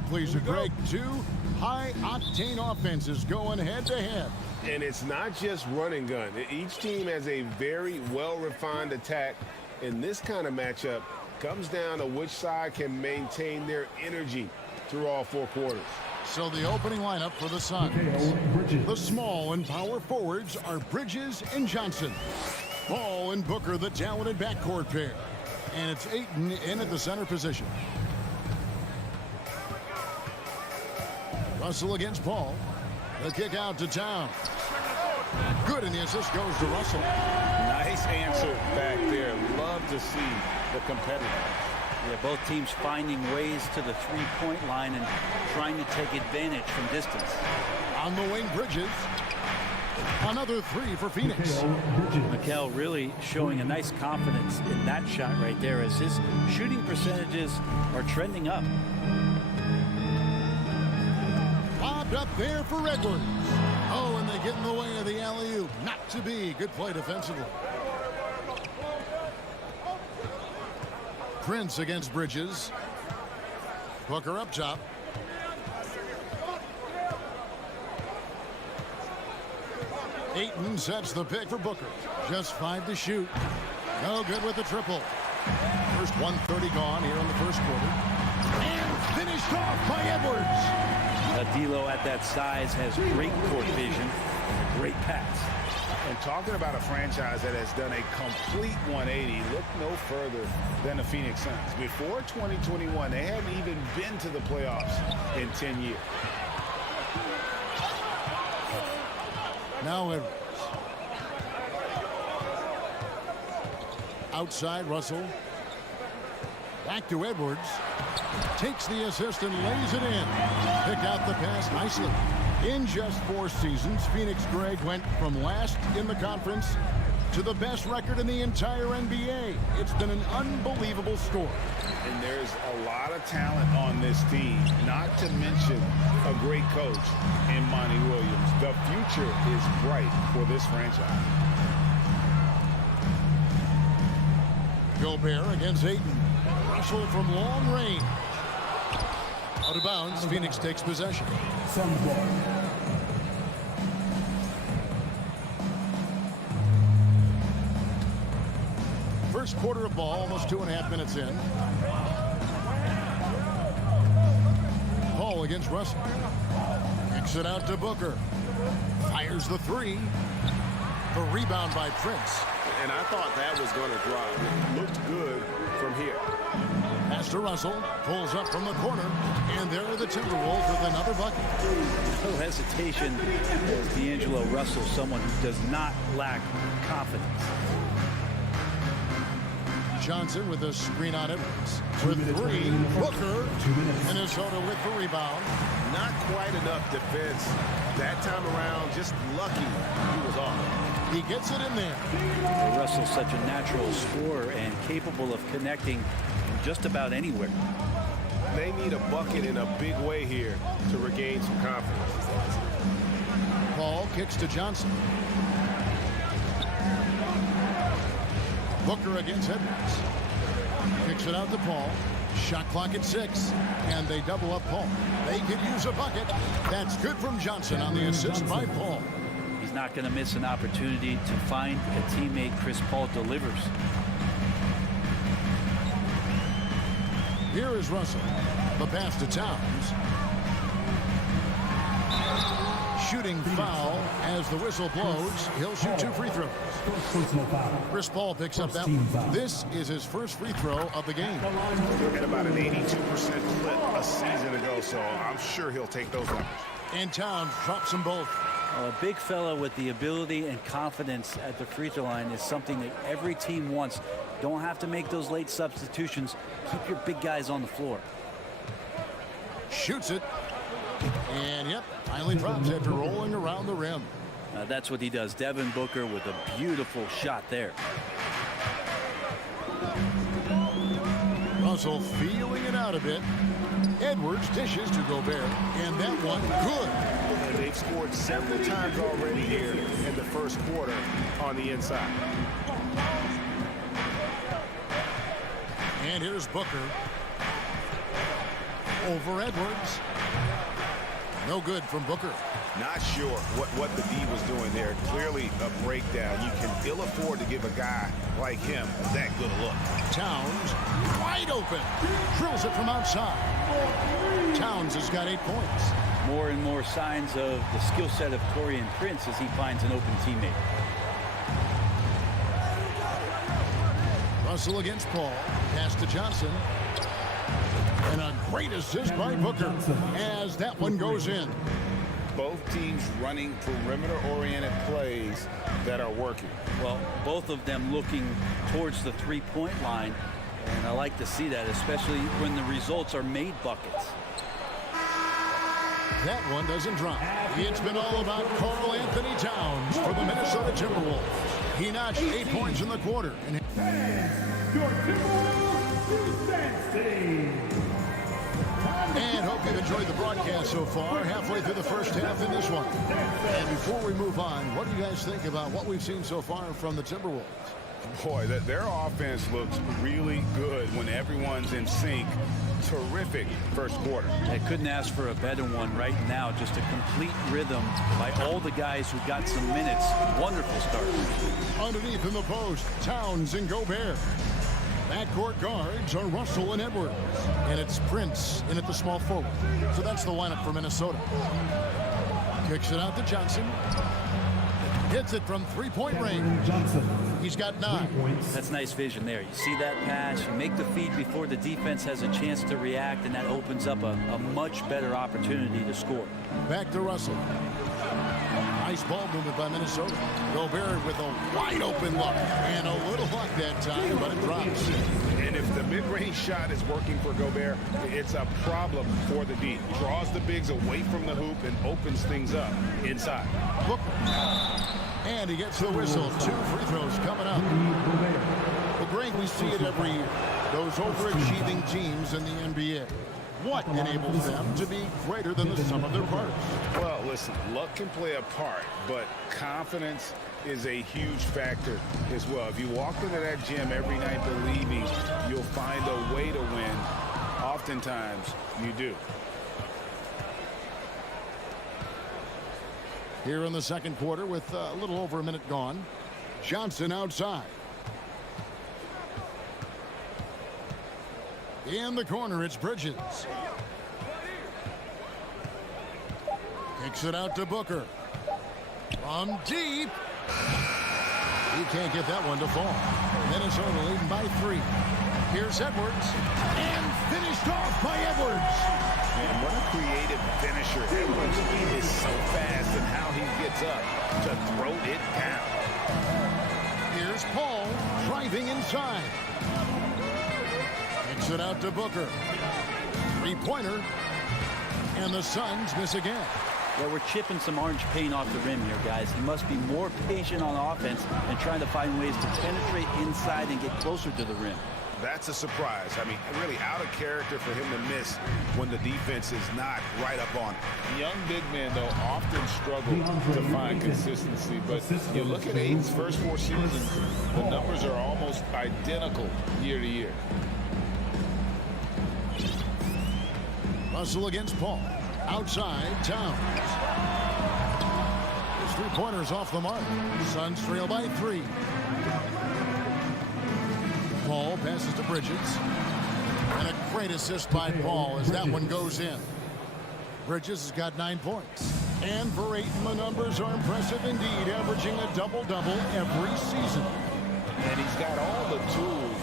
Please, Greg, two high-octane offenses going head-to-head. And it's not just run and gun. Each team has a very well-refined attack. And this kind of matchup comes down to which side can maintain their energy through all four quarters. So the opening lineup for the Suns. The small and power forwards are Bridges and Johnson. Paul and Booker, the talented backcourt pair. And it's Ayton in at the center position. Russell against Paul. The kick out to Town. Good, and the assist goes to Russell. Nice answer back there. Love to see the competitive. Yeah, both teams finding ways to the three-point line and trying to take advantage from distance. On the wing, Bridges. Another three for Phoenix. Mikel really showing a nice confidence in that shot right there as his shooting percentages are trending up. Bobbed up there for Edwards. Oh, and they get in the way of the alley-oop. Not to be. Good play defensively. Prince against Bridges. Booker up top. Ayton sets the pick for Booker. Just 5 to shoot. No good with the triple. First 1:30 gone here in the first quarter. And finished off by Edwards. D'Lo at that size has great court vision and a great pass. And talking about a franchise that has done a complete 180, look no further than the Phoenix Suns. Before 2021, they hadn't even been to the playoffs in 10 years. Now Edwards. Outside Russell. Back to Edwards. Takes the assist and lays it in. Pick out the pass nicely. In just 4 seasons, Phoenix, Greg, went from last in the conference to the best record in the entire NBA. It's been an unbelievable story. And there's a lot of talent on this team, not to mention a great coach in Monty Williams. The future is bright for this franchise. Gobert against Ayton. Russell from long range. Out of bounds, Phoenix takes possession. First quarter of ball, almost 2.5 minutes in. Paul against Russell. Kicks it out to Booker. Fires the three. The rebound by Prince. And I thought that was going to drop. It looked good from here. Pass to Russell. Pulls up from the corner. And there are the Timberwolves with another bucket. No hesitation as D'Angelo Russell, someone who does not lack confidence. Johnson with a screen on Edwards. With 3, Booker. Minnesota with the rebound. Not quite enough defense that time around. Just lucky he was off. He gets it in there. Russell's such a natural scorer and capable of connecting from just about anywhere. They need a bucket in a big way here to regain some confidence. Paul kicks to Johnson. Booker against Edwards. Kicks it out to Paul. Shot clock at 6. And they double up Paul. They could use a bucket. That's good from Johnson on the assist by Paul. He's not going to miss an opportunity to find a teammate. Chris Paul delivers. Here is Russell. The pass to Towns. Shooting foul as the whistle blows. He'll shoot 2 free throws. Chris Paul picks up that one. This is his first free throw of the game. At about an 82% clip a season ago, so I'm sure he'll take those numbers. And Towns drops them both. A big fella with the ability and confidence at the free throw line is something that every team wants. Don't have to make those late substitutions. Keep your big guys on the floor. Shoots it. And, yep, finally drops after rolling around the rim. That's what he does. Devin Booker with a beautiful shot there. Russell feeling it out a bit. Edwards dishes to Gobert. And that one good. And they've scored several times already here in the first quarter on the inside. And here's Booker. over Edwards. No good from Booker. Not sure what the D was doing there. Clearly a breakdown. You can ill afford to give a guy like him that good a look. Towns wide open. Drills it from outside. Towns has got 8 points. More and more signs of the skill set of Taurean Prince as he finds an open teammate. Russell against Paul. Pass to Johnson. And a great assist by Booker as that one goes in. Both teams running perimeter-oriented plays that are working. Well, both of them looking towards the three-point line, and I like to see that, especially when the results are made buckets. That one doesn't drop. It's been all about Karl Anthony Towns for the Minnesota Timberwolves. He notched 8 points in the quarter. Your Timberwolves defense team. And hope you've enjoyed the broadcast so far. Halfway through the first half in this one. And before we move on, what do you guys think about what we've seen so far from the Timberwolves? Boy, their offense looks really good when everyone's in sync. Terrific first quarter. I couldn't ask for a better one right now. Just a complete rhythm by all the guys who got some minutes. Wonderful start. Underneath in the post, Towns and Gobert. Backcourt guards are Russell and Edwards. And it's Prince in at the small forward. So that's the lineup for Minnesota. Kicks it out to Johnson. Hits it from three-point range. He's got 9. That's nice vision there. You see that pass, you make the feed before the defense has a chance to react, and that opens up a much better opportunity to score. Back to Russell. Nice ball movement by Minnesota. Gobert with a wide open look. And a little luck that time, but it drops. And if the mid-range shot is working for Gobert, it's a problem for the D. Draws the bigs away from the hoop and opens things up inside. Booker. And he gets the whistle. 2 free throws coming up. Well, Greg, we see it every year. Those overachieving teams in the NBA. What enables them to be greater than the sum of their parts? Well, listen, luck can play a part, but confidence is a huge factor as well. If you walk into that gym every night believing you'll find a way to win, oftentimes you do. Here in the second quarter with a little over a minute gone. Johnson outside. In the corner, it's Bridges. Kicks it out to Booker. From deep. He can't get that one to fall. Minnesota leading by 3. Here's Edwards. And finished off by Edwards. Man, what a creative finisher. Edwards is so fast in how he gets up to throw it down. Here's Paul driving inside. Kicks it out to Booker. 3-pointer. And the Suns miss again. Well, we're chipping some orange paint off the rim here, guys. He must be more patient on offense and trying to find ways to penetrate inside and get closer to the rim. That's a surprise. I mean, really out of character for him to miss when the defense is not right up on it. Young big men, though, often struggle to find consistency. But you look at Aiden's first 4 seasons, the numbers are almost identical year to year. Russell against Paul. Outside, Towns. His 3-pointer's off the mark. Suns trail by 3. Paul passes to Bridges. And a great assist by Paul as that one goes in. Bridges has got 9 points. And for Ayton, the numbers are impressive indeed, averaging a double-double every season. And he's got all the tools.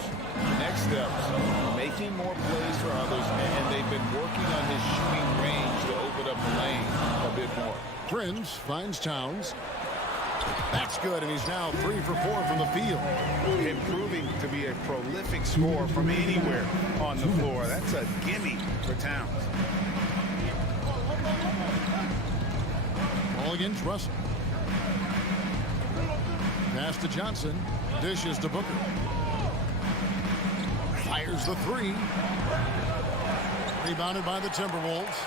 Next steps, making more plays for others, and they've been working on his shooting range to open up the lane a bit more. Prince finds Towns. That's good, and he's now 3 for 4 from the field. Improving to be a prolific scorer from anywhere on the floor. That's a gimme for Towns. Ball against Russell. Pass to Johnson. Dishes to Booker. Fires the 3. Rebounded by the Timberwolves.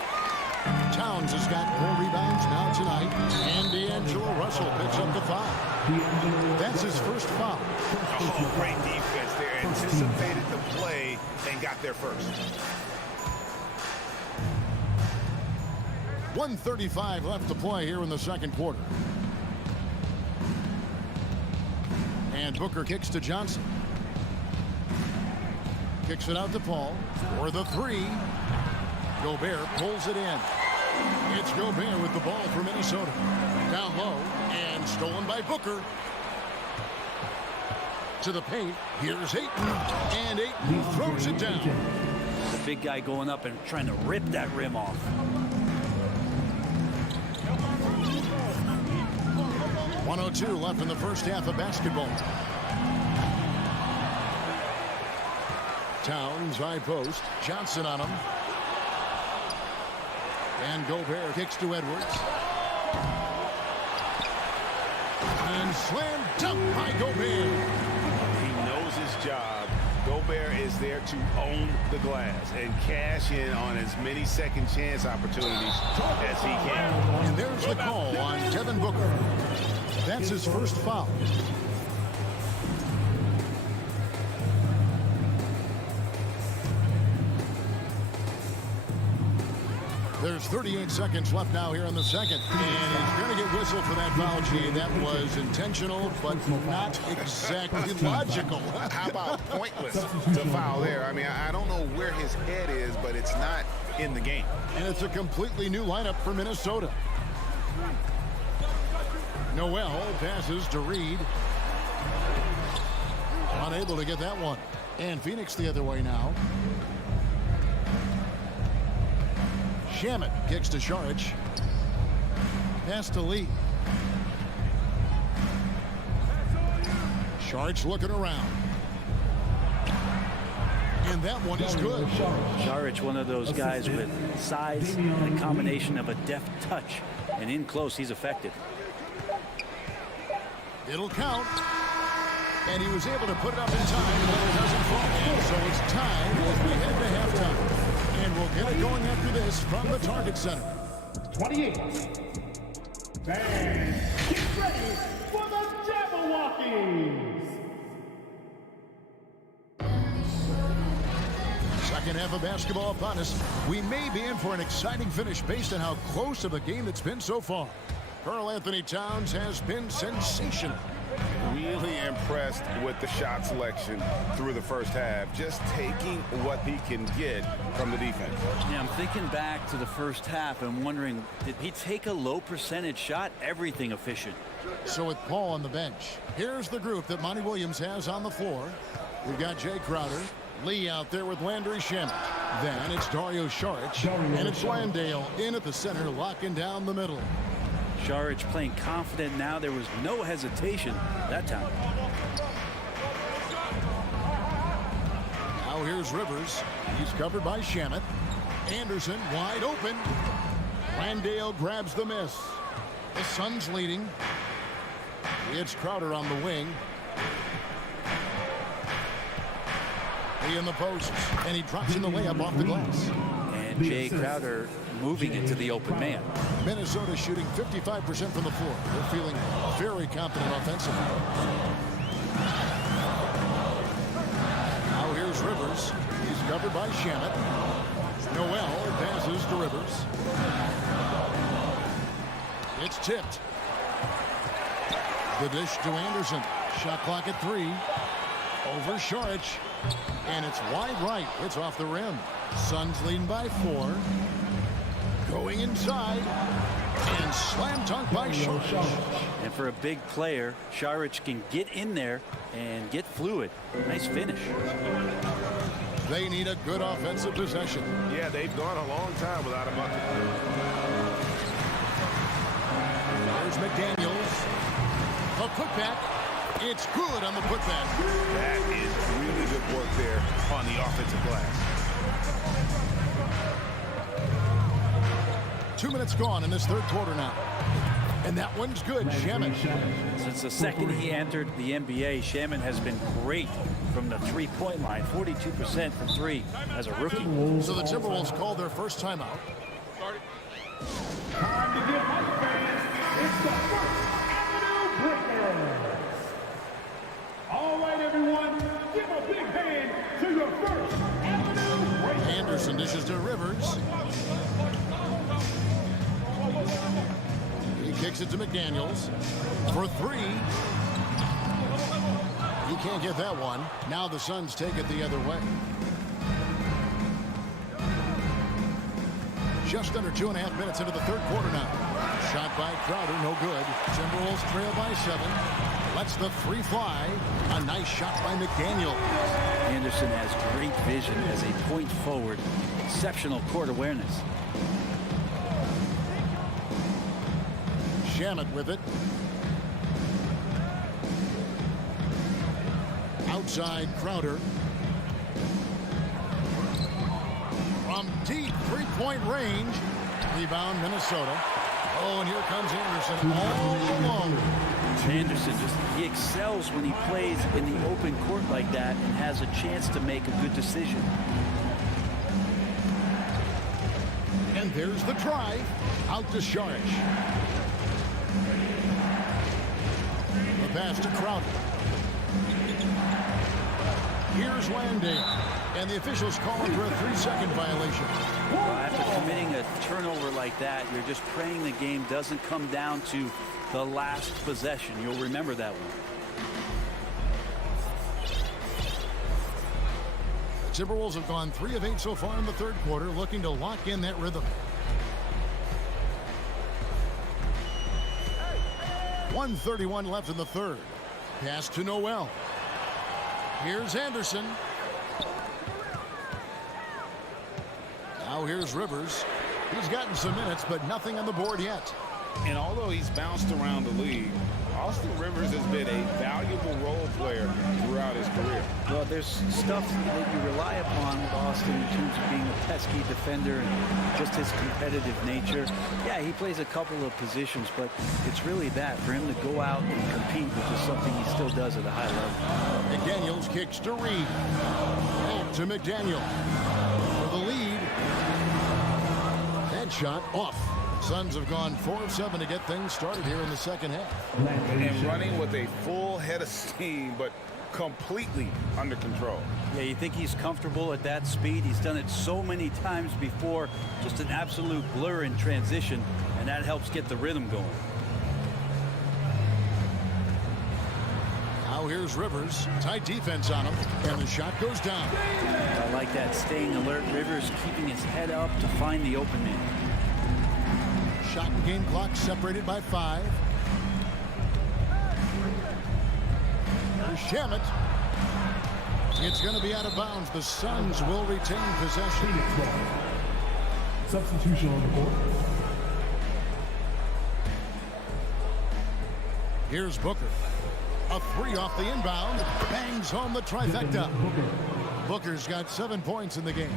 Towns has got 4 rebounds now tonight. And D'Angelo Russell picks up the foul. That's his first foul. Oh, great defense there. Anticipated the play and got there first. 1:35 left to play here in the second quarter. And Booker kicks to Johnson. Kicks it out to Paul for the three. Gobert pulls it in. It's Gobert with the ball for Minnesota. Down low and stolen by Booker. To the paint. Here's Ayton. And Ayton throws it down. The big guy going up and trying to rip that rim off. .102 left in the first half of basketball. Towns high post. Johnson on him. And Gobert kicks to Edwards. And slam dunk by Gobert. He knows his job. Gobert is there to own the glass and cash in on as many second chance opportunities as he can. And there's the call on Devin Booker. That's his first foul. There's 38 seconds left now here in the second. And he's going to get whistled for that foul, G. That was intentional, but not exactly logical. How about pointless to foul there? I mean, I don't know where his head is, but it's not in the game. And it's a completely new lineup for Minnesota. Noel passes to Reed. Unable to get that one. And Phoenix the other way now. Shamet kicks to Šarić. Pass to Lee. Šarić looking around. And that one is good. Šarić, one of those guys with size and a combination of a deft touch. And in close, he's effective. It'll count. And he was able to put it up in time, but it doesn't fall in. So it's time as we head to halftime. And we'll get it going after this from the Target Center. 28. And get ready for the Jabberwockies. Second half of basketball upon us. We may be in for an exciting finish based on how close of a game it's been so far. Karl Anthony Towns has been sensational. Really impressed with the shot selection through the first half. Just taking what he can get from the defense. Yeah, I'm thinking back to the first half and wondering, did he take a low percentage shot? Everything efficient. So with Paul on the bench, here's the group that Monty Williams has on the floor. We've got Jay Crowder, Lee out there with Landry Shamet. Then it's Dario Šarić, and it's Landale in at the center, locking down the middle. Šarić playing confident now. There was no hesitation that time. Now here's Rivers. He's covered by Shamet. Anderson wide open. Landale grabs the miss. The Suns leading. It's Crowder on the wing. He in the post, and he drops in the layup off the glass. And Jay Crowder moving into the open man. Minnesota shooting 55% from the floor. They're feeling very confident offensively. Now here's Rivers. He's covered by Shamet. Noel passes to Rivers. It's tipped. The dish to Anderson. Shot clock at 3. Over Šarić. And it's wide right. It's off the rim. Suns leading by 4. Going inside. And slam dunk by Šarić. And for a big player, Šarić can get in there and get fluid. Nice finish. They need a good offensive possession. Yeah, they've gone a long time without a bucket. There's McDaniels. A putback. It's good on the putback. That is really good work there on the offensive glass. 2 minutes gone in this third quarter now. And that one's good. Shamet. Since the second he entered the NBA, Shamet has been great from the three-point line. 42% from 3 as a rookie. So the Timberwolves call their first timeout. Time to get hype, fans. It's the First Avenue Breakers. All right, everyone, give a big hand to your First Avenue Breakers. Anderson dishes to Rivers. Kicks it to McDaniels for three. He can't get that one. Now the Suns take it the other way. Just under 2.5 minutes into the third quarter now. Shot by Crowder, no good. Timberwolves trail by 7. Lets the three fly. A nice shot by McDaniel. Anderson has great vision as a point forward. Exceptional court awareness. Shamet with it. Outside Crowder. From deep three-point range. Rebound Minnesota. Oh, and here comes Anderson all alone. Anderson he excels when he plays in the open court like that and has a chance to make a good decision. And there's the drive. Out to Saric. The pass to Crowder. Here's Landale. And the officials calling for a 3-second violation. Well, after committing a turnover like that, you're just praying the game doesn't come down to the last possession. You'll remember that one. The Timberwolves have gone 3 of 8 so far in the third quarter, looking to lock in that rhythm. 1:31 left in the third. Pass to Noel. Here's Anderson. Now here's Rivers. He's gotten some minutes, but nothing on the board yet. And although he's bounced around the league, Austin Rivers has been a valuable role player throughout his career. Well, there's stuff that you rely upon with Austin in terms of being a pesky defender and just his competitive nature. Yeah, he plays a couple of positions, but it's really that, for him to go out and compete, which is something he still does at a high level. McDaniels kicks to Reed. Back to McDaniel. For the lead. That shot off. Suns have gone 4 of 7 to get things started here in the second half. And running with a full head of steam, but completely under control. Yeah, you think he's comfortable at that speed? He's done it so many times before. Just an absolute blur in transition, and that helps get the rhythm going. Now here's Rivers. Tight defense on him, and the shot goes down. I like that, staying alert. Rivers keeping his head up to find the open man. Shot and game clock separated by 5. Here's Shamet. It's going to be out of bounds. The Suns will retain possession. Substitution on the board. Here's Booker. A 3 off the inbound. Bangs home the trifecta. Booker's got 7 points in the game.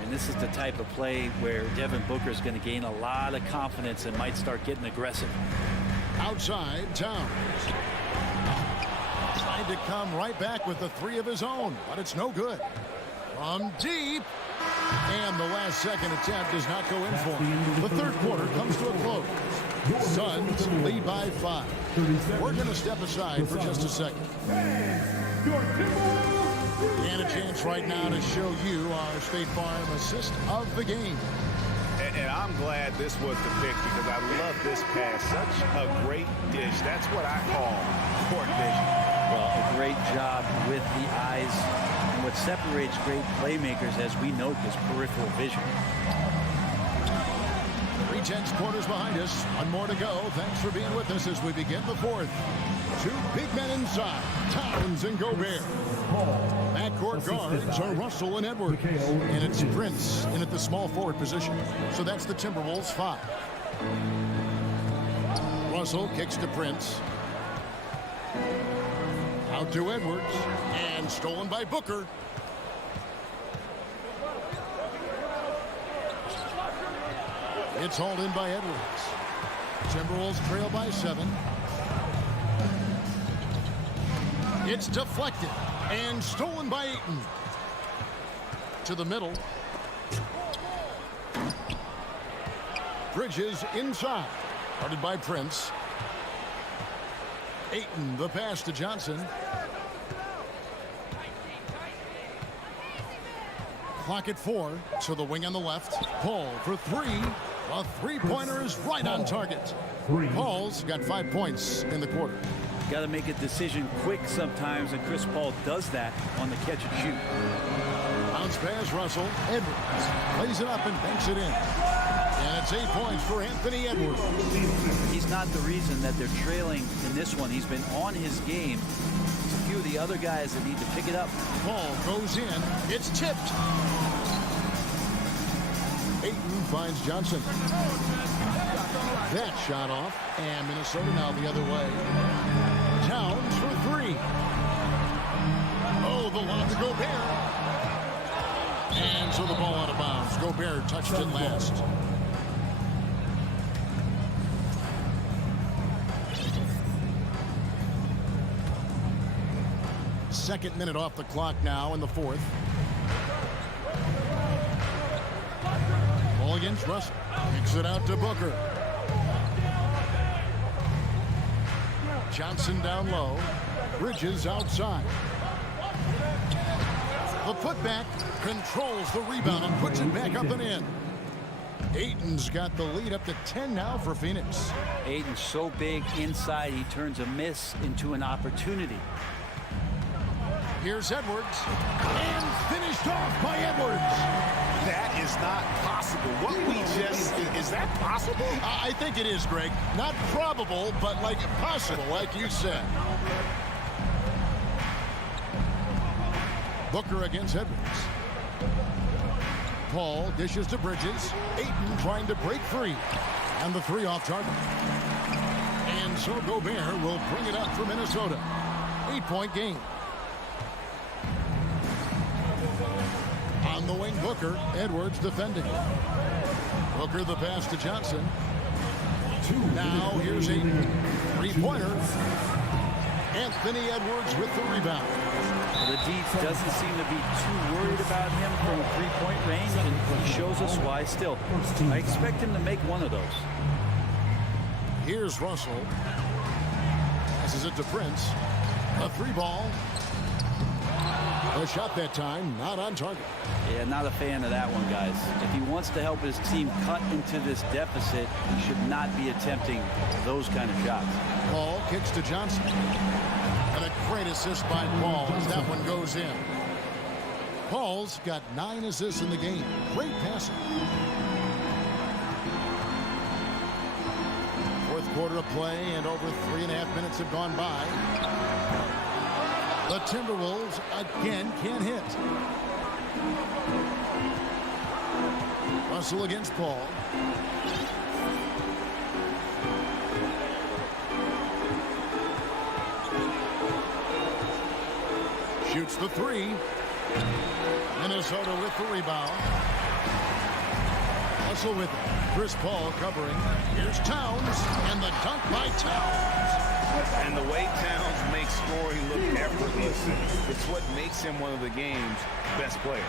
And this is the type of play where Devin Booker is going to gain a lot of confidence and might start getting aggressive. Outside, Towns. Trying to come right back with the 3 of his own, but it's no good. From deep. And the last second attempt does not go in for him. The third quarter comes to a close. Suns lead by 5. We're going to step aside for just a second. And a chance right now to show you our State Farm assist of the game. And I'm glad this was the pick because I love this pass. Such a great dish. That's what I call court vision. Well, a great job with the eyes. And what separates great playmakers, as we note, is peripheral vision. 3/10 quarters behind us. 1 more to go. Thanks for being with us as we begin the fourth. 2 big men inside. Towns and Gobert. Backcourt guards are Russell and Edwards. And it's Prince in at the small forward position. So that's the Timberwolves 5. Russell kicks to Prince. Out to Edwards. And stolen by Booker. It's hauled in by Edwards. Timberwolves trail by 7. It's deflected and stolen by Ayton. To the middle. Bridges inside. Guarded by Prince. Ayton, the pass to Johnson. Clock at 4. To the wing on the left. Paul for 3. A three-pointer is right on target. Paul's got 5 points in the quarter. Got to make a decision quick sometimes, and Chris Paul does that on the catch and shoot. Bounce pass, Russell. Edwards plays it up and banks it in. And it's 8 points for Anthony Edwards. He's not the reason that they're trailing in this one. He's been on his game. It's a few of the other guys that need to pick it up. Ball goes in. It's tipped. Ayton finds Johnson. That shot off, and Minnesota now the other way. Towns for three. Oh, the lob to Gobert. And so the ball out of bounds. Gobert touched it last. Second minute off the clock now in the fourth. Ball against Russell. Kicks it out to Booker. Johnson down low. Bridges outside. The putback controls the rebound and puts it back up and in. Ayton's got the lead up to 10 now for Phoenix. Ayton's so big inside, he turns a miss into an opportunity. Here's Edwards. And finished off by Edwards. That is not possible. What we just, is that possible? I think it is, Greg. Not probable, but like possible, like you said. Booker against Edwards. Paul dishes to Bridges. Ayton trying to break free. And the three off target. And so Gobert will bring it up for Minnesota. 8-point game. On the wing, Booker. Edwards defending. Booker the pass to Johnson. Now here's Ayton. Three-pointer. Anthony Edwards with the rebound. The defense doesn't seem to be too worried about him from three-point range, and he shows us why still. I expect him to make one of those. Here's Russell. Passes it to Prince. A three ball. A shot that time, not on target. Yeah, not a fan of that one, guys. If he wants to help his team cut into this deficit, he should not be attempting those kind of shots. Paul kicks to Johnson. And a great assist by Paul as that one goes in. Paul's got 9 assists in the game. Great passing. Fourth quarter of play, and over 3.5 minutes have gone by. The Timberwolves again can't hit. Russell against Paul. Shoots the three. Minnesota with the rebound. Russell with it. Chris Paul covering. Here's Towns, and the dunk by Towns. And the way Towns makes scoring look effortless, it's what makes him one of the game's best players.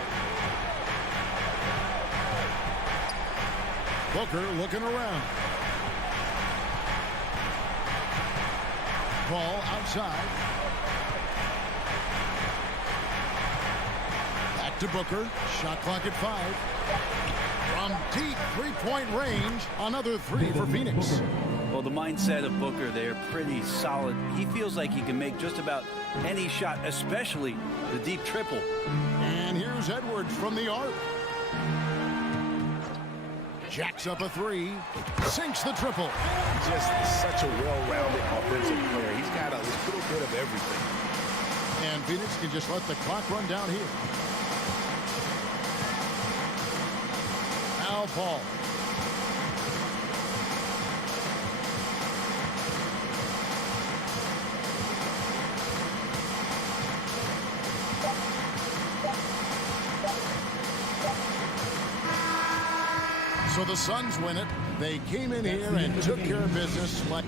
Booker looking around. Paul outside. Back to Booker. Shot clock at 5. From deep three-point range, another three for Phoenix. Well, the mindset of Booker there, pretty solid. He feels like he can make just about any shot, especially the deep triple. And here's Edwards from the arc. Jacks up a three. Sinks the triple. Just such a well-rounded offensive player. He's got a little bit of everything. And Phoenix can just let the clock run down here. Now Paul. So the Suns win it. They came in here and took care of business like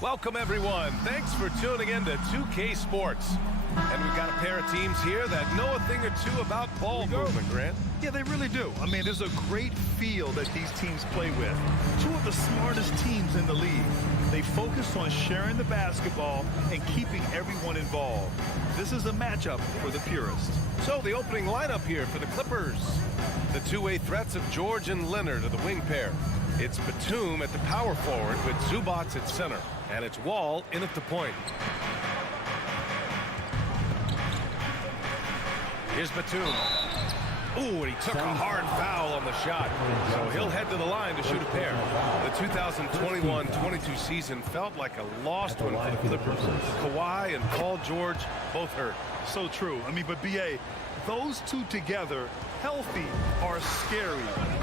Welcome, everyone. Thanks for tuning in to 2K Sports. And we've got a pair of teams here that know a thing or two about ball movement, Grant. Yeah, they really do. I mean, there's a great feel that these teams play with. Two of the smartest teams in the league. They focus on sharing the basketball and keeping everyone involved. This is a matchup for the purists. So the opening lineup here for the Clippers. The two-way threats of George and Leonard are the wing pair. It's Batum at the power forward with Zubac at center. And it's Wall in at the point. Here's Batum. Ooh, and he took a hard foul on the shot. So he'll head to the line to shoot a pair. The 2021-22 season felt like a lost one for the Clippers. Kawhi and Paul George both hurt. So true. I mean, but B.A., those two together, healthy, are scary.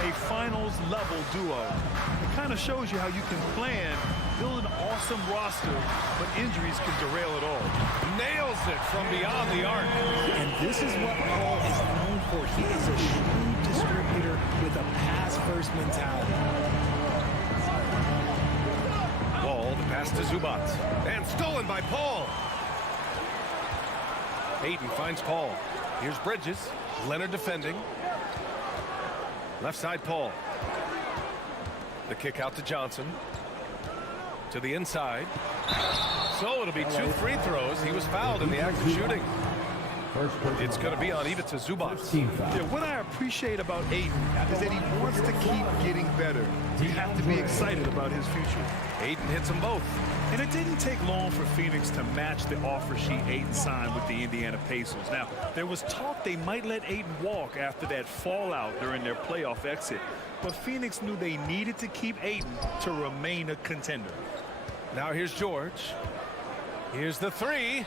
A finals-level duo. It kind of shows you how you can plan, build an awesome roster, but injuries can derail it all. Nails it from beyond the arc. And this is what Paul is known for. He is a shrewd distributor with a pass-first mentality. Wall, the pass to Zubac. And stolen by Paul. Ayton finds Paul. Here's Bridges. Leonard defending. Left side, Paul. The kick out to Johnson. To the inside. So it'll be 2 free throws. He was fouled in the act of shooting. It's going to be on Ivica Zubac. Yeah, what I appreciate about Ayton is that he wants to keep getting better. You have to be excited about his future. Ayton hits them both. And it didn't take long for Phoenix to match the offer sheet Ayton signed with the Indiana Pacers. Now, there was talk they might let Ayton walk after that fallout during their playoff exit. But Phoenix knew they needed to keep Ayton to remain a contender. Now here's George. Here's the three.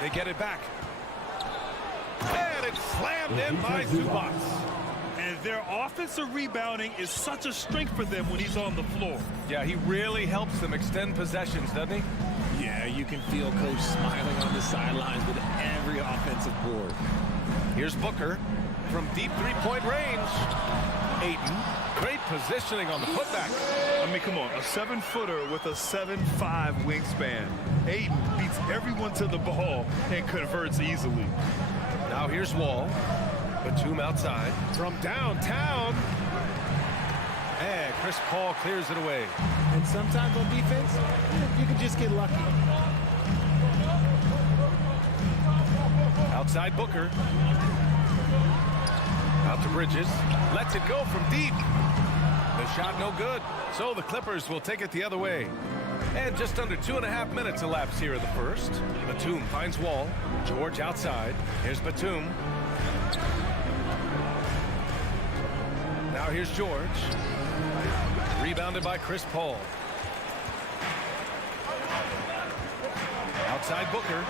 They get it back. And it's slammed in by Zubac. And their offensive rebounding is such a strength for them when he's on the floor. Yeah, he really helps them extend possessions, doesn't he? Yeah, you can feel Coach smiling on the sidelines with every offensive board. Here's Booker from deep three-point range. Ayton, great positioning on the putback. I mean, come on, a 7-footer with a 7'5" wingspan. Ayton beats everyone to the ball and converts easily. Now here's Wall. Batum outside from downtown. And Chris Paul clears it away. And sometimes on defense, you can just get lucky. Outside Booker. Out to Bridges. Lets it go from deep. The shot no good. So the Clippers will take it the other way. And just under 2.5 minutes elapsed here in the first. Batum finds Wall. George outside. Here's Batum. Now here's George. Rebounded by Chris Paul. Outside Booker.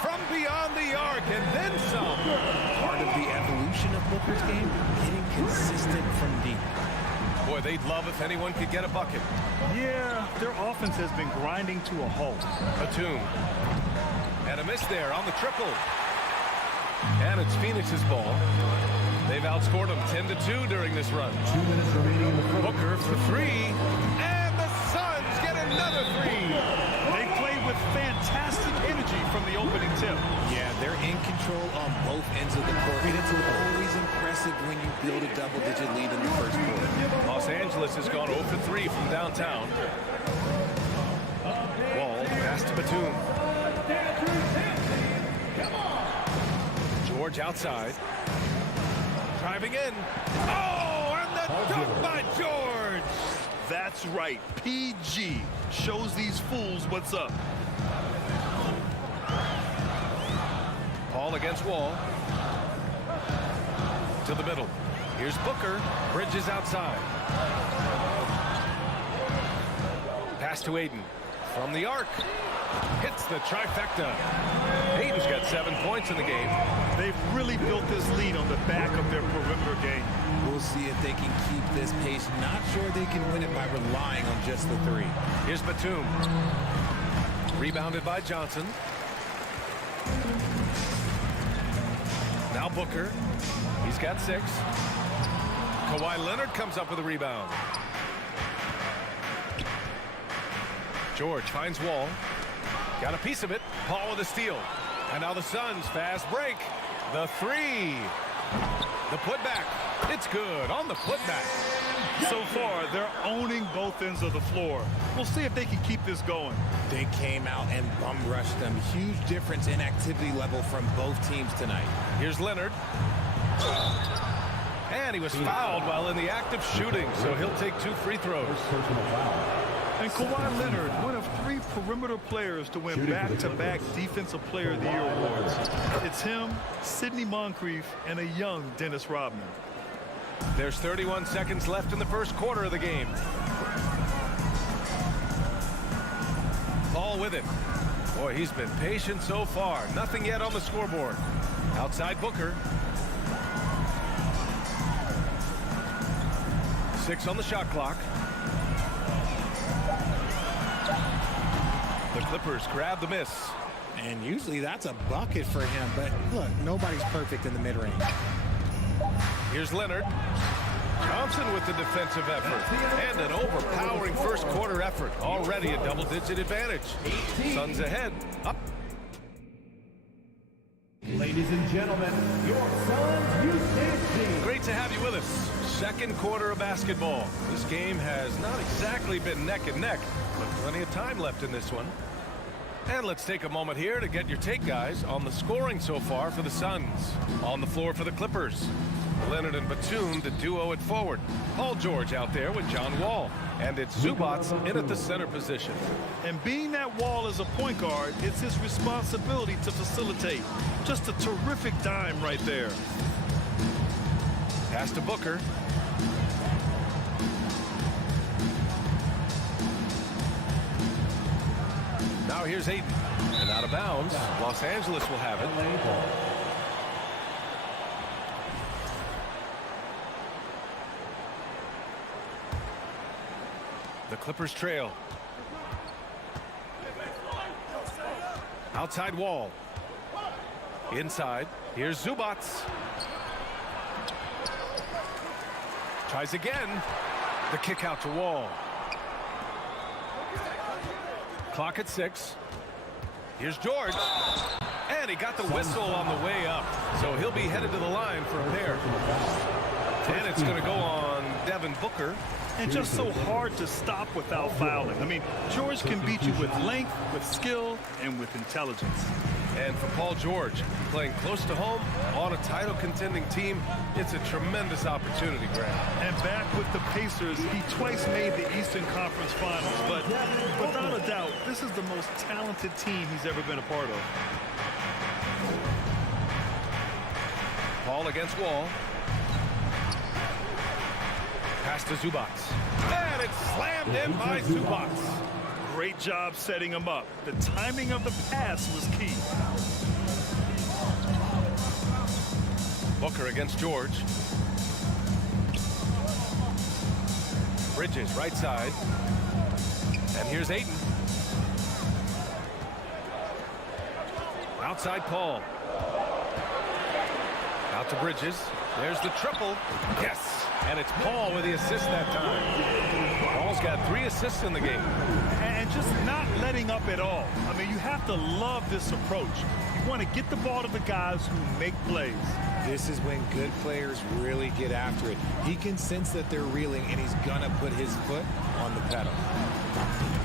From beyond the arc and then some. Part of the evolution of Booker's game, getting consistent from deep. Boy, they'd love if anyone could get a bucket. Yeah, their offense has been grinding to a halt. Batum. And a miss there on the triple. And it's Phoenix's ball. They've outscored them 10-2 during this run. 2 minutes remaining in the first. Booker for three. And the Suns get another three. They played with fantastic energy from the opening tip. Yeah, they're in control on both ends of the court. And it's always impressive when you build a double-digit lead in the first quarter. Los Angeles has gone 0 for 3 from downtown. Wall pass to Batum. George outside. Driving in. Oh, and the dunk by George. That's right. PG shows these fools what's up. Paul against Wall. To the middle. Here's Booker. Bridges outside. Pass to Ayton. From the arc. Hits the trifecta. Ayton's got 7 points in the game. They've really built this lead on the back of their perimeter game. We'll see if they can keep this pace. Not sure they can win it by relying on just the three. Here's Batum. Rebounded by Johnson. Now Booker. He's got 6. Kawhi Leonard comes up with a rebound. George finds Wall. Got a piece of it. Paul with a steal. And now the Suns fast break. The three. The putback. It's good on the putback. So far, they're owning both ends of the floor. We'll see if they can keep this going. They came out and bum rushed them. Huge difference in activity level from both teams tonight. Here's Leonard. And he was fouled while in the act of shooting, so he'll take 2 free throws. And Kawhi Leonard, one of 3 perimeter players to win back-to-back Defensive Player of the Year awards. It's him, Sidney Moncrief, and a young Dennis Rodman. There's 31 seconds left in the first quarter of the game. Paul with it. Boy, he's been patient so far. Nothing yet on the scoreboard. Outside Booker. 6 on the shot clock. The Clippers grab the miss. And usually that's a bucket for him. But look, nobody's perfect in the mid-range. Here's Leonard. Thompson with the defensive effort. And an overpowering first quarter effort. Already a double-digit advantage. Suns ahead. Up. Ladies and gentlemen, your Suns Houston. Great to have you with us. Second quarter of basketball. This game has not exactly been neck and neck, but plenty of time left in this one. And let's take a moment here to get your take, guys, on the scoring so far for the Suns. On the floor for the Clippers, Leonard and Batum, the duo at forward. Paul George out there with John Wall. And it's Zubats in at the center position. And being that Wall is a point guard, it's his responsibility to facilitate. Just a terrific dime right there. Pass to Booker. Now here's Ayton. And out of bounds. Los Angeles will have it. The Clippers trail. Outside Wall. Inside. Here's Zubats. Tries again. The kick out to Wall. Clock at 6. Here's George. And he got the whistle on the way up. So he'll be headed to the line for a pair. And it's going to go on Devin Booker. And just so hard to stop without fouling. I mean, George can beat you with length, with skill, and with intelligence. And for Paul George, playing close to home on a title contending team, it's a tremendous opportunity, Graham. And back with the Pacers, he twice made the Eastern Conference Finals. But without a doubt, this is the most talented team he's ever been a part of. Paul against Wall. Pass to Zubats. And it's slammed in by Zubats. Great job setting him up. The timing of the pass was key. Booker against George. Bridges right side. And here's Ayton. Outside Paul. Out to Bridges. There's the triple. Yes. And it's Paul with the assist that time. Paul's got 3 assists in the game. And just not letting up at all. I mean, you have to love this approach. You want to get the ball to the guys who make plays. This is when good players really get after it. He can sense that they're reeling, and he's going to put his foot on the pedal.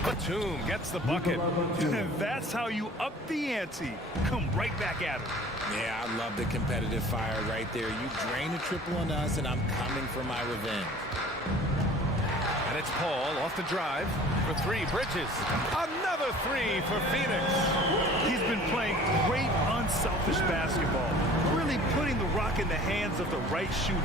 Batum gets the bucket. And that's how you up the ante. Come right back at him. Yeah, I love the competitive fire right there. You drain a triple on us, and I'm coming for my revenge. And it's Paul off the drive for 3. Bridges. Another 3 for Phoenix. He's been playing great, unselfish basketball. Really putting the rock in the hands of the right shooters.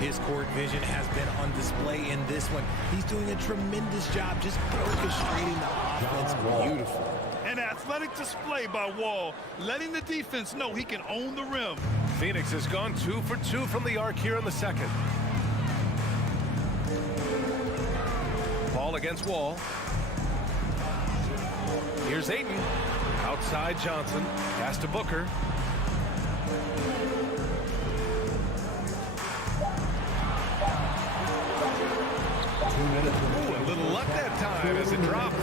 His court vision has been on display in this one. He's doing a tremendous job just orchestrating the offense. Beautiful. An athletic display by Wall, letting the defense know he can own the rim. Phoenix has gone 2 for 2 from the arc here in the second. Paul against Wall. Here's Ayton. Outside Johnson. Pass to Booker. Ooh, a little luck that time as it drops.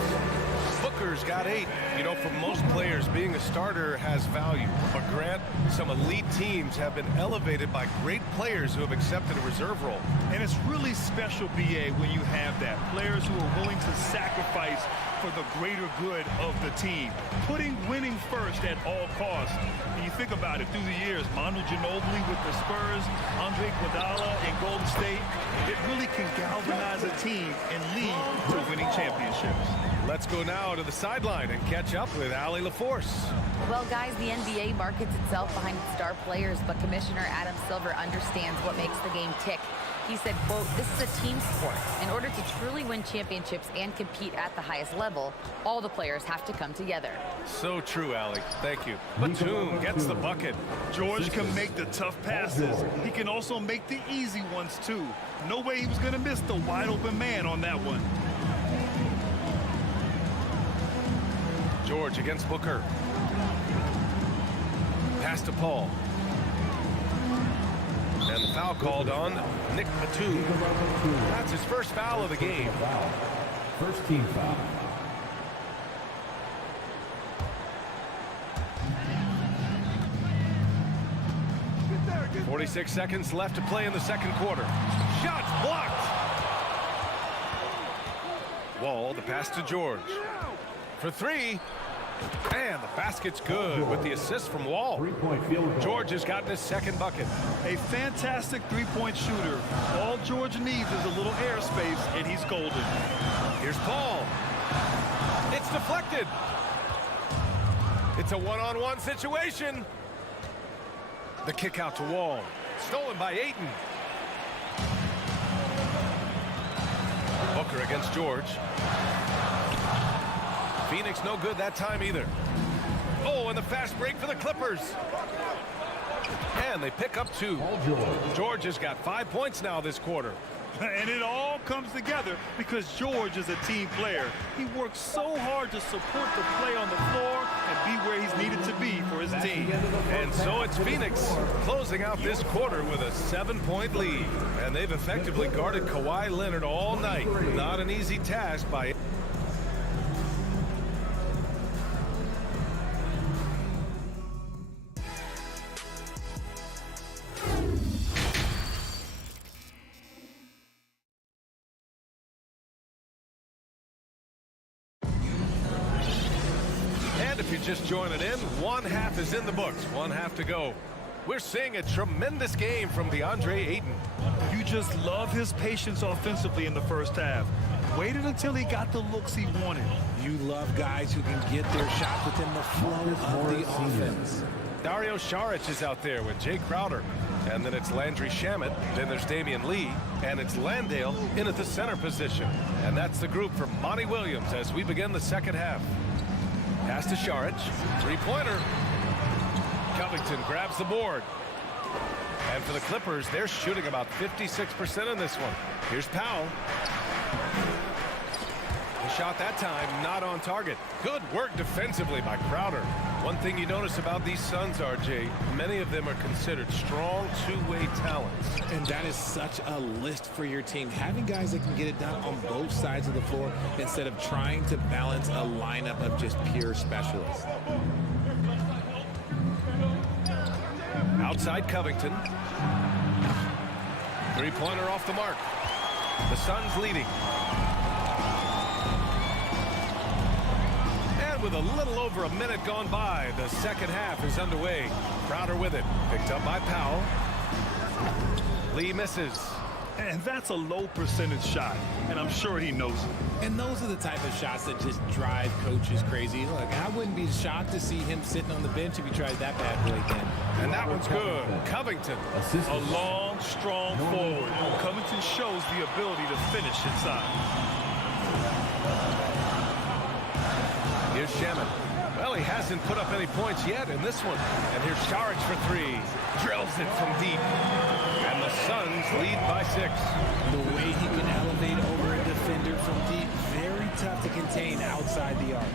Booker's got 8. You know, for most players, being a starter has value. But Grant, some elite teams have been elevated by great players who have accepted a reserve role. And it's really special, BA, when you have that. Players who are willing to sacrifice for the greater good of the team. Putting winning first at all costs. And you think about it through the years, Manu Ginobili with the Spurs, Andre Iguodala in Golden State, it really can galvanize a team and lead to winning championships. Let's go now to the sideline and catch up with Allie LaForce. Well, guys, the NBA markets itself behind its star players, but Commissioner Adam Silver understands what makes the game tick. He said, quote, "This is a team sport. In order to truly win championships and compete at the highest level, all the players have to come together." So true, Allie. Thank you. Batum gets the bucket. George can make the tough passes. He can also make the easy ones, too. No way he was going to miss the wide-open man on that one. George against Booker. Pass to Paul. And the foul called on Nick Batum. That's his first foul of the game. First team foul. Get 46 seconds left to play in the second quarter. Shot blocked. Wall, the pass to George. For 3. And the basket's good with the assist from Wall. Three-point field goal. George has gotten his second bucket. A fantastic three-point shooter. All George needs is a little airspace, and he's golden. Here's Paul. It's deflected. It's a one-on-one situation. The kick out to Wall. Stolen by Ayton. Booker against George. Phoenix no good that time either. Oh, and the fast break for the Clippers. And they pick up 2. George has got 5 points now this quarter. And it all comes together because George is a team player. He works so hard to support the play on the floor and be where he's needed to be for his team. And so it's Phoenix closing out this quarter with a 7-point lead. And they've effectively guarded Kawhi Leonard all night. Not an easy task by... If you're just joining in, one half is in the books, one half to go. We're seeing a tremendous game from DeAndre Ayton. You just love his patience offensively in the first half. Waited until he got the looks he wanted. You love guys who can get their shots within the flow of the offense. Dario Saric is out there with Jay Crowder. And then it's Landry Shamet. Then there's Damian Lee. And it's Landale in at the center position. And that's the group for Monty Williams as we begin the second half. Pass to Saric. Three-pointer. Covington grabs the board. And for the Clippers, they're shooting about 56% in this one. Here's Powell. The shot that time not on target. Good work defensively by Crowder. One thing you notice about these Suns, RJ, many of them are considered strong two-way talents. And that is such a list for your team. Having guys that can get it done on both sides of the floor instead of trying to balance a lineup of just pure specialists. Outside Covington. Three-pointer off the mark. The Suns leading. And with a little over a minute gone by, the second half is underway. Crowder with it. Picked up by Powell. Lee misses. And that's a low percentage shot, and I'm sure he knows it. And those are the type of shots that just drive coaches crazy. Look, I wouldn't be shocked to see him sitting on the bench if he tried that bad play again. And that one's good. Covington. A long, strong forward. Covington shows the ability to finish inside. Here's Shamet. Well, he hasn't put up any points yet in this one. And here's Saric for 3. Drills it from deep. And the Suns lead by 6. The way he can elevate over a defender from deep, very tough to contain outside the arc.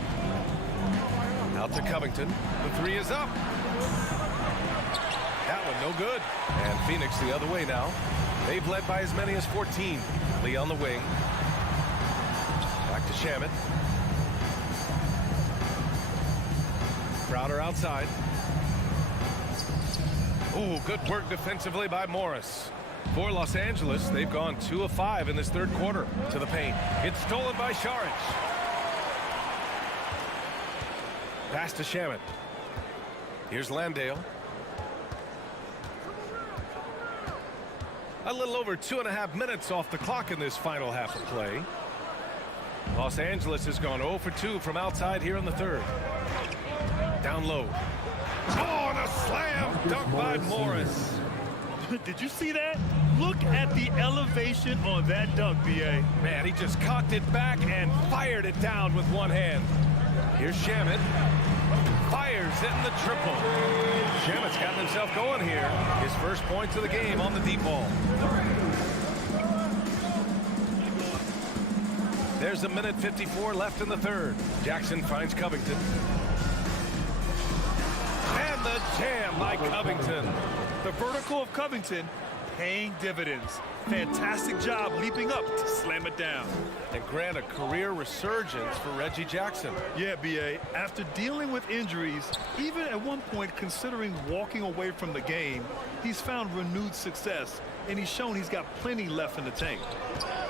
Out to Covington. The 3 is up. That one no good. And Phoenix the other way now. They've led by as many as 14. Lee on the wing. Back to Shamet. Crowder outside. Ooh, good work defensively by Morris. For Los Angeles, they've gone 2 of 5 in this third quarter. To the paint. It's stolen by Saric. Pass to Shamet. Here's Landale. A little over 2.5 minutes off the clock in this final half of play. Los Angeles has gone 0 for 2 from outside here in the third. Down low. Oh, and a slam dunk by Morris. Did you see that? Look at the elevation on that dunk, B.A. Man, he just cocked it back and fired it down with one hand. Here's Shamet. Fires in the triple. Shamet's gotten himself going here. His first points of the game on the deep ball. There's a minute 54 left in the third. Jackson finds Covington. And the jam by Covington. The vertical of Covington paying dividends. Fantastic job leaping up to slam it down. And grant a career resurgence for Reggie Jackson. Yeah, B.A., after dealing with injuries, even at one point considering walking away from the game, he's found renewed success, and he's shown he's got plenty left in the tank.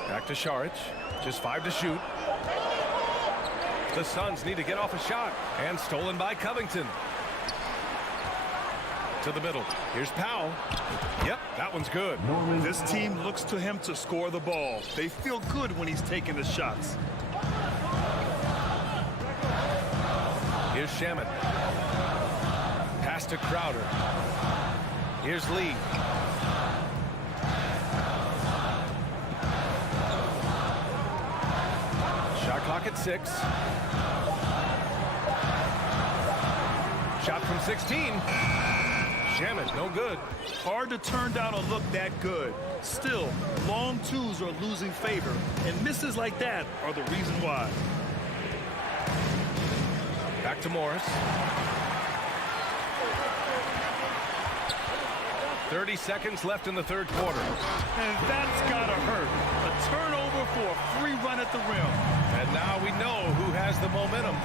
Back to Saric. Just 5 to shoot. The Suns need to get off a shot. And stolen by Covington. To the middle. Here's Powell. Yep, that one's good. This team looks to him to score the ball. They feel good when he's taking the shots. Here's Shamet. Pass to Crowder. Here's Lee. Shot clock at 6. Shot from 16. Shamet, no good. Hard to turn down a look that good. Still, long twos are losing favor, and misses like that are the reason why. Back to Morris. 30 seconds left in the third quarter. And that's gotta hurt. A turnover for a free run at the rim. And now we know who has the momentum.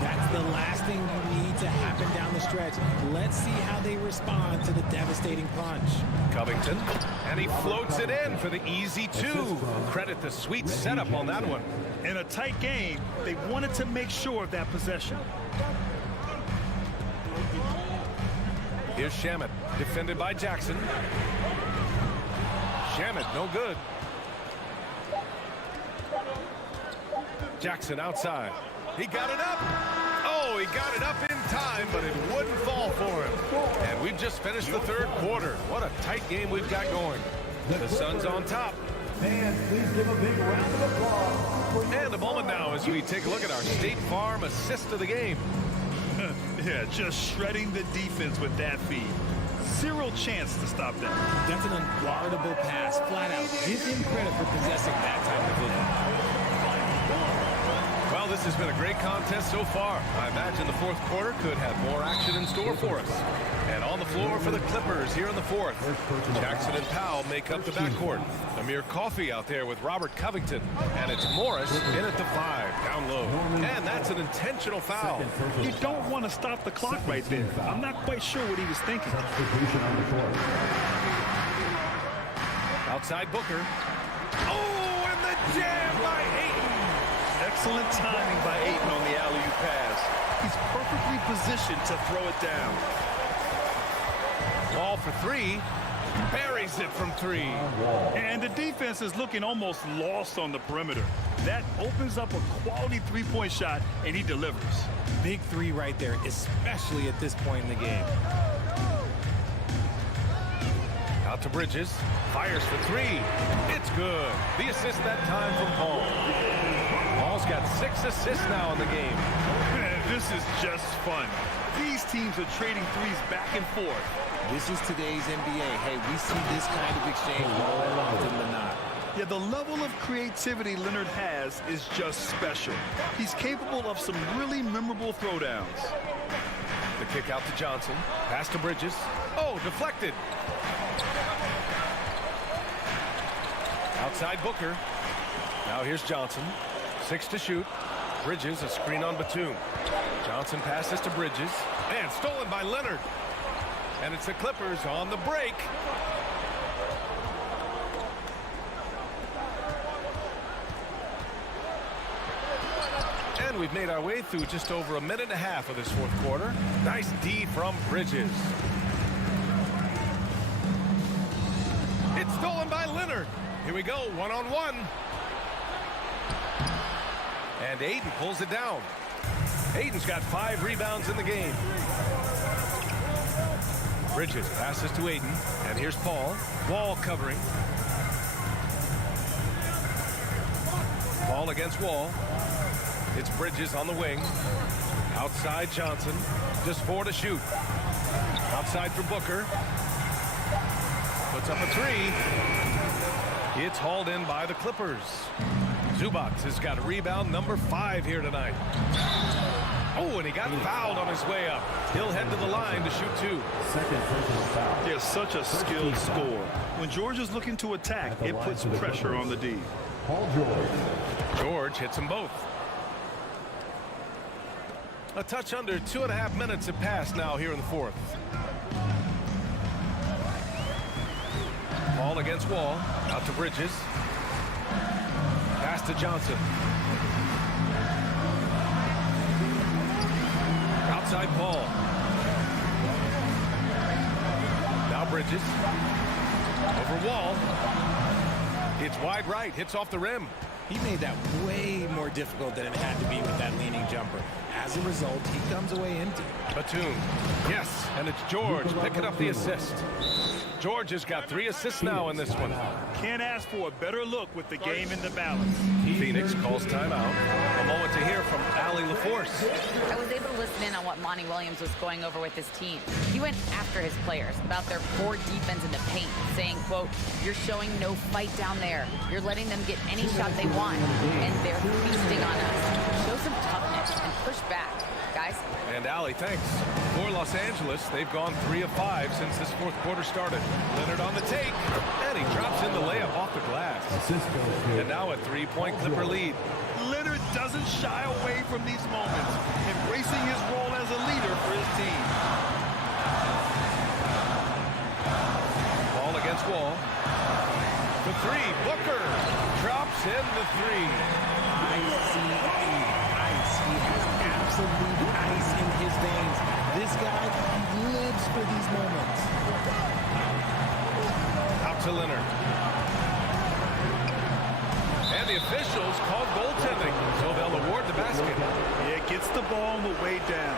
That's the last thing you need to happen down the stretch. Let's see how they respond to the devastating punch. Covington, and he floats it in for the easy 2. Credit the sweet setup on that one. In a tight game, they wanted to make sure of that possession. Here's Shamet, defended by Jackson. Shamet, no good. Jackson outside. He got it up. Oh, he got it up in time, but it wouldn't fall for him. And we've just finished the third quarter. What a tight game we've got going. The Suns on top. Fans, please give a big round of applause. And a moment now as we take a look at our State Farm assist of the game. Yeah, just shredding the defense with that feed. Zero chance to stop that. That's an unguardable pass, flat out. Give him credit for possessing that type of vision. Well, this has been a great contest so far. I imagine the fourth quarter could have more action in store for us. And on the floor for the Clippers here in the fourth. Jackson and Powell make up the backcourt. Amir Coffey out there with Robert Covington. And it's Morris in at the 5, down low. And that's an intentional foul. You don't want to stop the clock right there. I'm not quite sure what he was thinking. Outside Booker. Oh, and the jam by Ayton. Excellent timing by Ayton on the alley-oop pass. He's perfectly positioned to throw it down. Ball for 3. Buries it from 3. And the defense is looking almost lost on the perimeter. That opens up a quality three-point shot, and he delivers. Big 3 right there, especially at this point in the game. Out to Bridges. Fires for 3. It's good. The assist that time from Paul. Paul's got 6 assists now in the game. This is just fun. These teams are trading threes back and forth. This is today's NBA. Hey, we see this kind of exchange more often than not. Yeah, the level of creativity Leonard has is just special. He's capable of some really memorable throwdowns. The kick out to Johnson. Pass to Bridges. Oh, deflected. Outside Booker. Now here's Johnson. 6 to shoot. Bridges, a screen on Batum. Johnson passes to Bridges. And stolen by Leonard. And it's the Clippers on the break. And we've made our way through just over a minute and a half of this fourth quarter. Nice D from Bridges. It's stolen by Leonard. Here we go, one-on-one. And Aiden pulls it down. Aiden's got 5 rebounds in the game. Bridges passes to Aiden. And here's Paul. Wall covering. Paul against Wall. It's Bridges on the wing. Outside Johnson. Just 4 to shoot. Outside for Booker. Puts up a 3. It's hauled in by the Clippers. Zubac has got a rebound number 5 here tonight. Oh, and he got fouled on his way up. He'll head to the line to shoot 2. They're such a skilled scorer. When George is looking to attack, it puts pressure on the D. Paul George. George hits them both. A touch under 2.5 minutes have passed now here in the fourth. Paul against Wall. Out to Bridges. Pass to Johnson. Outside Paul. Now Bridges. Over Wall. It's wide right. Hits off the rim. He made that way more difficult than it had to be with that leaning jumper. As a result, he comes away empty. Batum. Yes, and it's George picking up the assist. George has got 3 assists now in this one. Can't ask for a better look with the game in the balance. Phoenix calls timeout. A moment to hear from Allie LaForce. I was able to listen in on what Monty Williams was going over with his team. He went after his players about their poor defense in the paint, saying, quote, "You're showing no fight down there. You're letting them get any shot they want, and they're feasting on us. Show some toughness and push back, guys." And Allie, thanks. For Los Angeles, they've gone 3 of 5 since this fourth quarter started. Leonard on the take, and he drops in the layup off the glass. And now a 3-point Clipper lead. Leonard doesn't shy away from these moments, embracing his role as a leader for his team. Ball against Wall. The 3, Booker drops in the 3. Ice. He has absolute ice in his veins. This guy lives for these moments. Out to Leonard. And the officials called goaltending, so they'll award the basket. Yeah, gets the ball on the way down.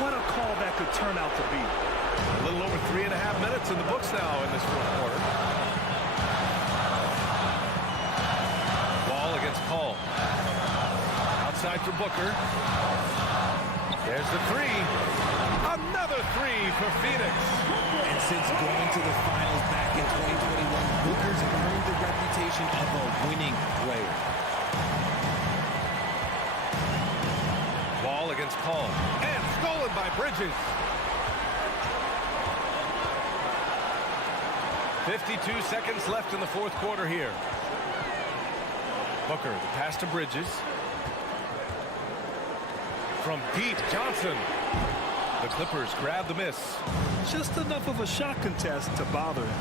What a call that could turn out to be. A little over 3.5 minutes in the books now in this fourth quarter. Wall against Paul. Outside for Booker. There's the 3. Another 3 for Phoenix. And since going to the finals back in 2021, Booker's earned the reputation of a winning player. Wall against Paul. And stolen by Bridges. 52 seconds left in the fourth quarter here. Booker, the pass to Bridges. From deep, Johnson. The Clippers grab the miss. Just enough of a shot contest to bother him.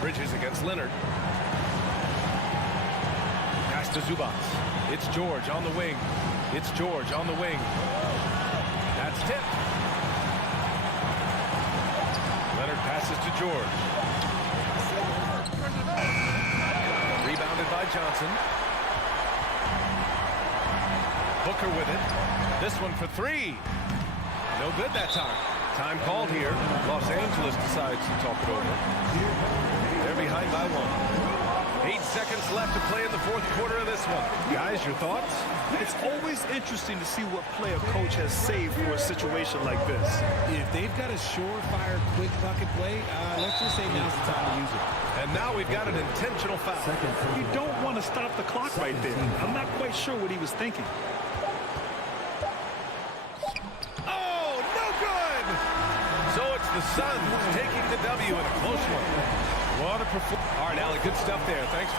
Bridges against Leonard. Pass to Zubac. It's George on the wing. It's George on the wing. That's tipped. Leonard passes to George. Rebounded by Johnson. Booker with it. This one for 3. No good that time. Time called here. Los Angeles decides to talk it over. They're behind by 1. 8 seconds left to play in the fourth quarter of this one. Guys, your thoughts? It's always interesting to see what play a coach has saved for a situation like this. If they've got a surefire, quick bucket play, let's just say now's the time to use it. And now we've got an intentional foul. You don't want to stop the clock right there. I'm not quite sure what he was thinking. The Suns taking the W in a close one. What a performance. All right, Allie, good stuff there. Thanks.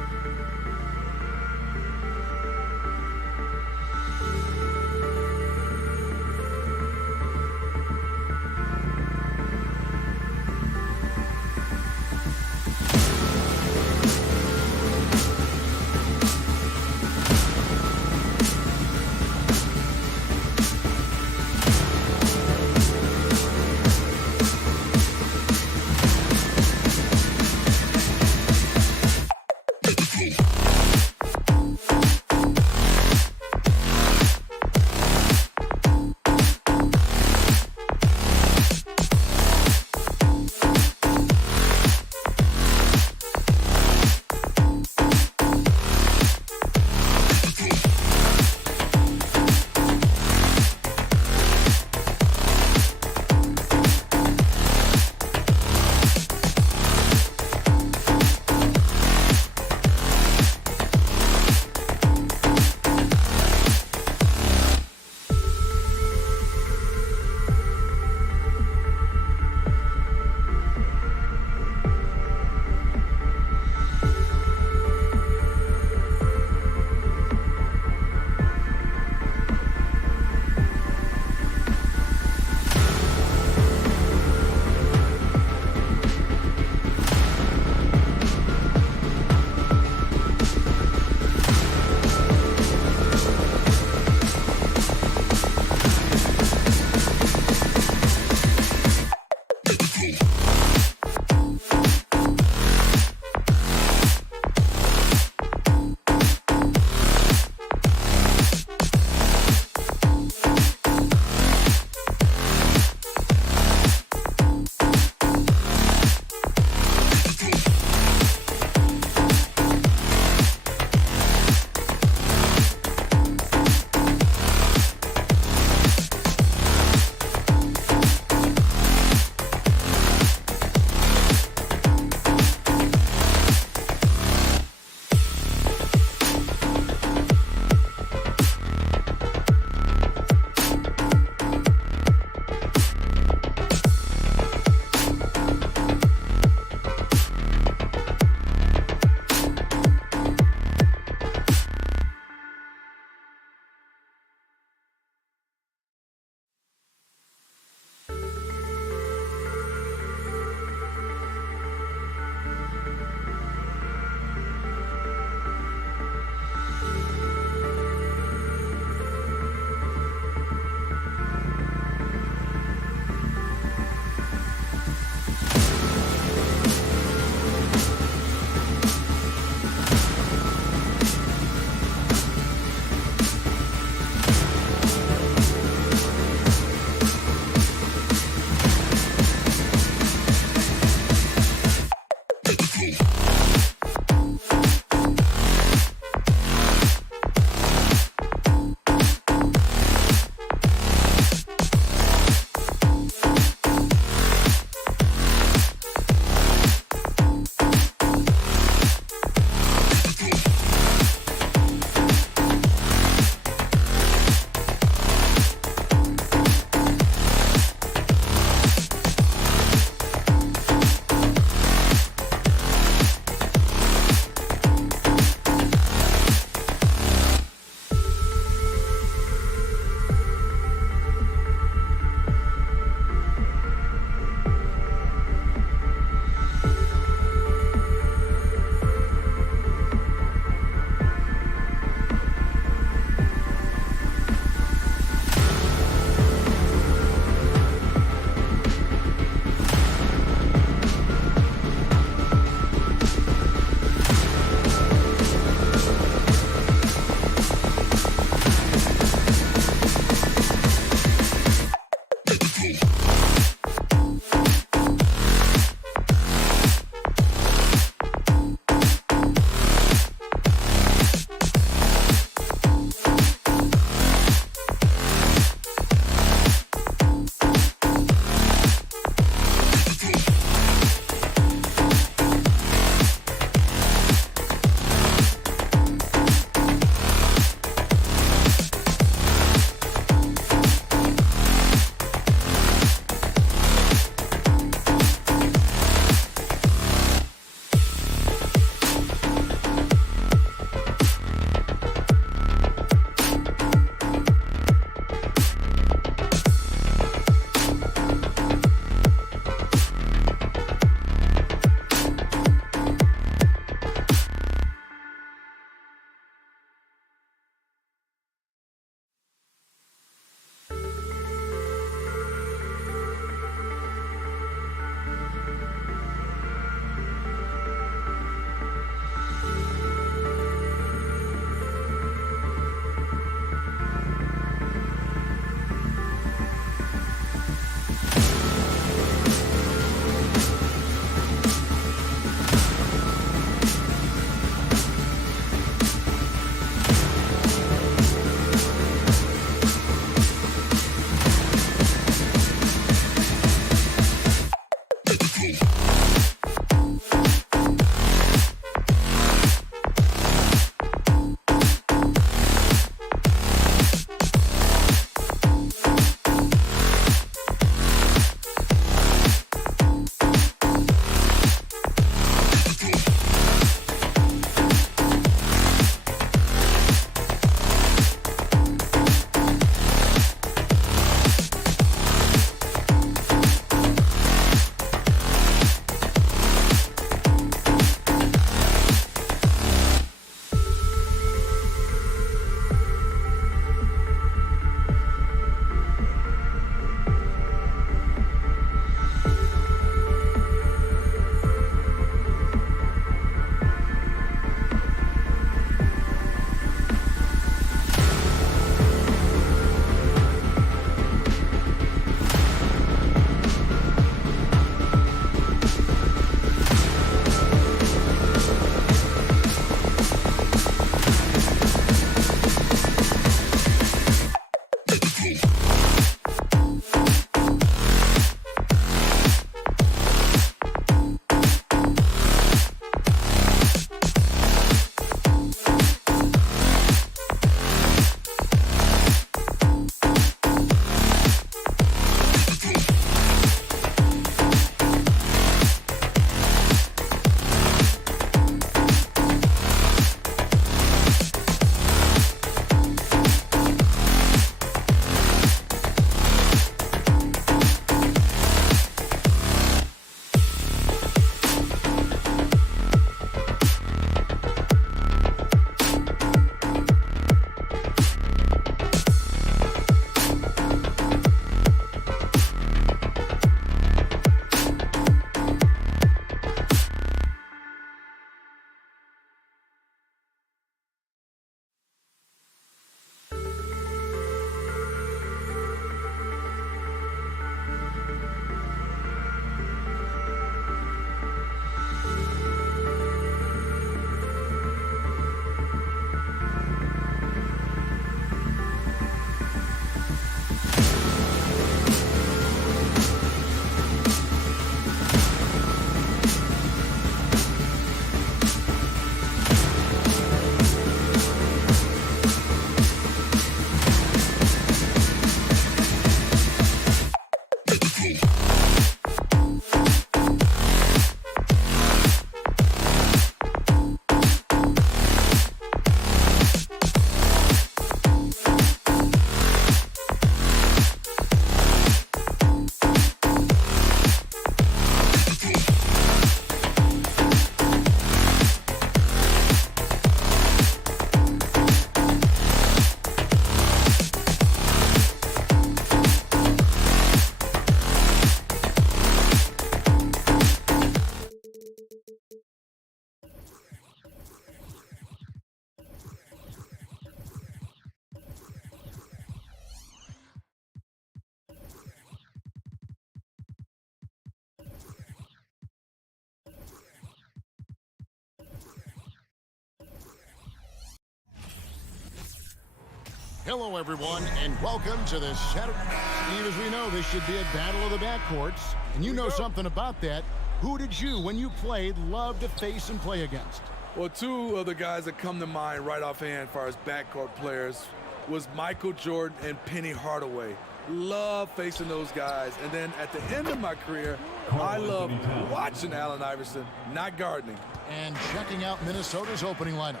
Hello, everyone, and welcome to the Saturday. Steve, as we know, this should be a battle of the backcourts, and you know something about that. Who did you, when you played, love to face and play against? Well, two of the guys that come to mind right offhand as far as backcourt players was Michael Jordan and Penny Hardaway. Love facing those guys. And then at the end of my career, I love watching Allen Iverson, not gardening. And checking out Minnesota's opening lineup.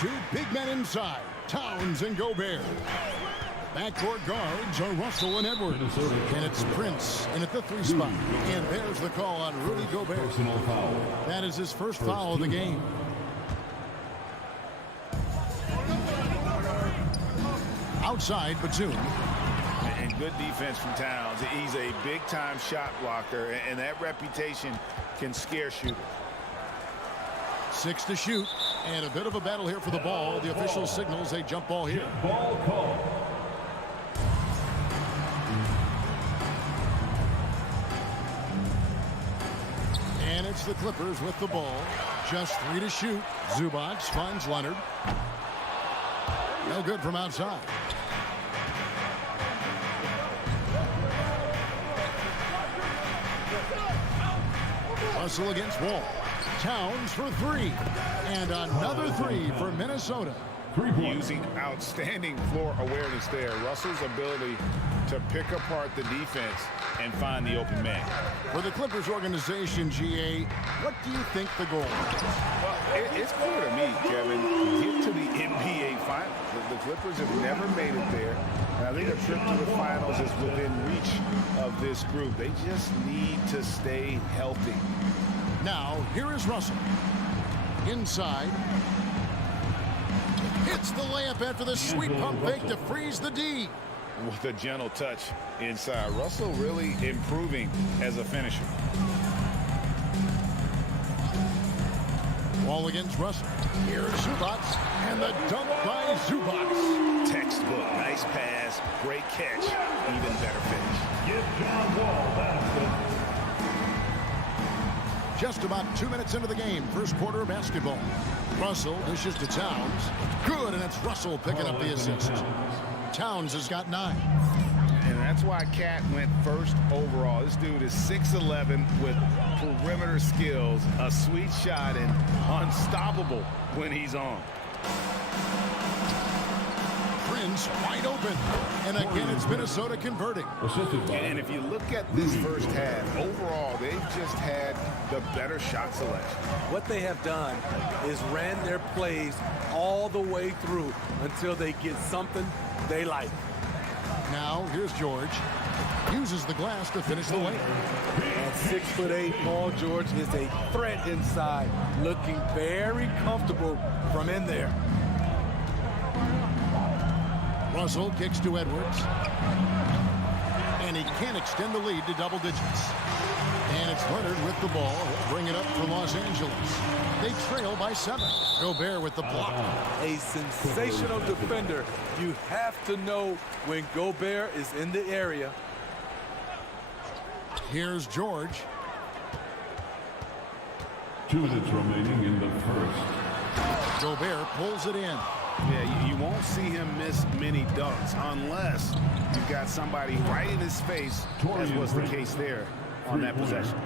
Two big men inside, Towns and Gobert. Backcourt guards are Russell and Edwards. And it's Prince in at the 3 spot. And there's the call on Rudy Gobert. That is his first foul of the game. Outside, Batum. And good defense from Towns. He's a big-time shot blocker, and that reputation can scare shooters. 6 to shoot, and a bit of a battle here for the ball. The official signals a jump ball here. Ball call. And it's the Clippers with the ball. Just 3 to shoot. Zubac finds Leonard. No good from outside. Russell against Wall. Towns for 3. And another 3 for Minnesota. Using outstanding floor awareness there. Russell's ability to pick apart the defense and find the open man. For the Clippers organization, GA, what do you think the goal is? Well, it's clear to me, Kevin. Get to the NBA Finals. The Clippers have never made it there. And I think a trip to the Finals is within reach of this group. They just need to stay healthy. Now, here is Russell. Inside. Hits the layup after the sweet pump fake to freeze the D. With a gentle touch inside. Russell really improving as a finisher. Ball against Russell. Here's Zubac, and the dunk by Zubac. Textbook. Nice pass. Great catch. Even better finish. Give John Wall basket. Just about 2 minutes into the game. First quarter of basketball. Russell dishes to Towns. Good, and it's Russell picking up the assist. Towns has got 9. And that's why Cat went first overall. This dude is 6'11" with perimeter skills, a sweet shot, and unstoppable when he's on. Prince wide open. And again, it's Minnesota converting. And if you look at this first half, overall, they've just had the better shot selection. What they have done is ran their plays all the way through until they get something they like. Now, here's George. Uses the glass to finish the lane. At 6'8", Paul George is a threat inside, looking very comfortable from in there. Russell kicks to Edwards. And he can't extend the lead to double digits. And it's Leonard with the ball. He'll bring it up for Los Angeles. They trail by 7. Gobert with the block. A sensational defender. You have to know when Gobert is in the area. Here's George. 2 minutes remaining in the first. Gobert pulls it in. Yeah, you won't see him miss many dunks unless you've got somebody right in his face, as was the case there on that possession.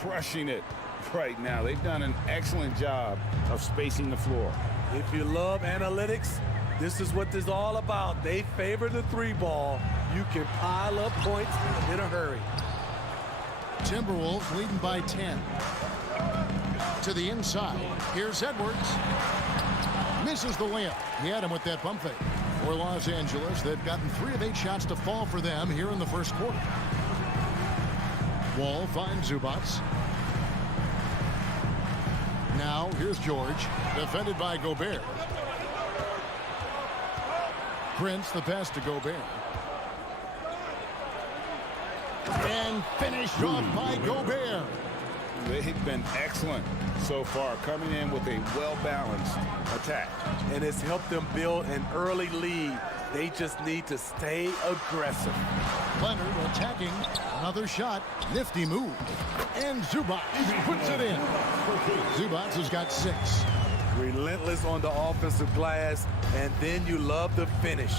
Crushing it right now. They've done an excellent job of spacing the floor. If you love analytics, this is what this is all about. They favor the 3-ball. You can pile up points in a hurry. Timberwolves leading by 10. To the inside. Here's Edwards. Misses the layup. He had him with that pump fake. For Los Angeles, they've gotten 3 of 8 shots to fall for them here in the first quarter. Wall finds Zubac. Now, here's George. Defended by Gobert. Prince, the pass to Gobert. And finished off by Gobert. They've been excellent so far, coming in with a well-balanced attack. And it's helped them build an early lead. They just need to stay aggressive. Leonard attacking. Another shot. Nifty move. And Zubac puts it in. Zubac has got 6. Relentless on the offensive glass, and then you love the finish.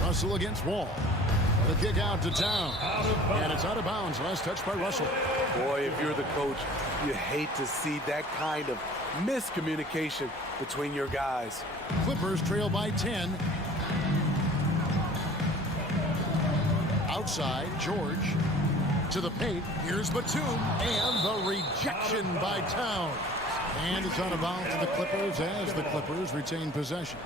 Russell against Wall. The kick out to Towns. And it's out of bounds. Last touch by Russell. Boy, if you're the coach, you hate to see that kind of miscommunication between your guys. Clippers trail by 10. Outside, George to the paint. Here's Batum. And the rejection by Towns. And it's out of bounds to the Clippers as the Clippers retain possession.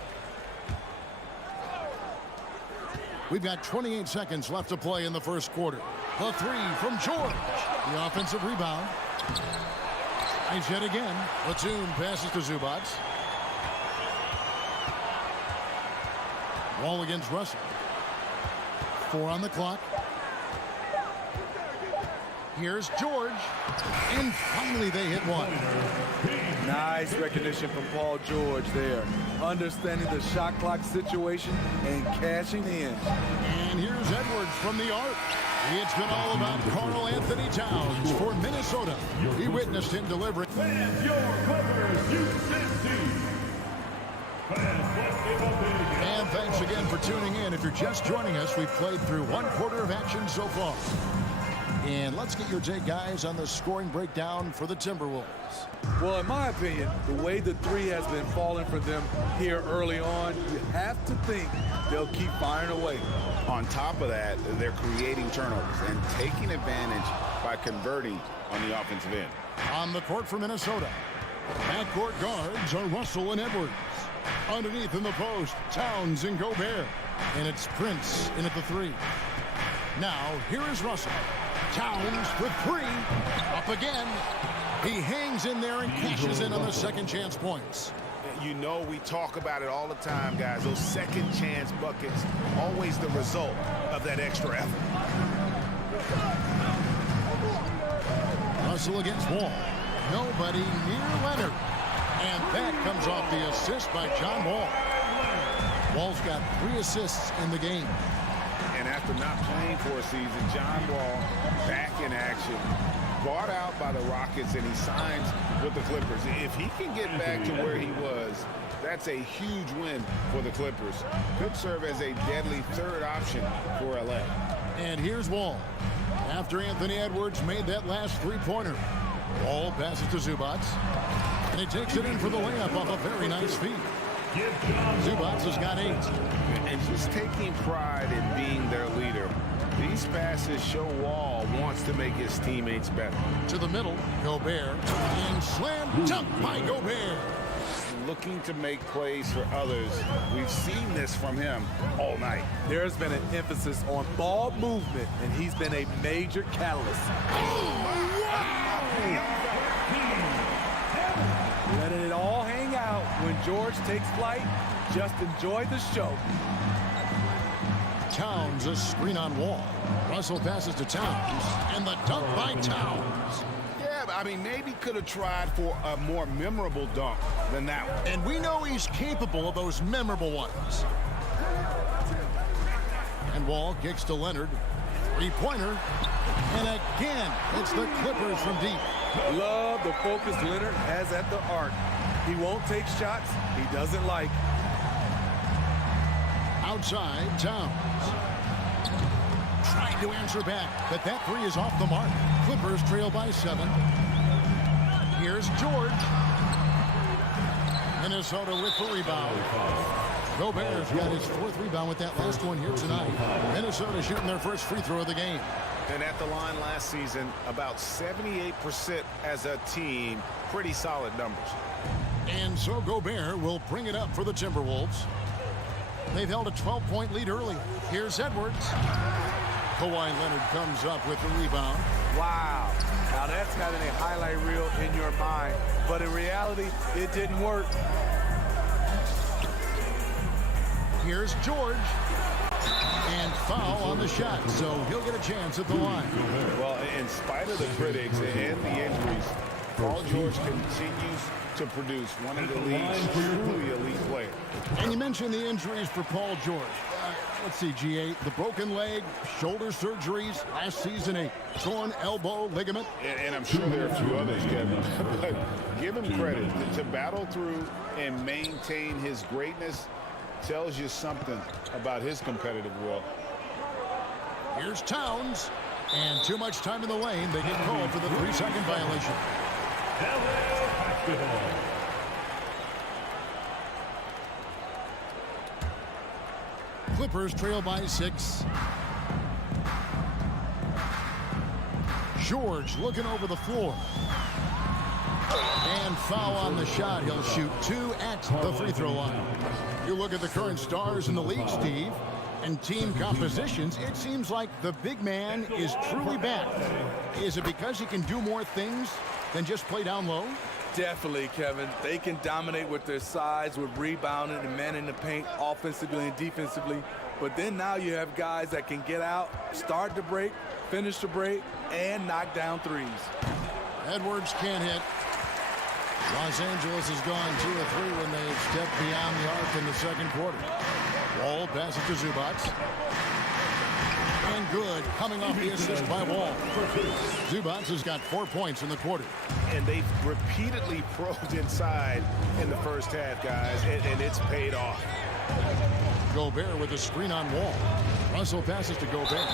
We've got 28 seconds left to play in the first quarter. The three from George. The offensive rebound. Nice yet again. Batum passes to Zubac. Wall against Russell. 4 on the clock. Here's George. And finally they hit one. Nice recognition from Paul George there. Understanding the shot clock situation and cashing in. And here's Edwards from the arc. It's been all about Karl Anthony Towns for Minnesota. He witnessed him deliver. Fans, your Clippers, UCC. And thanks again for tuning in. If you're just joining us, we've played through one quarter of action so far. And let's get your take, guys, on the scoring breakdown for the Timberwolves. Well, in my opinion, the way the three has been falling for them here early on, you have to think they'll keep firing away. On top of that, they're creating turnovers and taking advantage by converting on the offensive end. On the court for Minnesota, backcourt guards are Russell and Edwards. Underneath in the post, Towns and Gobert. And it's Prince in at the three. Now, here is Russell. Towns for three. Up again. He hangs in there and cashes in on the second chance points. You know, we talk about it all the time, guys. Those second chance buckets, always the result of that extra effort. Russell against Wall. Nobody near Leonard. And that comes off the assist by John Wall. Wall's got 3 assists in the game. And after not playing for a season, John Wall back in action, bought out by the Rockets, and he signs with the Clippers. If he can get back to where he was, that's a huge win for the Clippers. Could serve as a deadly third option for LA. And here's Wall. After Anthony Edwards made that last three-pointer, Wall passes to Zubac. And he takes it in for the layup off a very nice feed. Zubac has got 8. And just taking pride in being their leader, these passes show Wall wants to make his teammates better. To the middle, Gobert. And slam dunk by Gobert. Looking to make plays for others. We've seen this from him all night. There's been an emphasis on ball movement, and he's been a major catalyst. Letting it all hang out when George takes flight. Just enjoy the show. Towns, a screen on Wall. Russell passes to Towns. And the dunk by Towns. Yeah, I mean, maybe could have tried for a more memorable dunk than that one. And we know he's capable of those memorable ones. And Wall kicks to Leonard. Three-pointer. And again, it's the Clippers from deep. Love the focus Leonard has at the arc. He won't take shots he doesn't like. Outside, Towns. Trying to answer back, but that three is off the mark. Clippers trail by 7. Here's George. Minnesota with the rebound. Gobert's got his 4th rebound with that last one here tonight. Minnesota shooting their first free throw of the game. And at the line last season, about 78% as a team. Pretty solid numbers. And so Gobert will bring it up for the Timberwolves. They've held a 12-point lead early. Here's Edwards. Kawhi Leonard comes up with the rebound. Wow. Now that's got a highlight reel in your mind. But in reality, it didn't work. Here's George. And foul on the shot, so he'll get a chance at the line. Well, in spite of the critics and the injuries, Paul George continues to produce one of the league's truly elite players. And you mentioned the injuries for Paul George. Let's see, GA, the broken leg, shoulder surgeries, last season a torn elbow ligament. And I'm sure there are a few others, Kevin. But give him credit. To battle through and maintain his greatness tells you something about his competitive will. Here's Towns. And too much time in the lane. They get called for the 3-second violation. Clippers trail by 6. George looking over the floor. And foul on the shot. He'll shoot 2 at the free throw line. You look at the current stars in the league, Steve, and team compositions, it seems like the big man is truly back. Is it because he can do more things than just play down low? Definitely, Kevin. They can dominate with their size, with rebounding and manning the paint offensively and defensively. But then now you have guys that can get out, start the break, finish the break, and knock down threes. Edwards can't hit. Los Angeles has gone 2 of 3 when they step beyond the arc in the second quarter. Wall passes to Zubac. And good, coming off the assist by Wall. Zubac has got 4 points in the quarter. And they've repeatedly probed inside in the first half, guys, and it's paid off. Gobert with a screen on Wall. Russell passes to Gobert.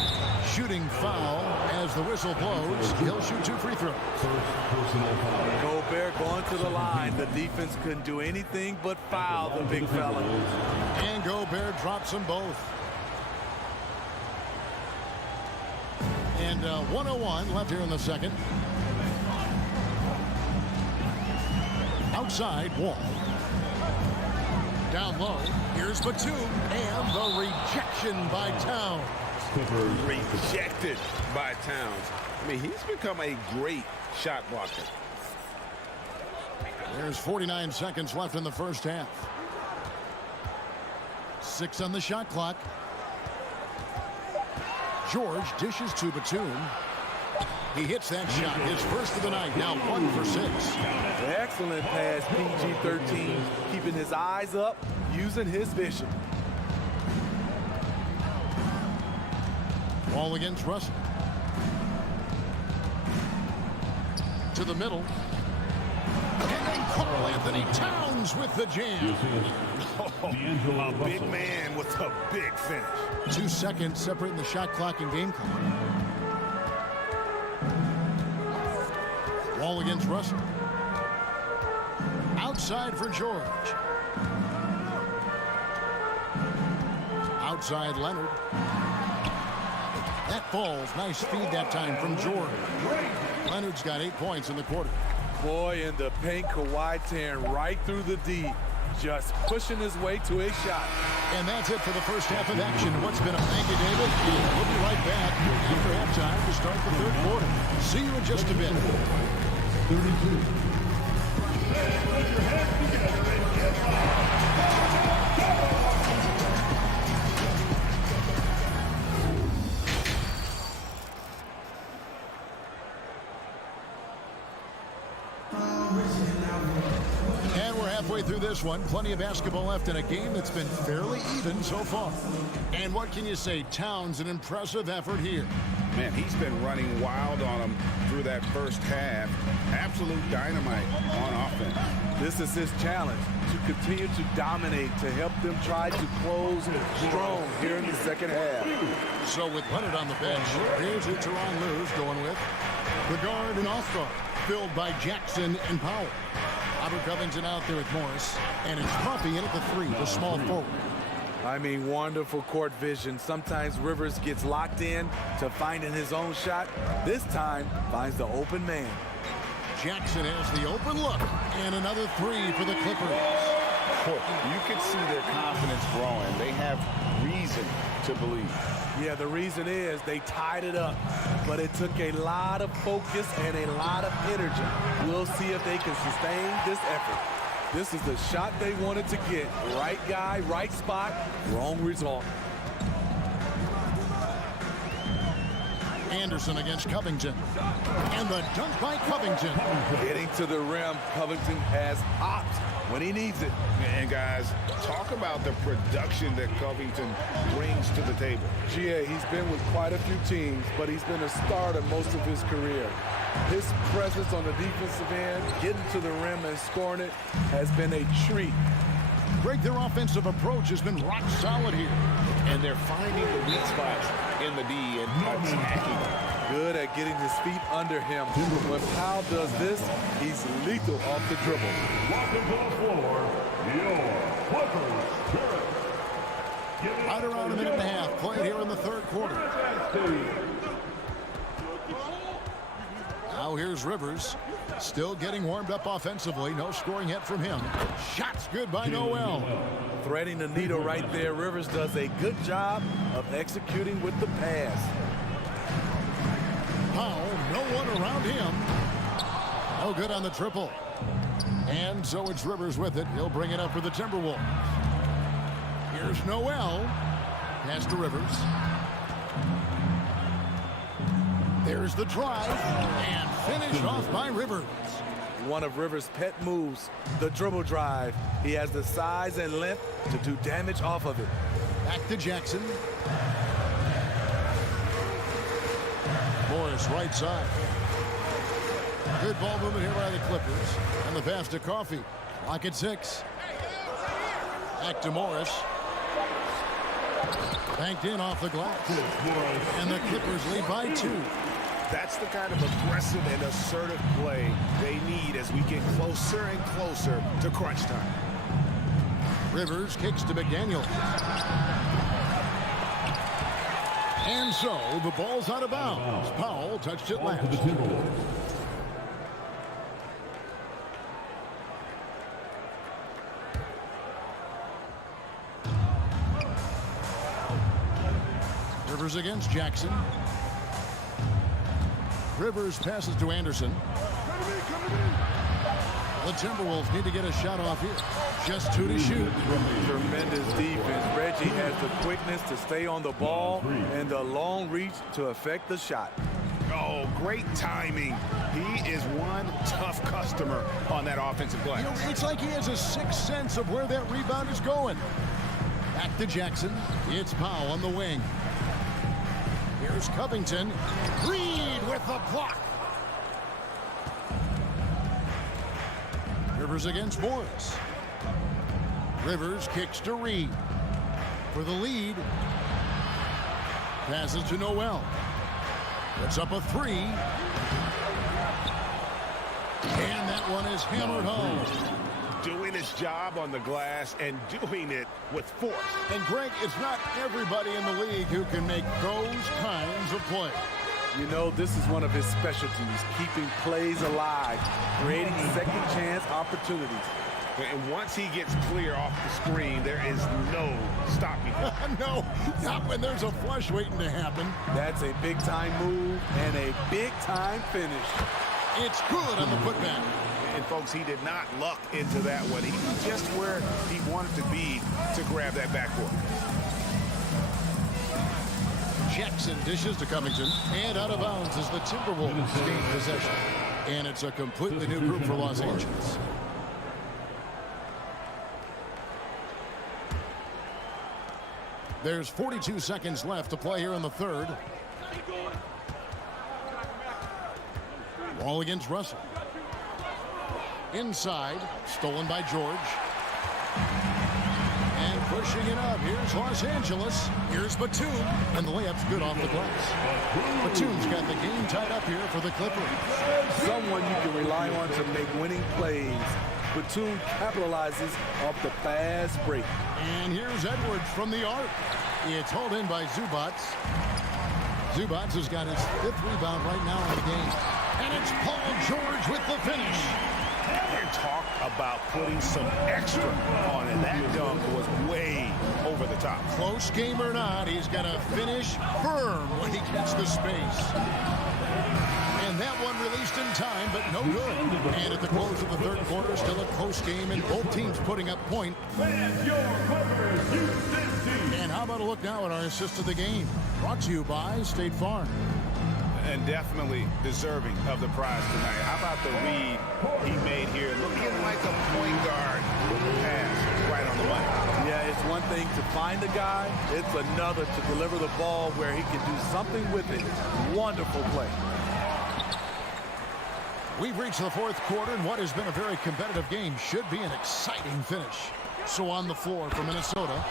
Shooting foul as the whistle blows. He'll shoot 2 free throws. Gobert going to the line. The defense couldn't do anything but foul the big fella. And Gobert drops them both. And 1:01 left here in the second. Outside, Wall. Down low, here's Batum, and the rejection by Towns. Rejected by Towns. I mean, he's become a great shot blocker. There's 49 seconds left in the first half. 6 on the shot clock. George dishes to Batum. He hits that shot, his first of the night, now 1 for 6. Excellent pass, PG-13, keeping his eyes up, using his vision. Ball against Russell. To the middle. And then Karl Anthony Towns with the jam. A big man with a big finish. 2 seconds separating the shot clock and game clock. Wall against Russell. Outside for George. Outside Leonard. That falls. Nice feed that time from George. Leonard's got 8 points in the quarter. Boy, in the paint, Kawhi tearing right through the D. Just pushing his way to a shot. And that's it for the first half of action. What's been a thank you, David. And we'll be right back after halftime to start the third quarter. See you in just a bit. 32. And we're halfway through this one. Plenty of basketball left in a game that's been fairly even so far. And what can you say? Towns, an impressive effort here. Man, he's been running wild on them through that first half. Absolute dynamite on offense. This is his challenge, to continue to dominate, to help them try to close strong here in the second half. So with Leonard on the bench, here's who Tyronn Lue's going with. The guard and off-guard, filled by Jackson and Powell. Robert Covington out there with Morris. And it's Puffy in at the 3, the small forward. I mean, wonderful court vision. Sometimes Rivers gets locked in to finding his own shot. This time, finds the open man. Jackson has the open look. And another 3 for the Clippers. You can see their confidence growing. They have reason to believe. Yeah, the reason is they tied it up. But it took a lot of focus and a lot of energy. We'll see if they can sustain this effort. This is the shot they wanted to get. Right guy, right spot, wrong result. Anderson against Covington. And the dunk by Covington. Getting to the rim, Covington has hops when he needs it. And guys, talk about the production that Covington brings to the table. GA, he's been with quite a few teams, but he's been a starter most of his career. His presence on the defensive end, getting to the rim and scoring it, has been a treat. Greg, their offensive approach has been rock solid here. And they're finding the weak spots in the D and attacking. Good at getting his feet under him. When Powell does this, he's lethal off the dribble. Welcome to the floor, your Clippers Spirit. Right around a minute and a half played here in the third quarter. Now here's Rivers. Still getting warmed up offensively. No scoring yet from him. Shots good by Noel. Threading the needle right there. Rivers does a good job of executing with the pass. Powell, no one around him. No good on the triple. And so it's Rivers with it. He'll bring it up for the Timberwolves. Here's Noel. Pass to Rivers. There's the drive. And finished off by Rivers. One of Rivers' pet moves, the dribble drive. He has the size and length to do damage off of it. Back to Jackson. Morris right side. Good ball movement here by the Clippers. And the pass to Coffey. Lock at 6. Back to Morris. Banked in off the glass. And the Clippers lead by 2. That's the kind of aggressive and assertive play they need as we get closer and closer to crunch time. Rivers kicks to McDaniel. And so the ball's out of bounds. Powell touched it last. Rivers against Jackson. Rivers passes to Anderson. The Timberwolves need to get a shot off here. Just 2 to shoot. Tremendous defense. Reggie has the quickness to stay on the ball and the long reach to affect the shot. Oh, great timing. He is one tough customer on that offensive glass. You know, it's like he has a sixth sense of where that rebound is going. Back to Jackson. It's Powell on the wing. Here's Covington. Reed with the block. Rivers against Morris. Rivers kicks to Reed for the lead. Passes to Noel. Puts up a 3. And that one is hammered home. Doing his job on the glass and doing it with force. And Greg, it's not everybody in the league who can make those kinds of plays. You know, this is one of his specialties, keeping plays alive, creating second chance opportunities. And once he gets clear off the screen, there is no stopping him. No, not when there's a flush waiting to happen. That's a big-time move and a big-time finish. It's good on the putback. And, folks, he did not luck into that one. He was just where he wanted to be to grab that backboard. Jackson dishes to Covington. And out of bounds as the Timberwolves gain possession. And it's a completely new group for Los Angeles. There's 42 seconds left to play here in the third. Wall against Russell. Inside, stolen by George. And pushing it up. Here's Los Angeles. Here's Batum. And the layup's good off the glass. Batum's got the game tied up here for the Clippers. Someone you can rely on to make winning plays. Batum capitalizes off the fast break. And here's Edwards from the arc. It's hauled in by Zubac. Zubac has got his 5th rebound right now in the game. And it's Paul George with the finish. And talk about putting some extra on it. That dunk was way over the top. Close game or not, he's got to finish firm when he gets the space. And that one released in time, but no good. And at the close of the third quarter, still a close game, and both teams putting up point. And how about a look now at our assist of the game? Brought to you by State Farm. And definitely deserving of the prize tonight. How about the read he made here? Looking like a point guard pass right on the money. Yeah, it's one thing to find a guy. It's another to deliver the ball where he can do something with it. Wonderful play. We've reached the fourth quarter, and what has been a very competitive game should be an exciting finish. So on the floor for Minnesota,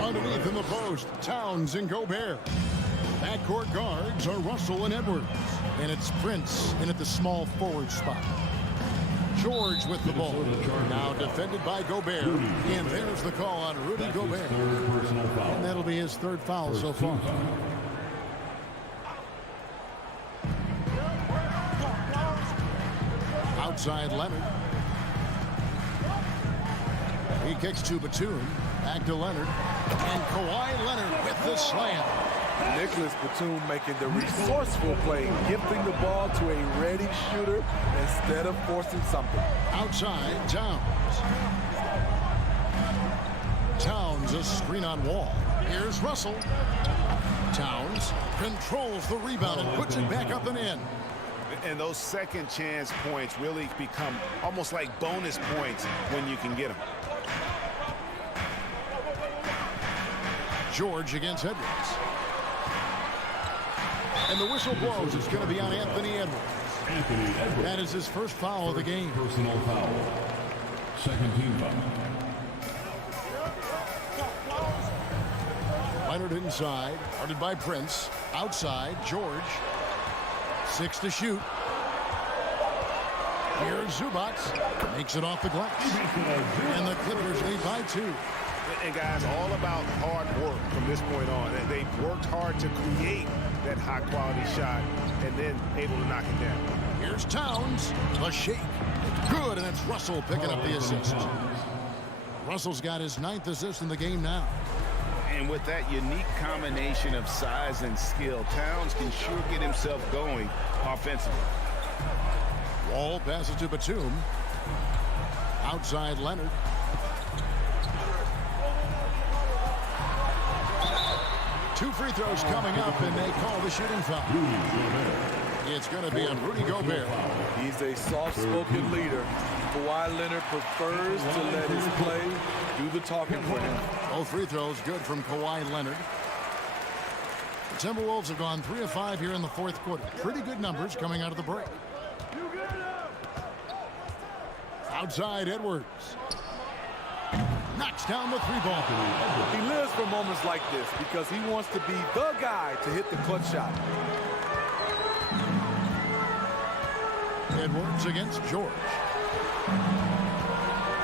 underneath in the post, Towns and Gobert. Backcourt guards are Russell and Edwards. And it's Prince in at the small forward spot. George with the ball. Now defended by Gobert. And there's the call on Rudy Gobert. And that'll be his third foul so far. Outside Leonard. He kicks to Batum. Back to Leonard. And Kawhi Leonard with the slam. Nicholas Batum making the resourceful play, gifting the ball to a ready shooter instead of forcing something. Outside, Towns. Towns, a screen on Wall. Here's Russell. Towns controls the rebound and puts it back up and in. And those second chance points really become almost like bonus points when you can get them. George against Edwards. And the whistle blows. It's going to be on Anthony Edwards. That is his first foul of the game. Personal foul. Second team foul. Leonard inside. Guarded by Prince. Outside, George. 6 to shoot. Here's Zubac. Makes it off the glass. And the Clippers lead by 2. And guys, all about hard work from this point on. They've worked hard to create that high-quality shot and then able to knock it down. Here's Towns. The shake. Good, and it's Russell picking up the assist. Russell's got his 9th assist in the game now. And with that unique combination of size and skill, Towns can sure get himself going offensively. Wall passes to Batum. Outside Leonard. Two free throws coming up, and they call the shooting foul. It's going to be on Rudy Gobert. He's a soft-spoken leader. Kawhi Leonard prefers to let his play do the talking for him. Both free throws good from Kawhi Leonard. The Timberwolves have gone 3 of 5 here in the fourth quarter. Pretty good numbers coming out of the break. Outside Edwards. Knocks down the 3-ball. He lives for moments like this because he wants to be the guy to hit the clutch shot. Edwards against George.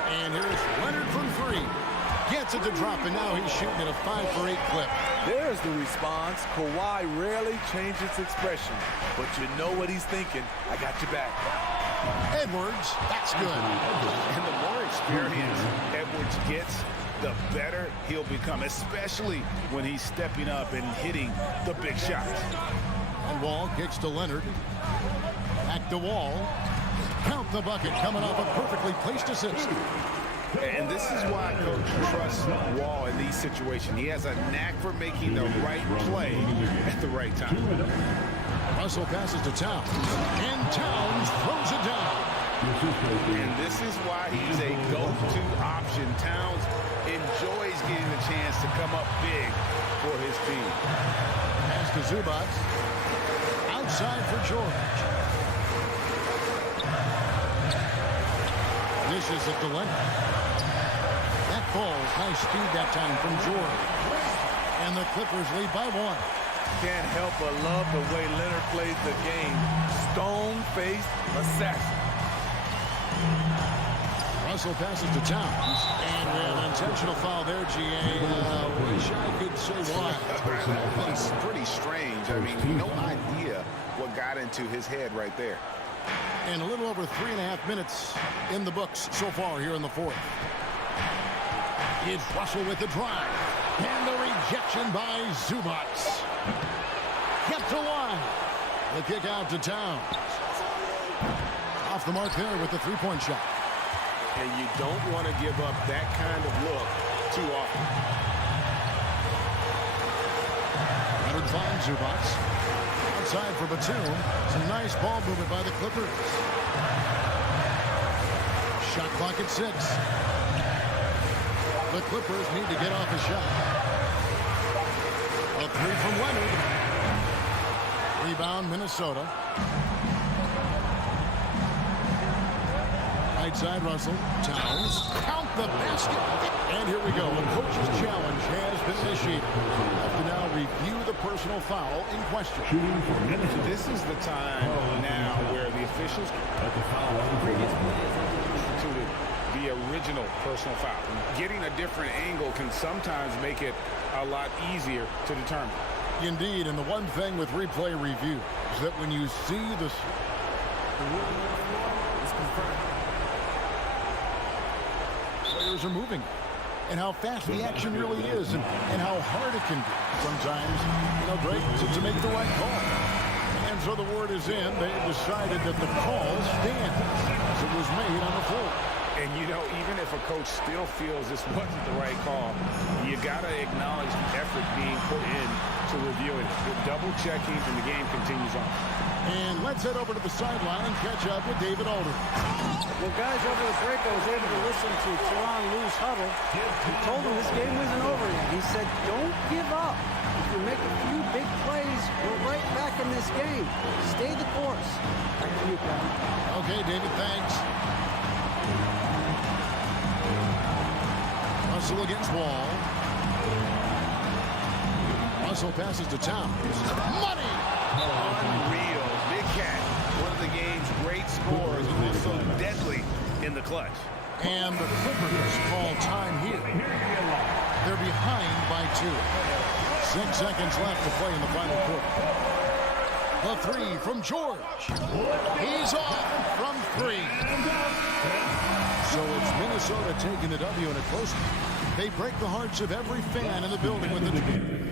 And here's Leonard from 3. Gets it to drop, and now he's shooting at a 5-for-8 clip. There's the response. Kawhi rarely changes expression, but you know what he's thinking. I got your back. Edwards, that's good. And the more experience Edwards gets, the better he'll become, especially when he's stepping up and hitting the big shots. And Wall kicks to Leonard. Back to Wall. Count the bucket, coming off a perfectly placed assist. And this is why Coach trusts Wall in these situations. He has a knack for making the right play at the right time. Russell passes to Towns, and Towns throws it down. And this is why he's a go-to option. Towns enjoys getting the chance to come up big for his team. Pass to Zubac. Outside for George. Dishes it to Leonard. That falls. Nice speed that time from George. And the Clippers lead by 1. Can't help but love the way Leonard plays the game. Stone-faced assassin. Russell passes to Towns. And we have an intentional foul there, GA. Wish I could say why. It's pretty strange. I mean, no idea what got into his head right there. And a little over 3.5 minutes in the books so far here in the fourth. It's Russell with the drive. And the rejection by Zubac. Kept to line. The kick out to Towns. Off the mark there with the 3-point shot. And you don't want to give up that kind of look too often. Leonard finds Zubac. Outside for Batum. Some nice ball movement by the Clippers. Shot clock at 6. The Clippers need to get off a shot. A 3 from Leonard. Rebound, Minnesota. Right side, Russell. Towns. Count the basket. And here we go. A coach's challenge has been initiated. We have to now review the personal foul in question. This is the time now where the officials instituted the original personal foul. Getting a different angle can sometimes make it a lot easier to determine. Indeed, and the one thing with replay review is that when you see the players are moving, and how fast the action really is, and how hard it can be. Sometimes, Greg, to make the right call. And so the word is in. They decided that the call stands as it was made on the floor. And, even if a coach still feels this wasn't the right call, you got to acknowledge the effort being put in to review it. The double-checking, and the game continues on. And let's head over to the sideline and catch up with David Alder. Well, guys, over the break, I was able to listen to Teron Lou's huddle. He told him this game wasn't over yet. He said, don't give up. If you make a few big plays, we're right back in this game. Stay the course. Back to you, Kevin. Okay, David, thanks. Russell against Wall. Russell passes to Towns. Money! Unreal. Big Cat, one of the game's great scorers, and was so deadly in the clutch. And the Clippers call time here. They're behind by 2. 6 seconds left to play in the final quarter. A 3 from George. He's off from 3. So it's Minnesota taking the W in a close one. They break the hearts of every fan in the building with the...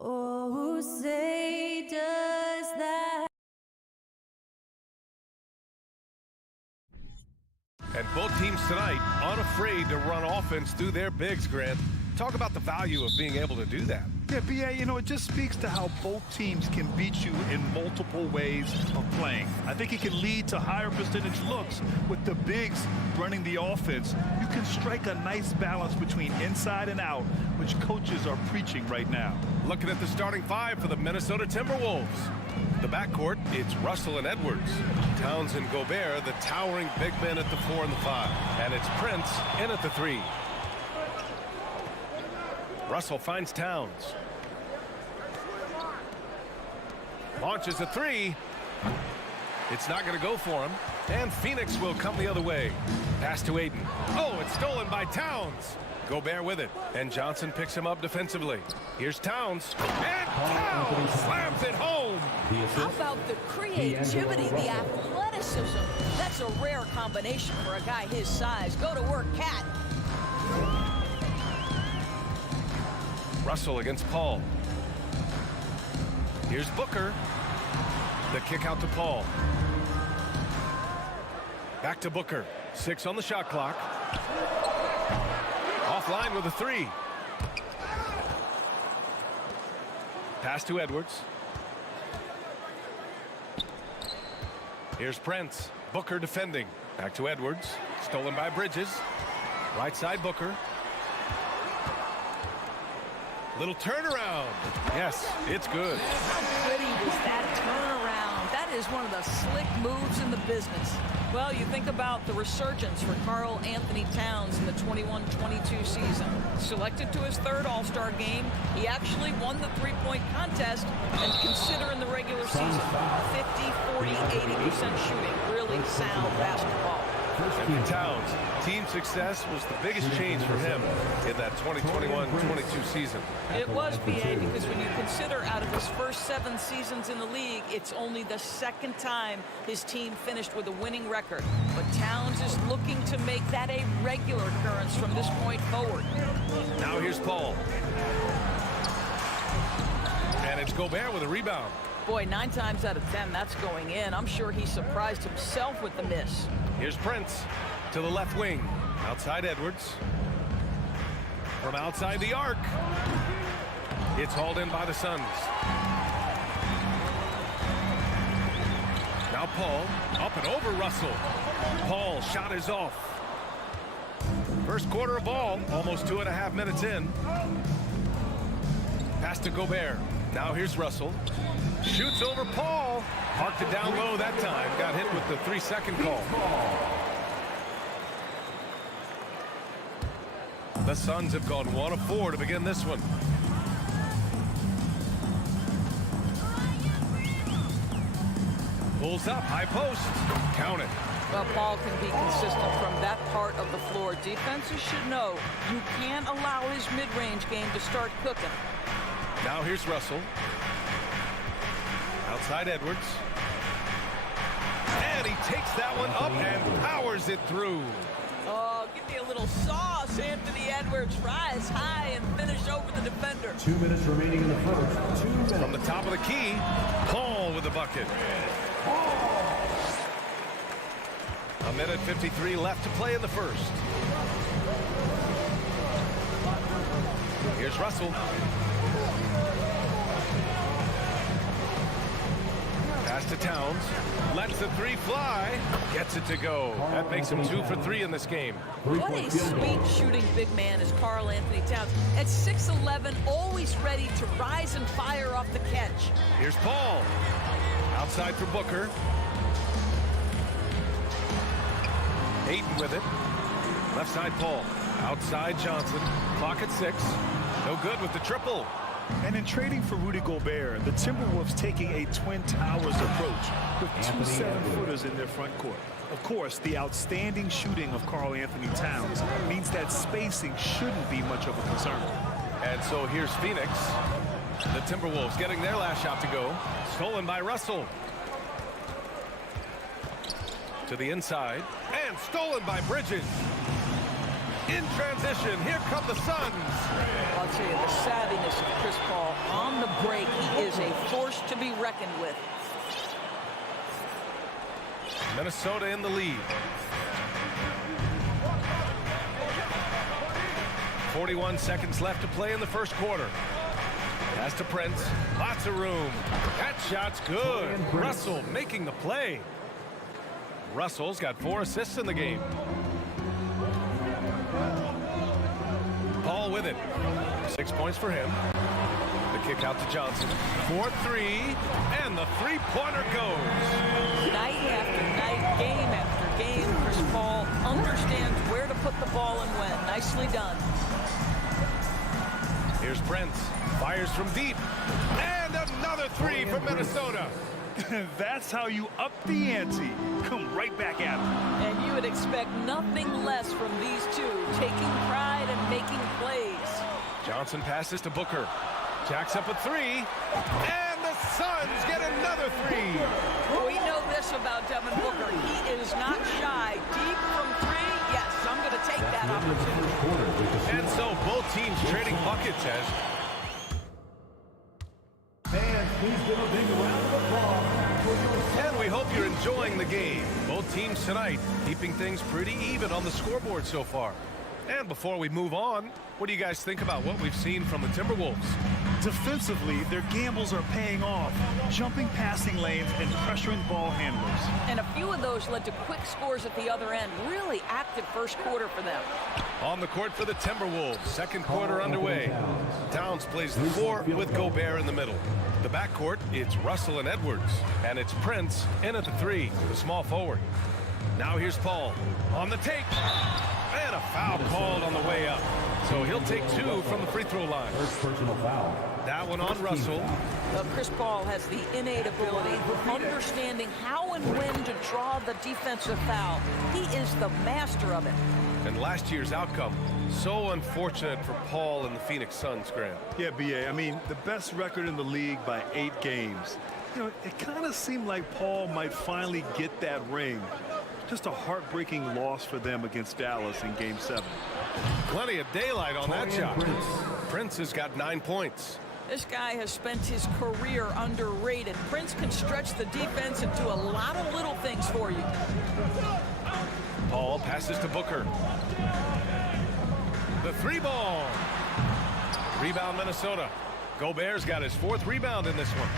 Oh, who say does that? And both teams tonight unafraid to run offense through their bigs, Grant. Talk about the value of being able to do that. Yeah, B.A., it just speaks to how both teams can beat you in multiple ways of playing. I think it can lead to higher percentage looks with the bigs running the offense. You can strike a nice balance between inside and out, which coaches are preaching right now. Looking at the starting 5 for the Minnesota Timberwolves. The backcourt, it's Russell and Edwards. Towns and Gobert, the towering big men at the 4 and the 5. And it's Prince in at the 3. Russell finds Towns. Launches a 3. It's not going to go for him. And Phoenix will come the other way. Pass to Ayton. Oh, it's stolen by Towns. Gobert with it. And Johnson picks him up defensively. Here's Towns. And Towns slams it home. How about the creativity, the athleticism? That's a rare combination for a guy his size. Go to work, Cat. Russell against Paul. Here's Booker. The kick out to Paul. Back to Booker. 6 on the shot clock. Offline with a 3. Pass to Edwards. Here's Prince. Booker defending. Back to Edwards. Stolen by Bridges. Right side Booker. Little turnaround. Yes, it's good. How pretty was that turnaround? That is one of the slick moves in the business. Well, you think about the resurgence for Karl Anthony Towns in the 21-22 season. Selected to his third All-Star game, he actually won the three-point contest, and considering the regular season, 50, 40, 80% shooting. Really sound basketball. And for Towns, team success was the biggest change for him in that 2021-22 season. It was, BA, because when you consider out of his first 7 seasons in the league, it's only the second time his team finished with a winning record. But Towns is looking to make that a regular occurrence from this point forward. Now here's Paul. And it's Gobert with a rebound. Boy, 9 times out of 10, that's going in. I'm sure he surprised himself with the miss. Here's Prince to the left wing. Outside Edwards. From outside the arc. It's hauled in by the Suns. Now Paul up and over Russell. Paul shot is off. First quarter of ball, almost 2.5 minutes in. Pass to Gobert. Now here's Russell. Shoots over Paul. Parked it down low that time. Got hit with the 3-second call. The Suns have gone 1 of 4 to begin this one. Pulls up, high post. Count it. Well, Paul can be consistent from that part of the floor. Defenses should know you can't allow his mid-range game to start cooking. Now here's Russell. Outside Edwards. And he takes that one up and powers it through. Oh, give me a little sauce, Anthony Edwards. Rise high and finish over the defender. 2 minutes remaining in the first. 2 minutes. From the top of the key, Paul with the bucket. 1:53 left to play in the first. Here's Russell. Pass to Towns. Lets the 3 fly. Gets it to go. That makes him 2 for 3 in this game. What a sweet shooting big man is Karl Anthony Towns. At 6'11", always ready to rise and fire off the catch. Here's Paul. Outside for Booker. Ayton with it. Left side Paul. Outside Johnson. Clock at 6. No good with the triple. And in trading for Rudy Gobert, the Timberwolves taking a Twin Towers approach with 2 7-footers in their front court. Of course, the outstanding shooting of Karl Anthony Towns means that spacing shouldn't be much of a concern. And so here's Phoenix. The Timberwolves getting their last shot to go. Stolen by Russell. To the inside. And stolen by Bridges. In transition, here come the Suns. I'll tell you, the savviness of Chris Paul on the break, he is a force to be reckoned with. Minnesota in the lead. 41 seconds left to play in the first quarter. Pass to Prince. Lots of room. That shot's good. Russell making the play. Russell's got 4 assists in the game. Paul with it. 6 points for him. The kick out to Johnson. 4-3. And the three-pointer goes. Night after night, game after game, Chris Paul understands where to put the ball and when. Nicely done. Here's Prince. Fires from deep. And another 3 from Minnesota. That's how you up the ante. Come right back at him. And you would expect nothing less from these two, taking pride and making plays. Johnson passes to Booker. Jacks up a 3. And the Suns get another 3. We know this about Devin Booker. He is not shy. Deep from 3. Yes, I'm going to take that opportunity. And so both teams trading buckets as. Fans, please give a big round of applause. And we hope you're enjoying the game. Both teams tonight keeping things pretty even on the scoreboard so far. And before we move on, what do you guys think about what we've seen from the Timberwolves? Defensively, their gambles are paying off, jumping passing lanes and pressuring ball handlers. And a few of those led to quick scores at the other end. Really active first quarter for them. On the court for the Timberwolves, second quarter underway. Towns plays the 4 with Gobert in the middle. The backcourt, it's Russell and Edwards. And it's Prince in at the 3, the small forward. Now here's Paul on the take. And a foul called on the way up. So he'll take 2 from the free throw line. First personal foul. That one on Russell. Chris Paul has the innate ability of understanding how and when to draw the defensive foul. He is the master of it. And last year's outcome, so unfortunate for Paul and the Phoenix Suns, Graham. Yeah, B.A. I mean, the best record in the league by 8 games. You know, it kind of seemed like Paul might finally get that ring. Just a heartbreaking loss for them against Dallas in Game 7. Plenty of daylight on that shot. Prince has got 9 points. This guy has spent his career underrated. Prince can stretch the defense and do a lot of little things for you. Paul passes to Booker. The 3 ball. Rebound Minnesota. Gobert's got his 4th rebound in this one.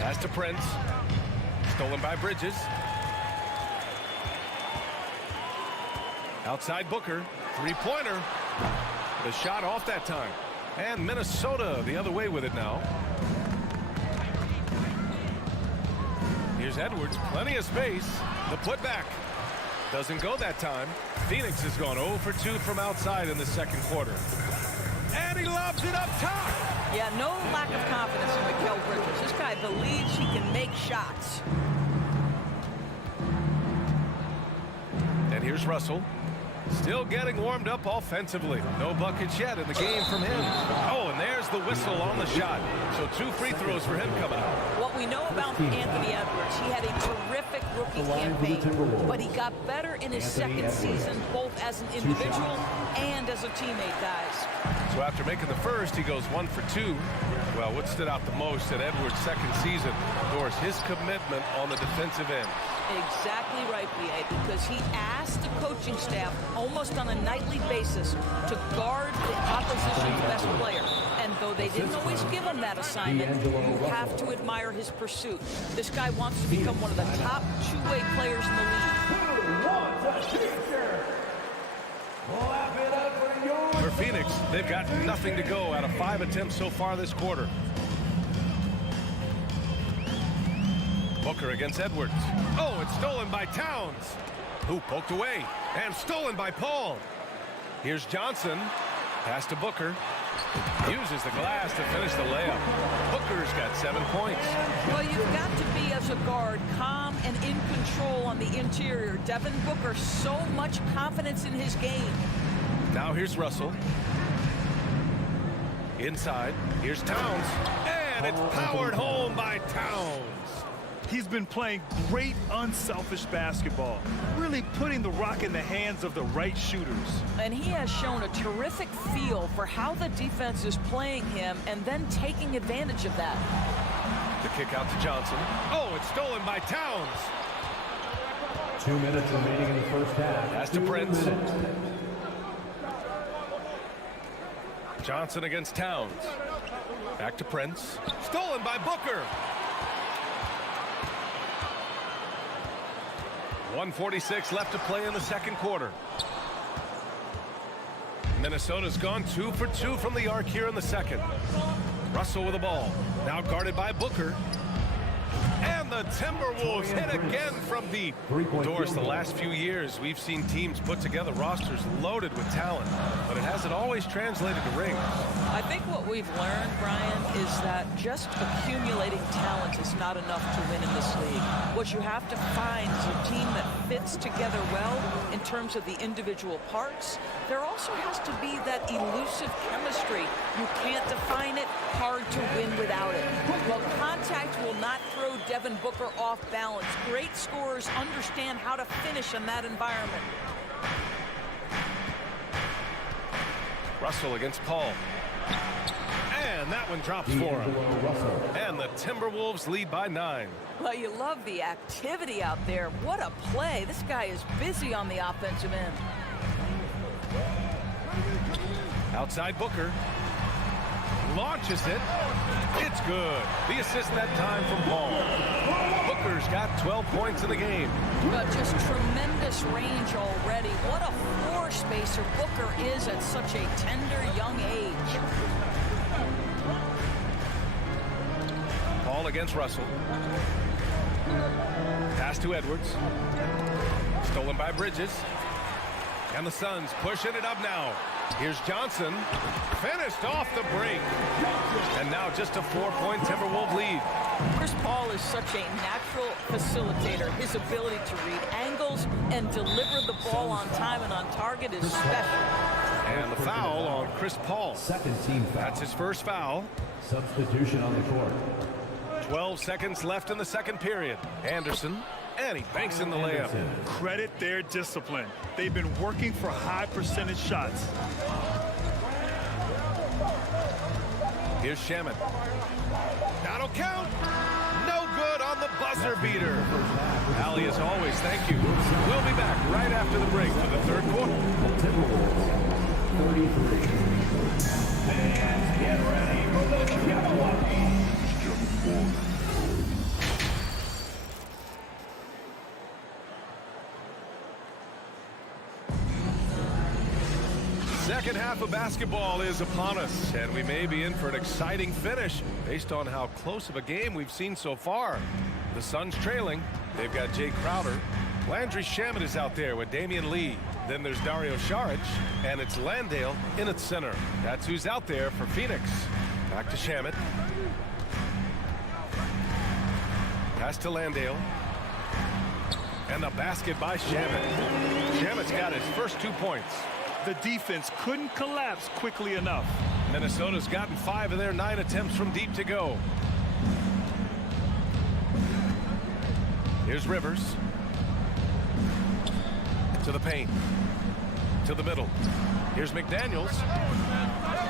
Pass to Prince. Stolen by Bridges. Outside Booker. 3-pointer. The shot off that time. And Minnesota the other way with it now. Here's Edwards. Plenty of space. The putback. Doesn't go that time. Phoenix has gone 0 for 2 from outside in the second quarter. And he lobs it up top. Yeah, no lack of confidence in Mikal Bridges. This guy believes he can make shots. And here's Russell. Still getting warmed up offensively. No buckets yet in the game from him. Oh, and there's the whistle on the shot. So 2 free throws for him coming up. What we know about Anthony Edwards, he had a terrific rookie campaign, but he got better in his second season, both as an individual and as a teammate, guys. So after making the first, he goes 1 for 2. Well, what stood out the most at Edwards' second season was his commitment on the defensive end. Exactly right, B.A., because he asked the coaching staff almost on a nightly basis to guard the opposition's best player. And though they didn't always give him that assignment, you have to admire his pursuit. This guy wants to become one of the top two-way players in the league. For Phoenix, they've got nothing to go out of 5 attempts so far this quarter. Booker against Edwards. Oh, it's stolen by Towns, who poked away, and stolen by Paul. Here's Johnson. Pass to Booker. Uses the glass to finish the layup. Booker's got 7 points. Well, you've got to be, as a guard, calm and in control on the interior. Devin Booker, so much confidence in his game. Now here's Russell. Inside, here's Towns. And it's powered home by Towns. He's been playing great unselfish basketball, really putting the rock in the hands of the right shooters. And he has shown a terrific feel for how the defense is playing him and then taking advantage of that. The kick out to Johnson. Oh, it's stolen by Towns. 2 minutes remaining in the first half. Pass to Prince. Johnson against Towns. Back to Prince. Stolen by Booker. 1:46 left to play in the second quarter. Minnesota's gone 2 for 2 from the arc here in the second. Russell with the ball. Now guarded by Booker. And the Timberwolves hit again from deep. Doris, the last few years, we've seen teams put together rosters loaded with talent, but it hasn't always translated to rings. I think what we've learned, Brian, is that just accumulating talent is not enough to win in this league. What you have to find is a team that fits together well in terms of the individual parts. There also has to be that elusive chemistry. You can't define it, hard to win without it. Well, contact will not throw Devin Booker off balance. Great scorers understand how to finish in that environment. Russell against Paul. And that one drops for him. And the Timberwolves lead by 9. Well, you love the activity out there. What a play. This guy is busy on the offensive end. Outside Booker. Launches it. It's good. The assist that time from Paul. Booker's got 12 points in the game. But just tremendous range already. What a floor spacer Booker is at such a tender young age. against Russell. Pass to Edwards. Stolen by Bridges. And the Suns pushing it up now. Here's Johnson. Finished off the break. And now just a 4-point Timberwolves lead. Chris Paul is such a natural facilitator. His ability to read angles and deliver the ball on time and on target is special. And the foul on Chris Paul. Second team foul. That's his first foul. Substitution on the court. 12 seconds left in the second period. Anderson, and he banks in the layup. Credit their discipline. They've been working for high percentage shots. Here's Shaman. That'll count. No good on the buzzer beater. Allie, as always, thank you. We'll be back right after the break for the third quarter. Timberwolves 33. And get ready for the Milwaukee. Second half of basketball is upon us, and we may be in for an exciting finish based on how close of a game we've seen so far. The Suns trailing. They've got Jay Crowder. Landry Shamet is out there with Damian Lee. Then there's Dario Saric, and it's Landale in its center. That's who's out there for Phoenix. Back to Shamet. Pass to Landale. And the basket by Shamet. Shamet's got his first 2 points. The defense couldn't collapse quickly enough. Minnesota's gotten 5 of their 9 attempts from deep to go. Here's Rivers. To the paint. To the middle. Here's McDaniels.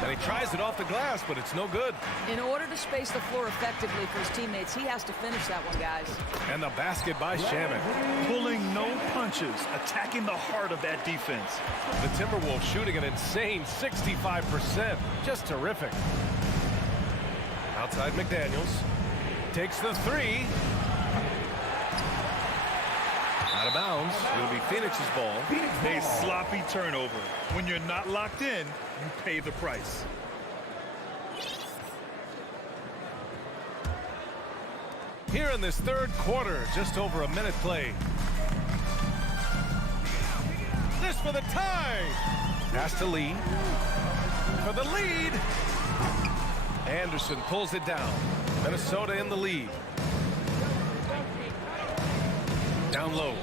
And he tries it off the glass, but it's no good. In order to space the floor effectively for his teammates, he has to finish that one, guys. And the basket by Shaman. Pulling no punches, attacking the heart of that defense. The Timberwolves shooting an insane 65%. Just terrific. Outside McDaniels. Takes the 3. Out of bounds. It'll be Phoenix's ball. A sloppy turnover. When you're not locked in, you pay the price. Here in this third quarter, just over a minute played. This for the tie. Pass to Lee. For the lead. Anderson pulls it down. Minnesota in the lead. Down low.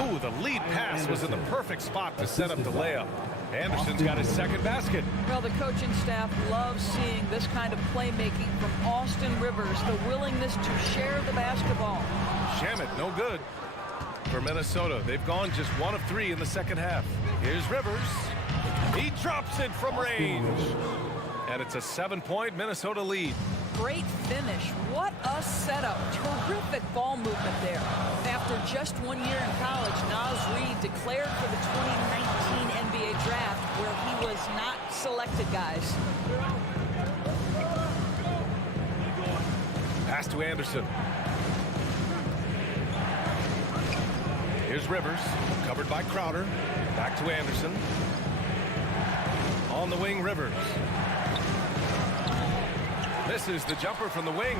Ooh, the lead pass was in the perfect spot to set up the layup. Anderson's got his second basket. Well, the coaching staff loves seeing this kind of playmaking from Austin Rivers, the willingness to share the basketball. Shamet, no good for Minnesota. They've gone just 1 of 3 in the second half. Here's Rivers. He drops it from range. And it's a 7-point Minnesota lead. Great finish. What a setup. Terrific ball movement there. After just 1 year in college, Naz Reid declared for the 2019 NBA draft, where he was not selected, guys. Pass to Anderson. Here's Rivers, covered by Crowder. Back to Anderson. On the wing, Rivers. Misses the jumper from the wing.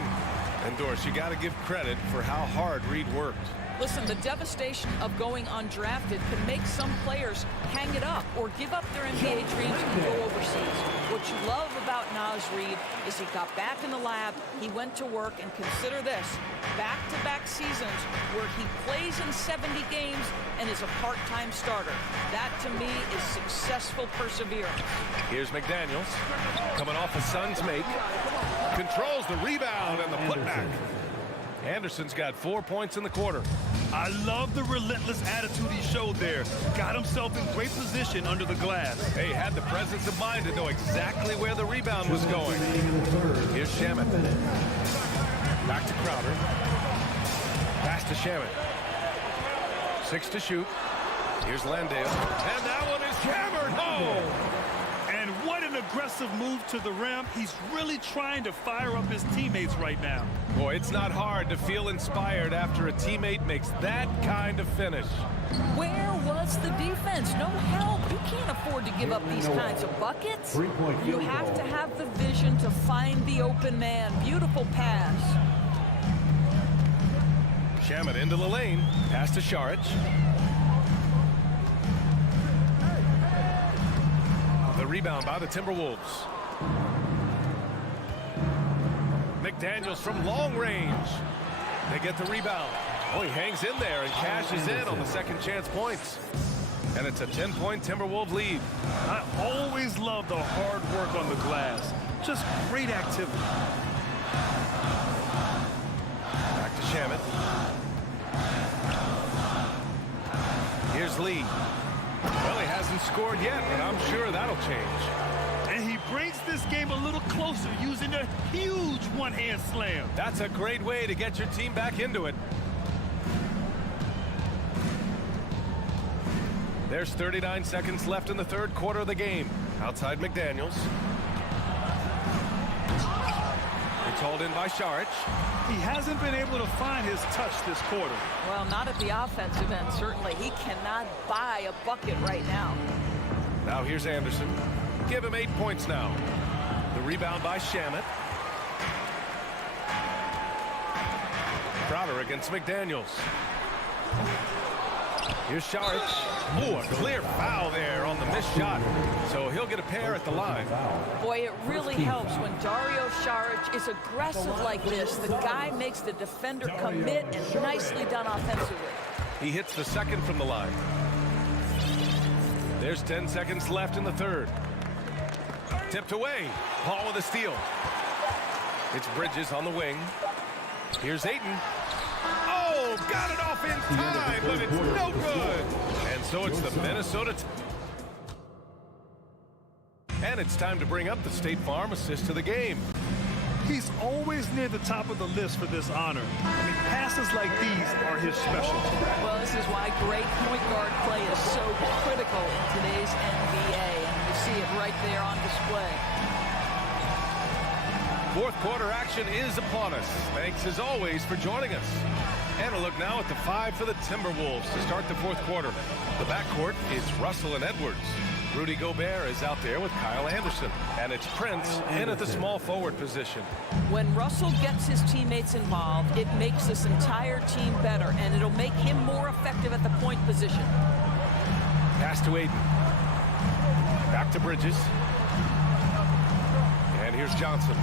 And Doris, you got to give credit for how hard Reid worked. Listen, the devastation of going undrafted can make some players hang it up or give up their NBA dreams and go overseas. What you love about Naz Reid is he got back in the lab, he went to work, and consider this, back-to-back seasons where he plays in 70 games and is a part-time starter. That, to me, is successful perseverance. Here's McDaniels, coming off the Suns make. Controls the rebound and the putback. Anderson's got 4 points in the quarter. I love the relentless attitude he showed there. Got himself in great position under the glass. He had the presence of mind to know exactly where the rebound was going. Here's Shamet. Back to Crowder. Pass to Shamet. 6 to shoot. Here's Landale. And that one is hammered home. And what an aggressive move to the rim. He's really trying to fire up his teammates right now. Boy, it's not hard to feel inspired after a teammate makes that kind of finish. Where was the defense? No help. You can't afford to give up these kinds of buckets. You have to have the vision to find the open man. Beautiful pass. Shamet into the lane. Pass to Šarić. The rebound by the Timberwolves. McDaniels from long range. They get the rebound. Oh, he hangs in there and cashes in on the second chance points. And it's a 10-point Timberwolves lead. I always love the hard work on the glass. Just great activity. Back to Shamet. Here's Lee. Well, he hasn't scored yet, but I'm sure that'll change. And he brings this game a little closer using a huge one-hand slam. That's a great way to get your team back into it. There's 39 seconds left in the third quarter of the game. Outside McDaniels. It's hauled in by Šarić. He hasn't been able to find his touch this quarter. Well, not at the offensive end, certainly. He cannot buy a bucket right now. Now here's Anderson. Give him 8 points now. The rebound by Shamet. Crowder against McDaniels. Here's Šarić. Oh, a clear foul there on the missed shot. So he'll get a pair at the line. Boy, it really helps when Dario Šarić is aggressive like this. The guy makes the defender commit, and nicely done offensively. He hits the second from the line. There's 10 seconds left in the third. Tipped away. Paul with a steal. It's Bridges on the wing. Here's Ayton. Oh, got it off in time, but it's no good. And so it's the Minnesota. And it's time to bring up the State Farm assist to the game. He's always near the top of the list for this honor. I mean, passes like these are his specialty. Well, this is why great point guard play is so critical in today's NBA. And you see it right there on display. Fourth quarter action is upon us. Thanks as always for joining us. And a look now at the 5 for the Timberwolves to start the fourth quarter. The backcourt is Russell and Edwards. Rudy Gobert is out there with Kyle Anderson. And it's Prince in at the small forward position. When Russell gets his teammates involved, it makes this entire team better, and it'll make him more effective at the point position. Pass to Ayton. Back to Bridges. And here's Johnson.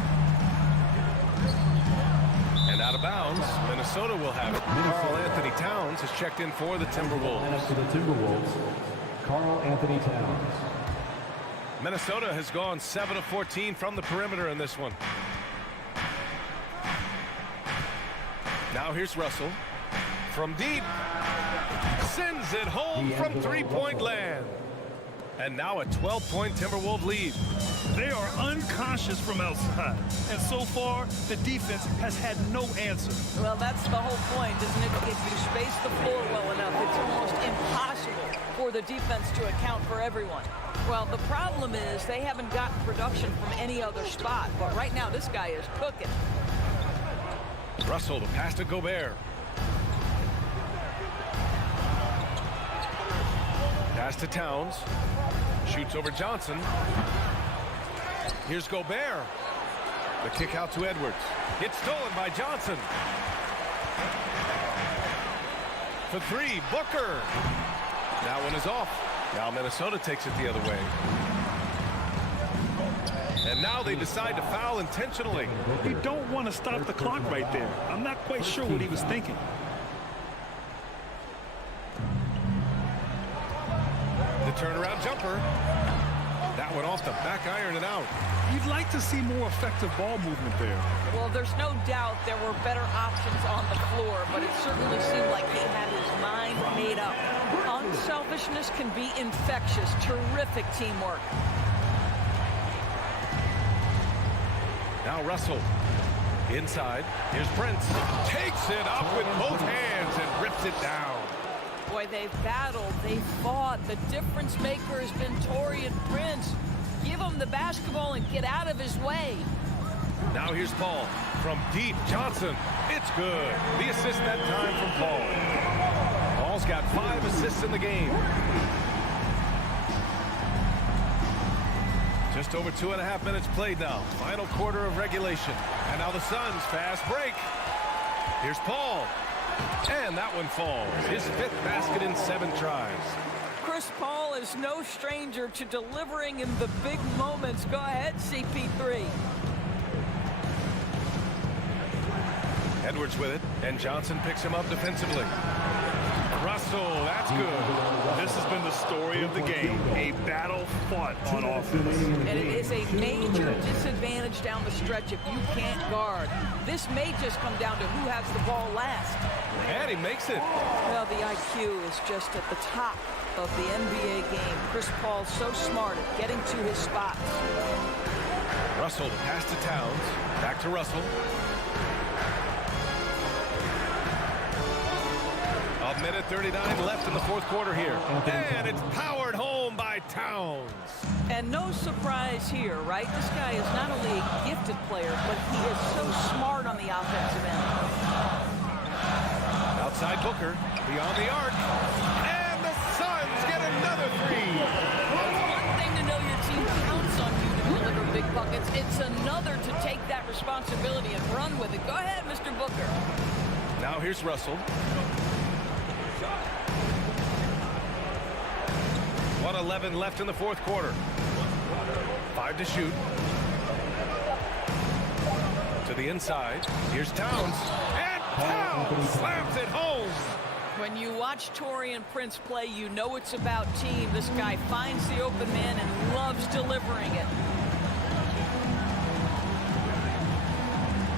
And out of bounds, Minnesota will have it. Karl Anthony Towns has checked in for the Timberwolves. For the Timberwolves, Karl Anthony Towns. Minnesota has gone 7 of 14 from the perimeter in this one. Now here's Russell. From deep. Sends it home from three-point land. And now a 12-point Timberwolves lead. They are unconscious from outside. And so far, the defense has had no answer. Well, that's the whole point, isn't it? If you space the floor well enough, it's almost impossible for the defense to account for everyone. Well, the problem is they haven't gotten production from any other spot. But right now, this guy is cooking. Russell, the pass to Gobert. Pass to Towns. Shoots over Johnson. Here's Gobert. The kick out to Edwards. It's stolen by Johnson. For three, Booker. That one is off. Now Minnesota takes it the other way. And now they decide to foul intentionally. They don't want to stop the clock right there. I'm not quite sure what he was thinking. The turnaround jumper. That one off the back iron and out. You'd like to see more effective ball movement there. Well, there's no doubt there were better options on the floor, but it certainly seemed like he had his mind made up. Unselfishness can be infectious. Terrific teamwork. Now Russell. Inside. Here's Prince. Takes it up with both hands and rips it down. Boy, they've battled, they've fought. The difference maker has been Taurean Prince. Give him the basketball and get out of his way. Now here's Paul. From deep, Johnson. It's good. The assist that time from Paul. Paul's got 5 assists in the game. Just over 2.5 minutes played now. Final quarter of regulation. And now the Suns fast break. Here's Paul. And that one falls. His 5th basket in 7 tries. Chris Paul is no stranger to delivering in the big moments. Go ahead, CP3. Edwards with it, and Johnson picks him up defensively. Russell, that's good. This has been the story of the game. A battle fought on offense. And it is a major disadvantage down the stretch if you can't guard. This may just come down to who has the ball last. And he makes it. Well, the IQ is just at the top of the NBA game. Chris Paul's so smart at getting to his spots. Russell to pass to Towns. Back to Russell. A minute 39 left in the 4th quarter here. And it's powered home by Towns. And no surprise here, right? This guy is not only a gifted player, but he is so smart on the offensive end. Outside Booker, beyond the arc. And the Suns get another 3. It's one thing to know your team counts on you to deliver big buckets. It's another to take that responsibility and run with it. Go ahead, Mr. Booker. Now here's Russell. 1:11 left in the 4th quarter. 5 to shoot. To the inside. Here's Towns. And Towns slams it home. When you watch Taurean Prince play, you know it's about team. This guy finds the open man and loves delivering it.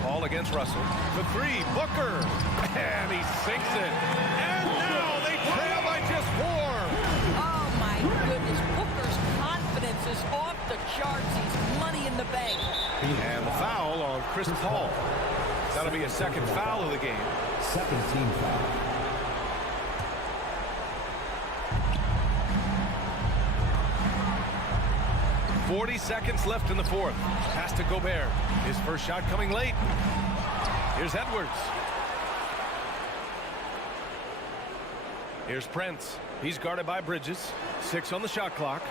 Paul against Russell. The 3, Booker. And he sinks it. And now they trail by just 4. Oh, my goodness. Booker's confidence is off the charts. He's money in the bank. And the foul on Chris Paul. That'll be a 2nd foul of the game. 2nd team foul. .40 seconds left in the 4th. Pass to Gobert. His first shot coming late. Here's Edwards. Here's Prince. He's guarded by Bridges. 6 on the shot clock.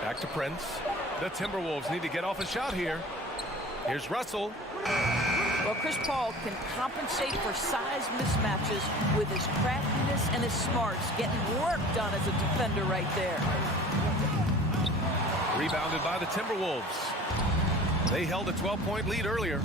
Back to Prince. The Timberwolves need to get off a shot here. Here's Russell. Well, Chris Paul can compensate for size mismatches with his craftiness and his smarts, getting work done as a defender right there. Rebounded by the Timberwolves. They held a 12-point lead earlier.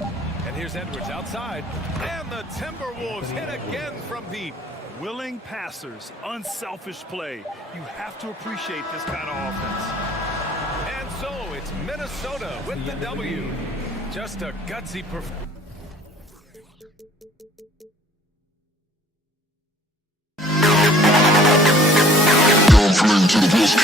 And here's Edwards outside. And the Timberwolves hit again from deep. Willing passers, unselfish play. You have to appreciate this kind of offense. And so it's Minnesota with the W. Just a gutsy performance. To the best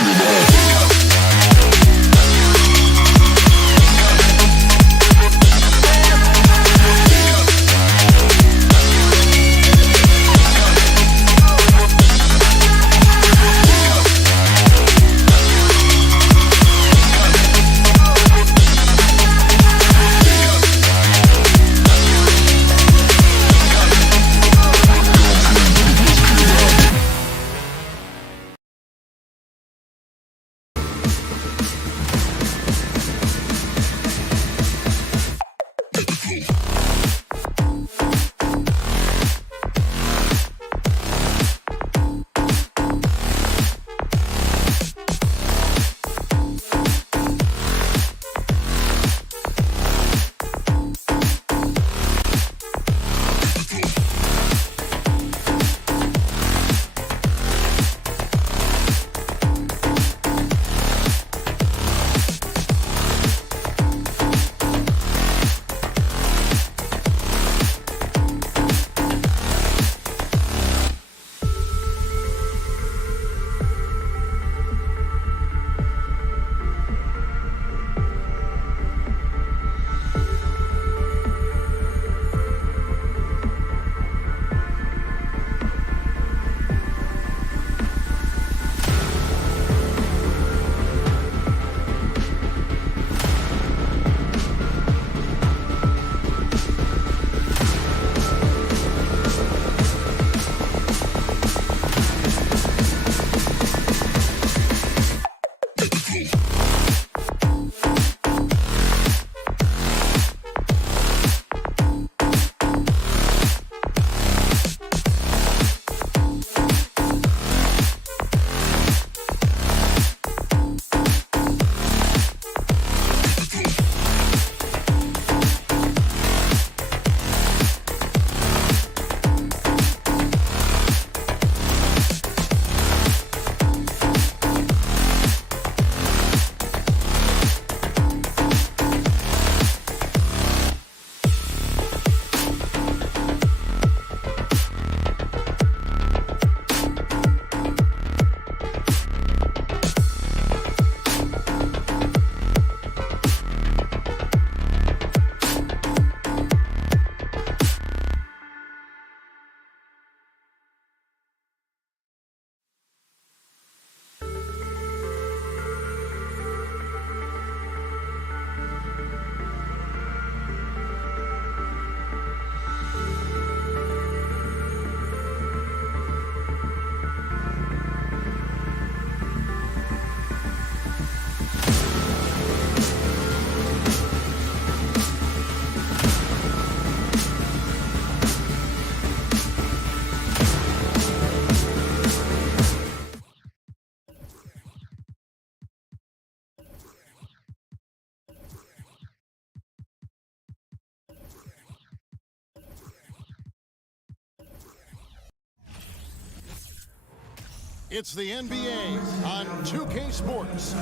It's the NBA on 2K Sports.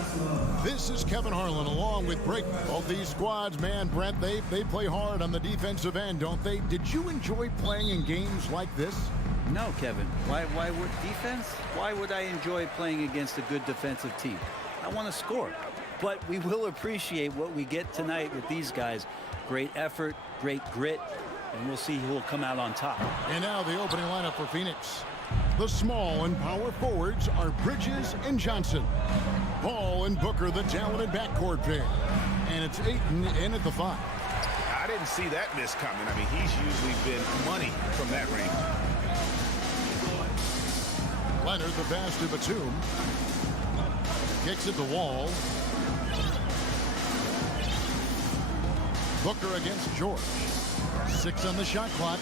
This is Kevin Harlan along with Greg. Both these squads, man, Brent, they play hard on the defensive end, don't they? Did you enjoy playing in games like this? No, Kevin. Why would defense? Why would I enjoy playing against a good defensive team? I want to score. But we will appreciate what we get tonight with these guys. Great effort, great grit, and we'll see who will come out on top. And now the opening lineup for Phoenix. The small and power forwards are Bridges and Johnson. Paul and Booker, the talented backcourt pair. And it's Ayton in at the 5. I didn't see that miss coming. I mean, he's usually been money from that range. Leonard, the pass to Batum. Kicks at the wall. Booker against George. 6 on the shot clock.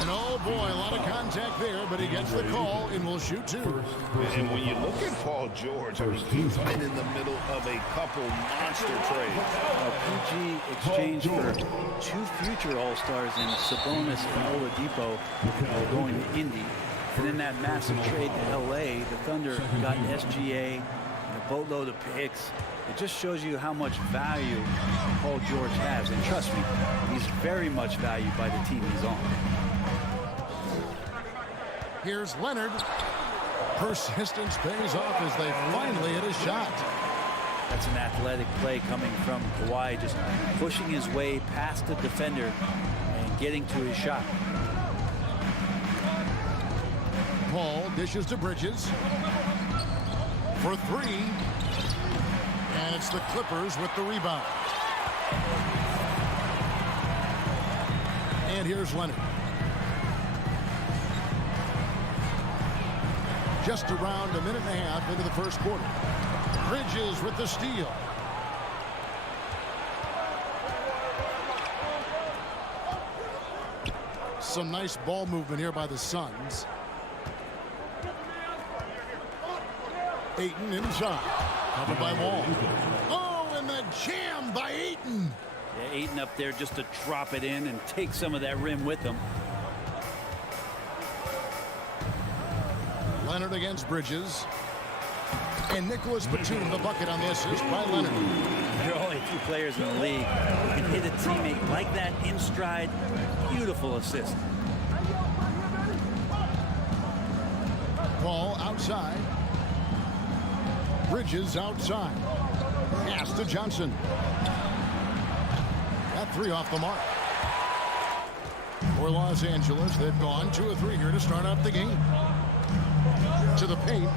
And oh boy, a lot of contact there, but he gets the call and will shoot 2. And when you look at Paul George, I mean, he's right in the middle of a couple monster trades. PG exchanged for 2 future All-Stars in Sabonis and Oladipo going to Indy. And in that massive trade to LA, the Thunder got SGA and a boatload of picks. It just shows you how much value Paul George has. And trust me, he's very much valued by the team he's on. Here's Leonard. Persistence pays off as they finally hit a shot. That's an athletic play coming from Kawhi, just pushing his way past the defender and getting to his shot. Paul dishes to Bridges for 3. And it's the Clippers with the rebound. And here's Leonard. Just around a minute and a half into the first quarter. Bridges with the steal. Some nice ball movement here by the Suns. Ayton inside. Covered by Wall. Oh, and the jam by Ayton. Yeah, Ayton up there just to drop it in and take some of that rim with him. Leonard against Bridges. And Nicholas Batum, the bucket on the assist by Leonard. There are only a few players in the league who can hit a teammate like that in stride. Beautiful assist. Ball outside. Bridges outside. Pass to Johnson. That 3 off the mark. For Los Angeles, they've gone 2 of 3 here to start off the game. To the paint.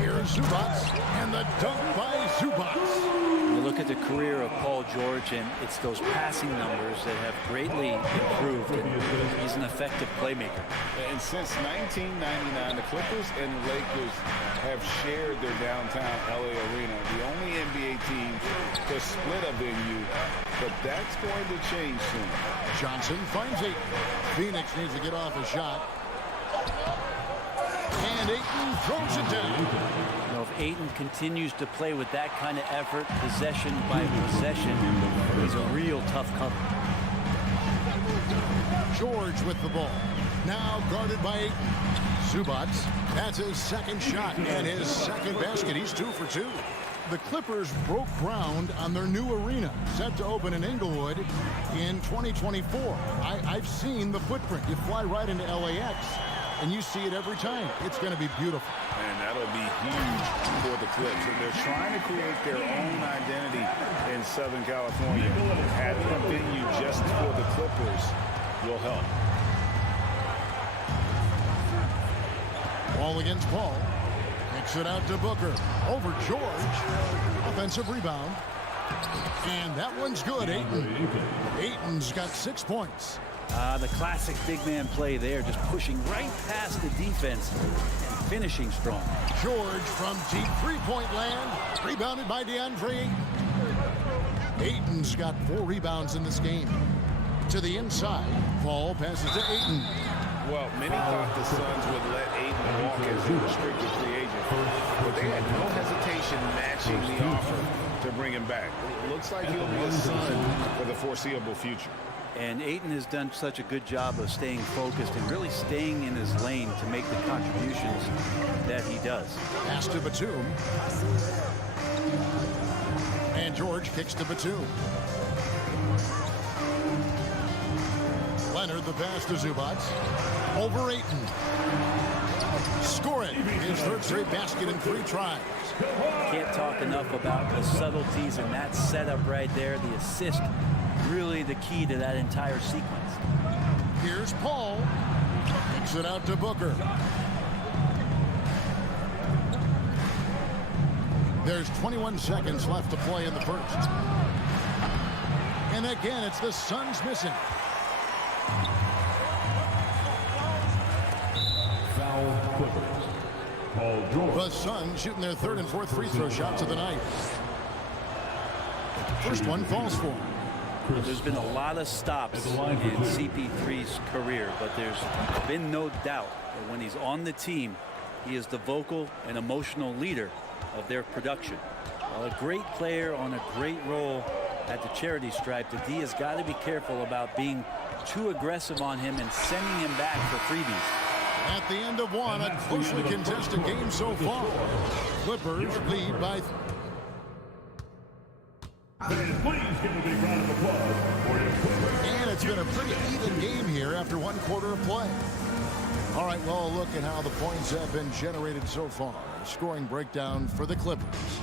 Here's Zubats. And the dunk by Zubats. You look at the career of Paul George, and it's those passing numbers that have greatly improved. And he's an effective playmaker. And since 1999, the Clippers and the Lakers have shared their downtown LA arena. The only NBA team to split a venue, but that's going to change soon. Johnson finds Ayton. Phoenix needs to get off a shot. And Ayton throws it down. You know, if Ayton continues to play with that kind of effort, possession by possession, he's a real tough cover. George with the ball. Now guarded by Ayton. Zubats. That's his second shot and his second basket. He's 2 for 2. The Clippers broke ground on their new arena, set to open in Inglewood in 2024. I've seen the footprint. You fly right into LAX, and you see it every time. It's going to be beautiful. And that'll be huge for the Clips. And they're trying to create their own identity in Southern California. Having a venue just for the Clippers will help. Ball against Paul. Kicks it out to Booker. Over George. Offensive rebound. And that one's good, Ayton. Ayton's got 6 points. The classic big man play there, just pushing right past the defense and finishing strong. George from deep three-point land. Rebounded by DeAndre Ayton. Ayton's got 4 rebounds in this game. To the inside. Paul passes to Ayton. Well, many thought the Suns would let Ayton walk as a restricted free agent, but they had no hesitation matching the offer to bring him back. It looks like he'll be a Sun for the foreseeable future. And Ayton has done such a good job of staying focused and really staying in his lane to make the contributions that he does. Pass to Batum. And George kicks to Batum. Leonard, the pass to Zubac. Over Ayton. Score it. His third straight basket in 3 tries. Can't talk enough about the subtleties in that setup right there. The assist, really the key to that entire sequence. Here's Paul. Kicks it out to Booker. There's 21 seconds left to play in the first. And again, it's the Suns missing. The Suns shooting their 3rd and 4th free throw shots of the night. First one falls for him. There's been a lot of stops in CP3's career, but there's been no doubt that when he's on the team, he is the vocal and emotional leader of their production. While a great player on a great role at the charity stripe, the D has got to be careful about being too aggressive on him and sending him back for freebies. At the end of one, a closely contested game so far. Clippers lead by... And it's been a pretty even game here after 1 quarter of play. All right, well, a look at how the points have been generated so far. Scoring breakdown for the Clippers.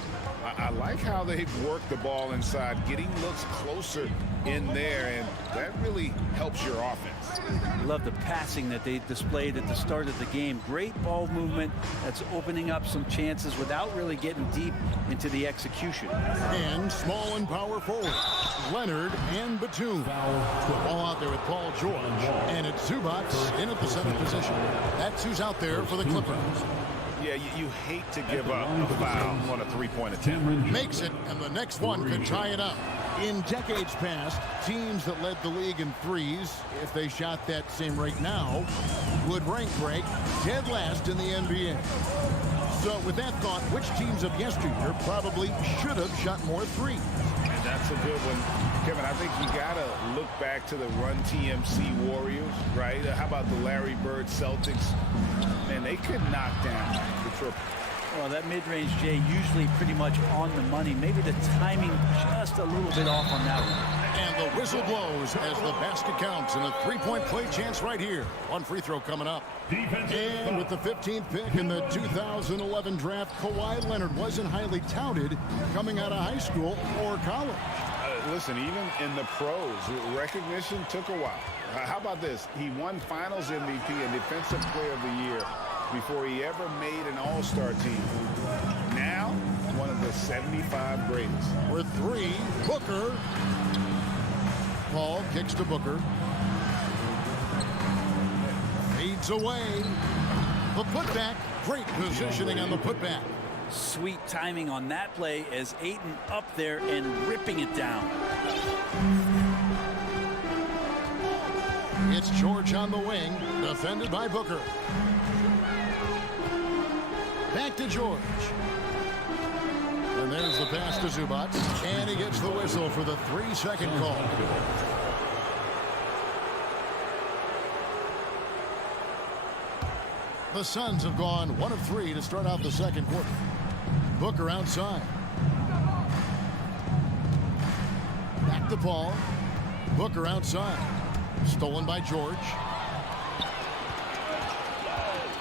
I like how they've worked the ball inside, getting looks closer in there, and that really helps your offense. Love the passing that they displayed at the start of the game. Great ball movement that's opening up some chances without really getting deep into the execution. And small and power forward, Leonard and Batum. Ball out there with Paul George. And it's Zubac in at the center position. That's who's out there for the Clippers. Yeah, you hate to give up a foul on a 3-point attempt. Makes it, and the next one could tie it up. In decades past, teams that led the league in threes, if they shot that same rate now, would rank break dead last in the NBA. So with that thought, which teams of yesteryear probably should have shot more threes? And that's a good one. Kevin, I think you got to look back to the Run TMC Warriors, right? How about the Larry Bird Celtics? Man, they could knock down the triple. Well, that mid-range, Jay, usually pretty much on the money. Maybe the timing just a little bit off on that one. And the whistle blows as the basket counts, and a 3-point play chance right here. One free throw coming up. And with the 15th pick in the 2011 draft, Kawhi Leonard wasn't highly touted coming out of high school or college. Listen, even in the pros, recognition took a while. How about this? He won Finals MVP and Defensive Player of the Year before he ever made an All-Star team. Now, one of the 75 greatest. With 3, Booker. Paul kicks to Booker. Fades away. The putback. Great positioning on the putback. Sweet timing on that play as Ayton up there and ripping it down. It's George on the wing, defended by Booker. Back to George. And there's the pass to Zubac. And he gets the whistle for the 3-second call. The Suns have gone 1 of 3 to start out the second quarter. Booker outside. Back to Paul. Booker outside. Stolen by George.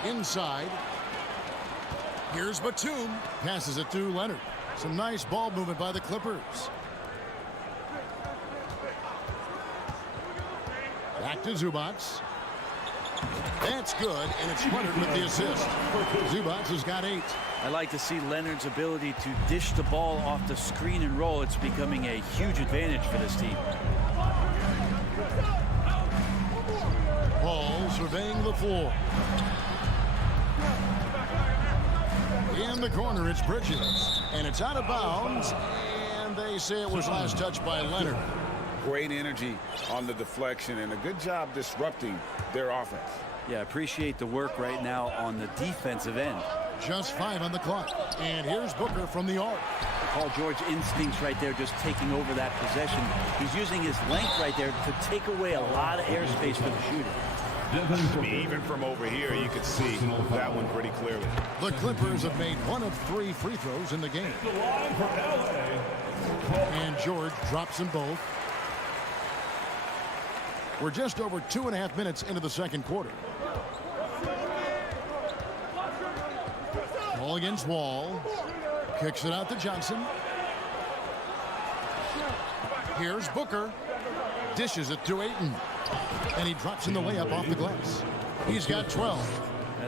Inside. Here's Batum. Passes it to Leonard. Some nice ball movement by the Clippers. Back to Zubac. That's good, and it's Leonard with the assist. Zubac has got 8. I like to see Leonard's ability to dish the ball off the screen and roll. It's becoming a huge advantage for this team. Paul surveying the floor. In the corner, it's Bridges. And it's out of bounds. And they say it was last touched by Leonard. Great energy on the deflection and a good job disrupting their offense. Yeah, appreciate the work right now on the defensive end. Just 5 on the clock. And here's Booker from the arc. Paul George instincts right there, just taking over that possession. He's using his length right there to take away a lot of airspace for the shooter. Even from over here, you can see that one pretty clearly. The Clippers have made 1 of 3 free throws in the game. And George drops them both. We're just over 2.5 minutes into the second quarter. Ball against Wall. Kicks it out to Johnson. Here's Booker. Dishes it to Ayton. And he drops in the layup off the glass. He's got 12.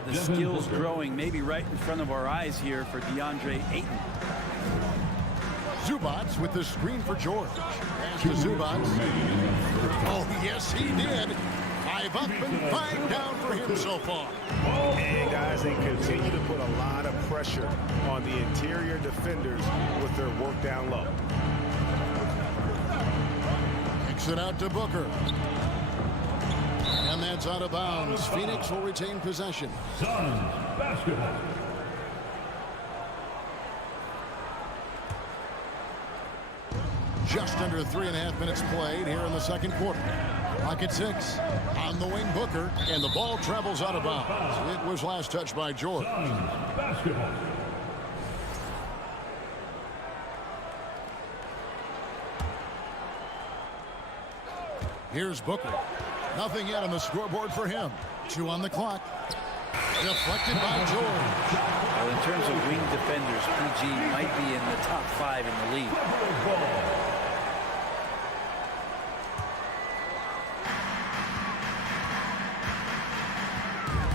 The skills growing maybe right in front of our eyes here for DeAndre Ayton. Zubac with the screen for George. Pass to Zubac. Oh, yes, he did. 5 up and 5 down for him so far. And guys, they continue to put a lot of pressure on the interior defenders with their work down low. Kicks it out to Booker. And that's out of bounds. Phoenix will retain possession. Suns basketball. Just under 3.5 minutes played here in the second quarter. Clock at 6. On the wing, Booker, and the ball travels out of bounds. It was last touched by George. Basketball. Here's Booker. Nothing yet on the scoreboard for him. 2 on the clock. Deflected by George. Well, in terms of wing defenders, PG might be in the top 5 in the league.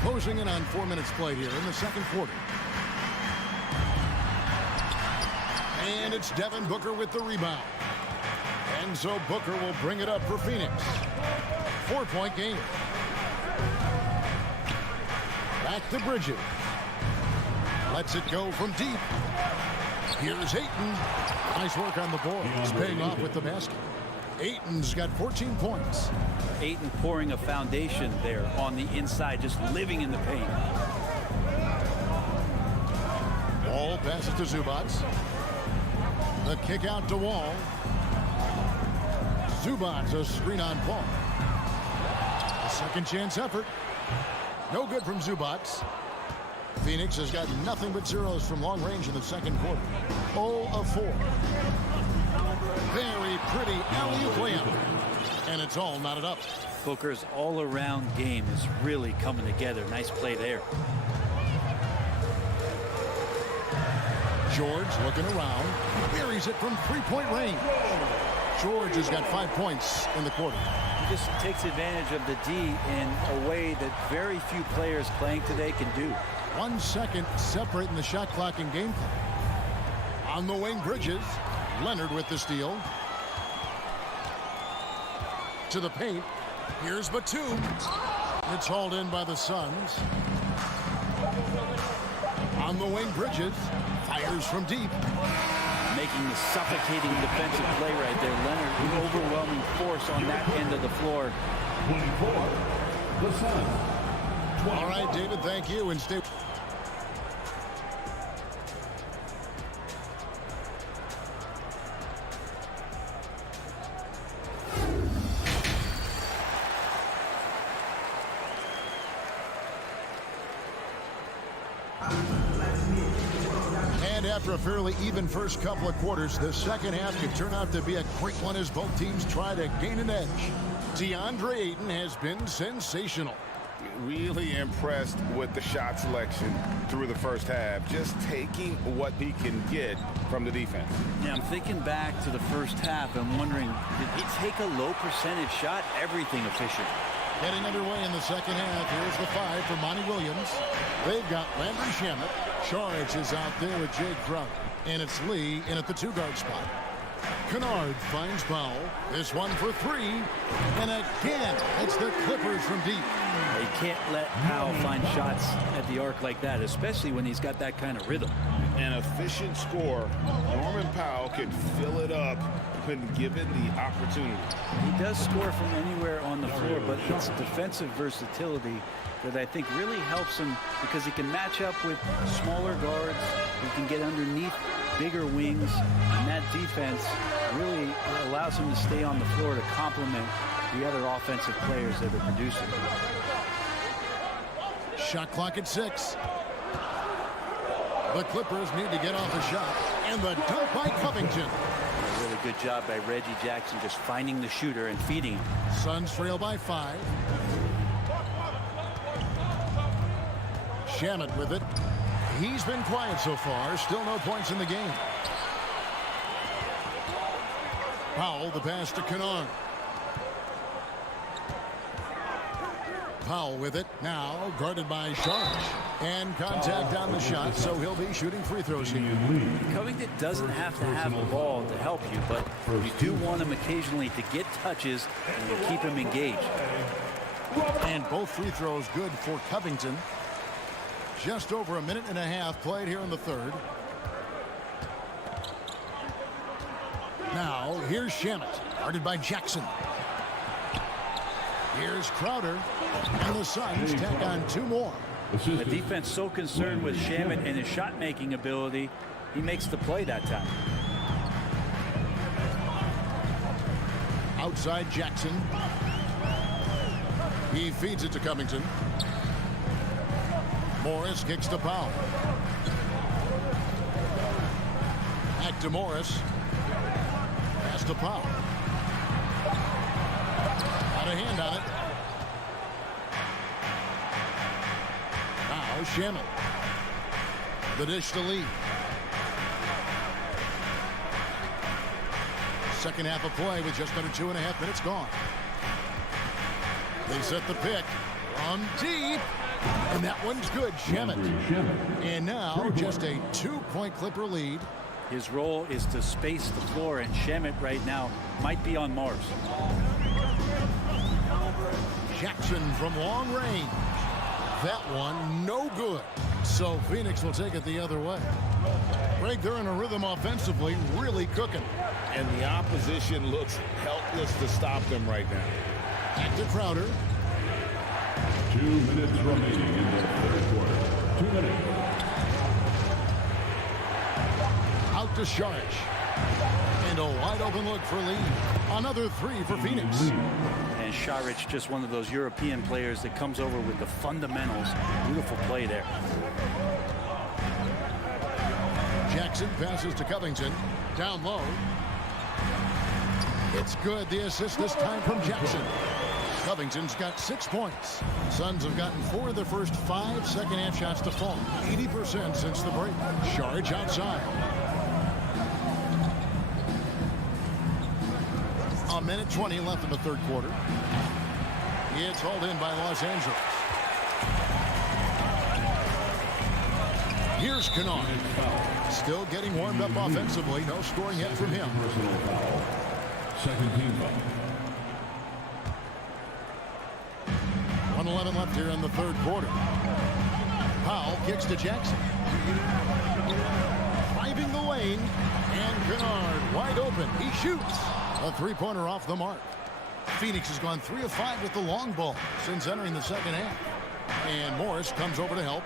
Closing in on 4 minutes played here in the second quarter. And it's Devin Booker with the rebound. And so Booker will bring it up for Phoenix. 4-point game. Back to Bridges. Lets it go from deep. Here's Ayton. Nice work on the board. He's paying off with the basket. Ayton's got 14 points. Ayton pouring a foundation there on the inside, just living in the paint. Ball passes to Zubac. The kick out to Wall. Zubac, a screen on Paul. A second chance effort. No good from Zubac. Phoenix has got nothing but zeros from long range in the second quarter. 0 of 4. Very pretty alley-oop layup. And it's all knotted up. Booker's all-around game is really coming together. Nice play there. George looking around. Buries it from 3-point range. George has got 5 points in the quarter. He just takes advantage of the D in a way that very few players playing today can do. 1 second separating the shot clock and game clock. On the wing, Bridges. Leonard with the steal. To the paint. Here's Batum. It's hauled in by the Suns. On the wing, Bridges. Fires from deep. Making the suffocating defensive play right there. Leonard, the overwhelming force on that end of the floor. 24, the Suns. All right, David, thank you. And stay. After a fairly even first couple of quarters, the second half could turn out to be a quick one as both teams try to gain an edge. DeAndre Ayton has been sensational. Really impressed with the shot selection through the first half, just taking what he can get from the defense. Yeah, I'm thinking back to the first half. I'm wondering, did he take a low percentage shot? Everything efficient. Getting underway in the second half. Here's the 5 for Monty Williams. They've got Landry Shamet. Charge is out there with Jake Crowder. And it's Lee in at the 2-guard spot. Kennard finds Powell. This one for 3. And again, it's the Clippers from deep. You can't let Powell find shots at the arc like that, especially when he's got that kind of rhythm. An efficient score. Norman Powell can fill it up when given the opportunity. He does score from anywhere on the floor, but it's defensive versatility that I think really helps him because he can match up with smaller guards. He can get underneath bigger wings, and that defense really allows him to stay on the floor to complement the other offensive players that are producing. Shot clock at 6. The Clippers need to get off a shot, and the dunk by Covington. A really good job by Reggie Jackson just finding the shooter and feeding him. Suns trail by 5. Shamet with it. He's been quiet so far. Still no points in the game. Powell, the pass to Kennard. Powell with it. Now guarded by Sharp. And contact on the shot, so he'll be shooting free throws here. Covington doesn't have to have the ball to help you, but you do want him occasionally to get touches and you keep him engaged. And both free throws good for Covington. Just over a minute and a half played here in the third. Now, here's Shamet, guarded by Jackson. Here's Crowder, and the Suns tack on 2 more. The defense so concerned with Shamet and his shot-making ability, he makes the play that time. Outside Jackson. He feeds it to Covington. Morris kicks to Powell. Back to Morris. Pass to Powell. Got a hand on it. Now Shamet. The dish to Lee. Second half of play with just under 2.5 minutes gone. They set the pick from deep. And that one's good, Shamet. And now just a 2-point Clipper lead. His role is to space the floor, and Shamet right now might be on Mars. Jackson from long range. That one no good. So Phoenix will take it the other way. Greg, they're in a rhythm offensively, really cooking. And the opposition looks helpless to stop them right now. Back to Crowder. 2 minutes remaining in the third quarter. 2 minutes. Out to Saric. And a wide open look for Lee. Another 3 for Phoenix. And Saric, just one of those European players that comes over with the fundamentals. Beautiful play there. Jackson passes to Covington. Down low. It's good. The assist this time from Jackson. Covington's got 6 points. Suns have gotten 4 of their first 5 second-half shots to fall. 80% since the break. Saric outside. A minute 20 left in the third quarter. It's hauled in by Los Angeles. Here's Kennard. Still getting warmed up offensively. No scoring yet from him. Second team foul. 1:11 left here in the third quarter. Powell kicks to Jackson. Driving the lane. And Kennard wide open. He shoots. A 3-pointer off the mark. Phoenix has gone 3 of 5 with the long ball since entering the second half. And Morris comes over to help.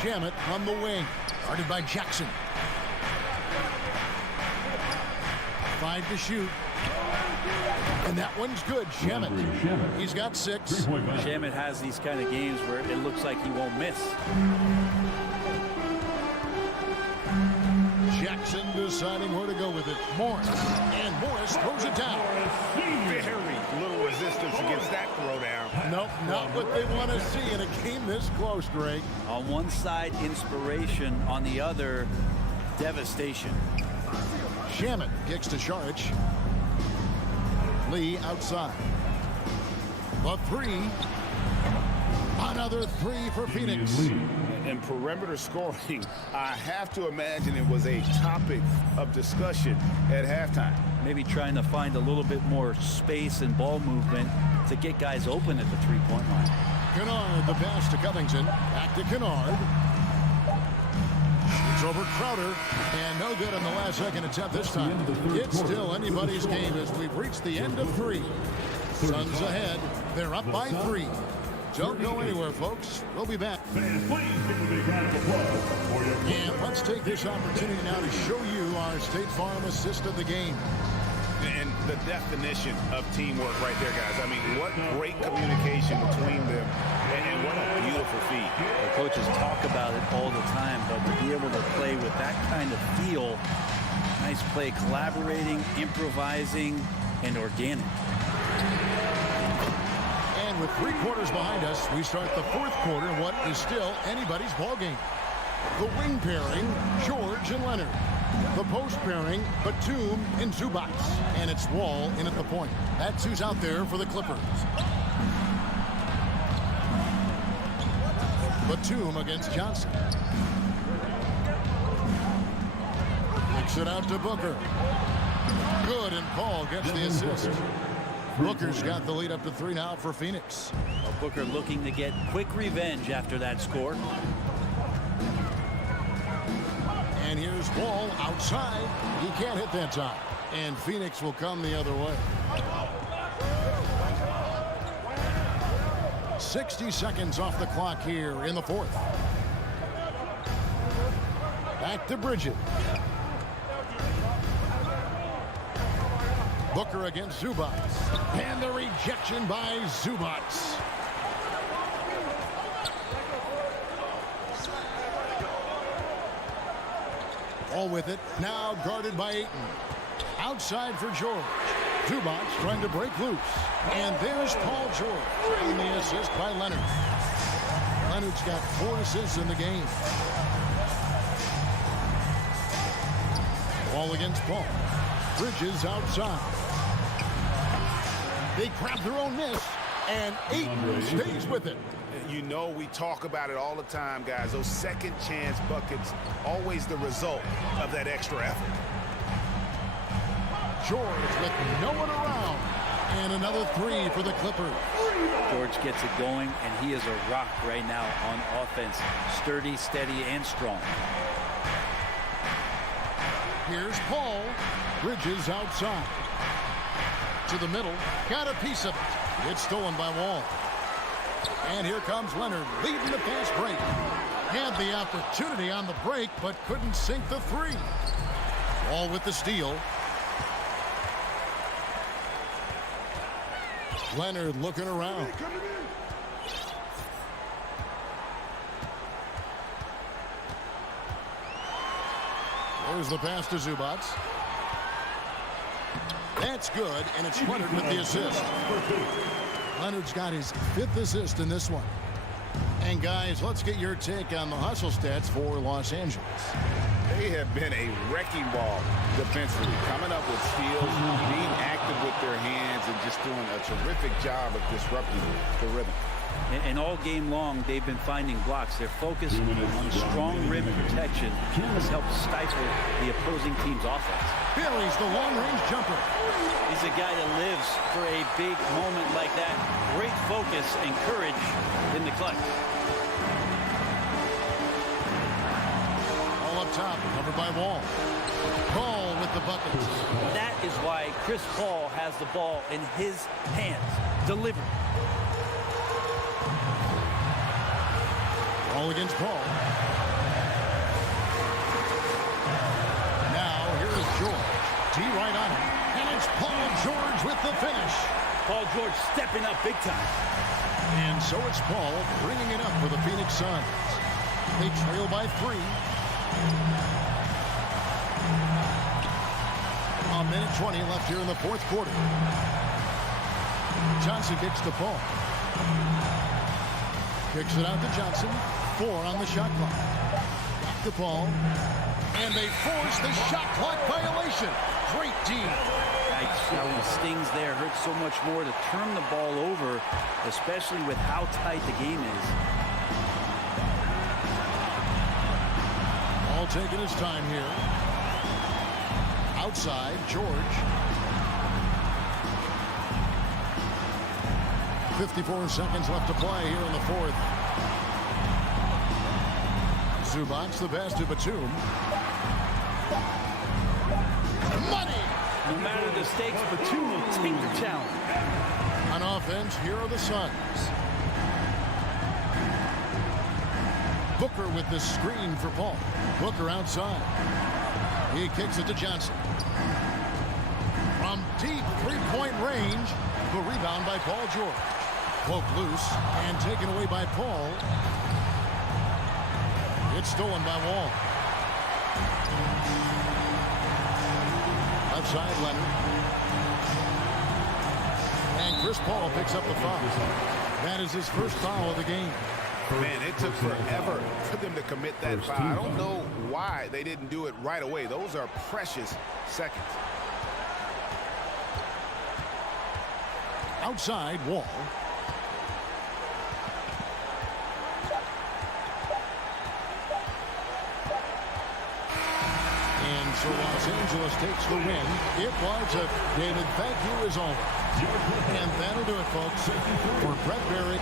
Shamet on the wing. Guarded by Jackson. 5 to shoot. And that one's good. Shamet. He's got 6. Shamet has these kind of games where it looks like he won't miss. Jackson deciding where to go with it. Morris. And Morris throws it down. Very little resistance against that throwdown. Nope, not what they want to see in a game this close, Greg. On one side, inspiration. On the other, devastation. Shamet kicks to Saric. Lee outside. The 3. Another 3 for Phoenix. And perimeter scoring, I have to imagine it was a topic of discussion at halftime. Maybe trying to find a little bit more space and ball movement to get guys open at the 3-point line. Kennard, the pass to Covington. Back to Kennard. It's over Crowder, and no good on the last second attempt this time. It's still anybody's game as we've reached the end of 3. Suns ahead. They're up by 3. Don't go anywhere, folks. We'll be back. Fans, please give a big round of applause for your And let's take this opportunity now to show you our State Farm assist of the game. And the definition of teamwork right there, guys. I mean, what great communication between them, and what a beautiful feat. The coaches talk about it all the time, but to be able to play with that kind of feel, nice play, collaborating, improvising, and organic. And with 3 quarters behind us, we start the 4th quarter in what is still anybody's ballgame. The wing pairing, George and Leonard. The post pairing, Batum and Zubac. And it's Wall in at the point. That's who's out there for the Clippers. Batum against Johnson. Kicks it out to Booker. Good, and Paul gets the assist. Booker's got the lead up to 3 now for Phoenix. Well, Booker looking to get quick revenge after that score. And here's Wall outside. He can't hit that time. And Phoenix will come the other way. 60 seconds off the clock here in the 4th. Back to Bridges. Booker against Zubac. And the rejection by Zubac. All with it. Now guarded by Ayton. Outside for George. Zubac trying to break loose. And there's Paul George. And the assist by Leonard. Leonard's got 4 assists in the game. Ball against Paul. Bridges outside. They grab their own miss. And Ayton stays with it. You know, we talk about it all the time, guys. Those second chance buckets, always the result of that extra effort. George with no one around. And another 3 for the Clippers. George gets it going, and he is a rock right now on offense. Sturdy, steady, and strong. Here's Paul. Bridges outside. To the middle. Got a piece of it. It's stolen by Wall. And here comes Leonard leading the fast break. Had the opportunity on the break, but couldn't sink the 3. Wall with the steal. Leonard looking around. There's the pass to Zubac. That's good, and it's Leonard with the assist. Leonard's got his 5th assist in this one. And guys, let's get your take on the hustle stats for Los Angeles. They have been a wrecking ball defensively, coming up with steals, being active with their hands, and just doing a terrific job of disrupting the rhythm. And all game long, they've been finding blocks. Their focus on strong rim protection has helped stifle the opposing team's offense. Buries the long-range jumper. He's a guy that lives for a big moment like that. Great focus and courage in the clutch. All up top, covered by Wall. Paul with the buckets. That is why Chris Paul has the ball in his hands. Delivered. All against Paul. Now, here is George. T right on him. And it's Paul George with the finish. Paul George stepping up big time. And so it's Paul bringing it up for the Phoenix Suns. They trail by 3. A minute 20 left here in the 4th quarter. Johnson kicks to Paul. Kicks it out to Johnson. 4 on the shot clock. Back to Paul. And they force the shot clock violation. Great team. The stings there hurt so much more to turn the ball over, especially with how tight the game is. All taking his time here. Outside, George. 54 seconds left to play here in the 4th. Zubac's the pass to Batum. Money! No matter the stakes, Batum will take the challenge. On offense, here are the Suns. Booker with the screen for Paul. Booker outside. He kicks it to Johnson. From deep three-point range, the rebound by Paul George. Poked loose and taken away by Paul. It's stolen by Wall. Outside Leonard. And Chris Paul picks up the foul. That is his first foul of the game. Man, it took forever for them to commit that foul. I don't know why they didn't do it right away. Those are precious seconds. Outside Wall. And so Los Angeles takes the win. It was a David, thank you as always. And that'll do it, folks. For Brett Barrett.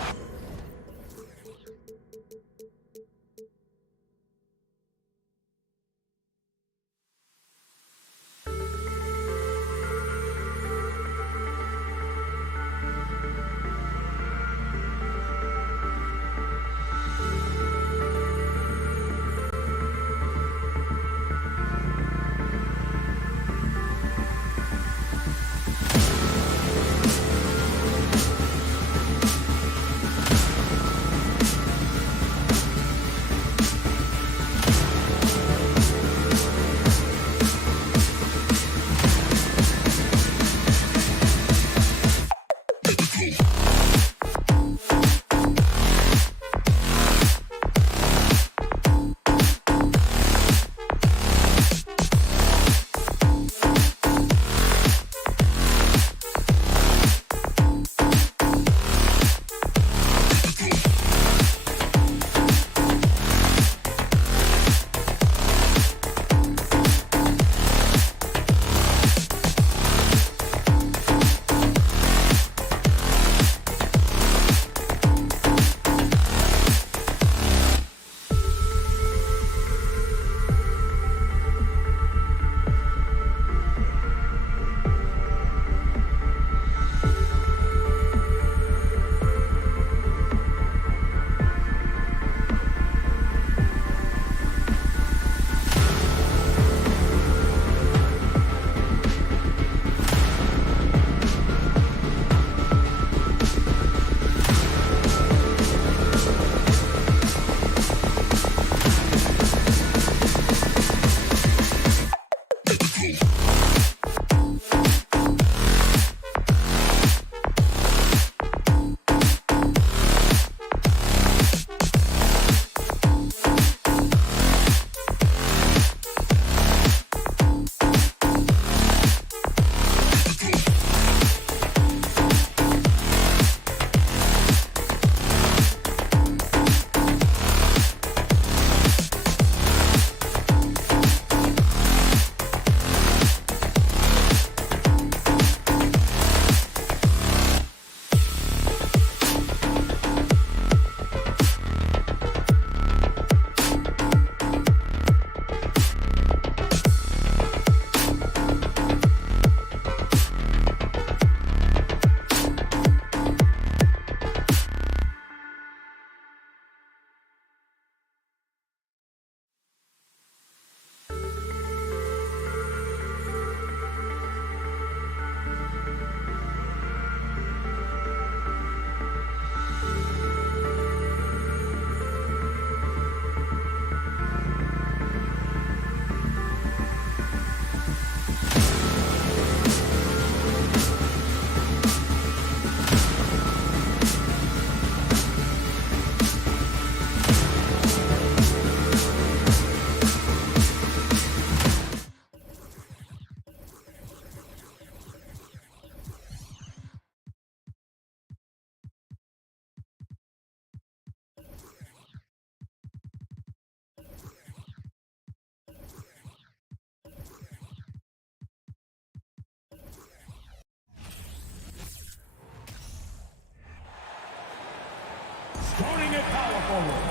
Starting at power forward,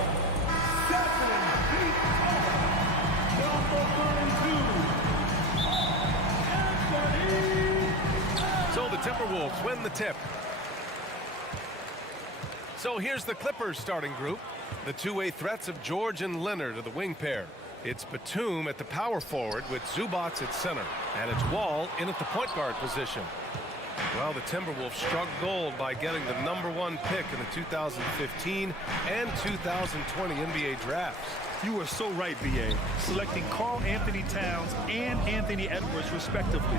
7 feet So the Timberwolves win the tip. So here's the Clippers starting group. The two-way threats of George and Leonard are the wing pair. It's Batum at the power forward with Zubac at center. And it's Wall in at the point guard position. Well, the Timberwolves struck gold by getting the #1 pick in the 2015 and 2020 NBA drafts. You are so right, B.A. Selecting Karl Anthony Towns and Anthony Edwards, respectively.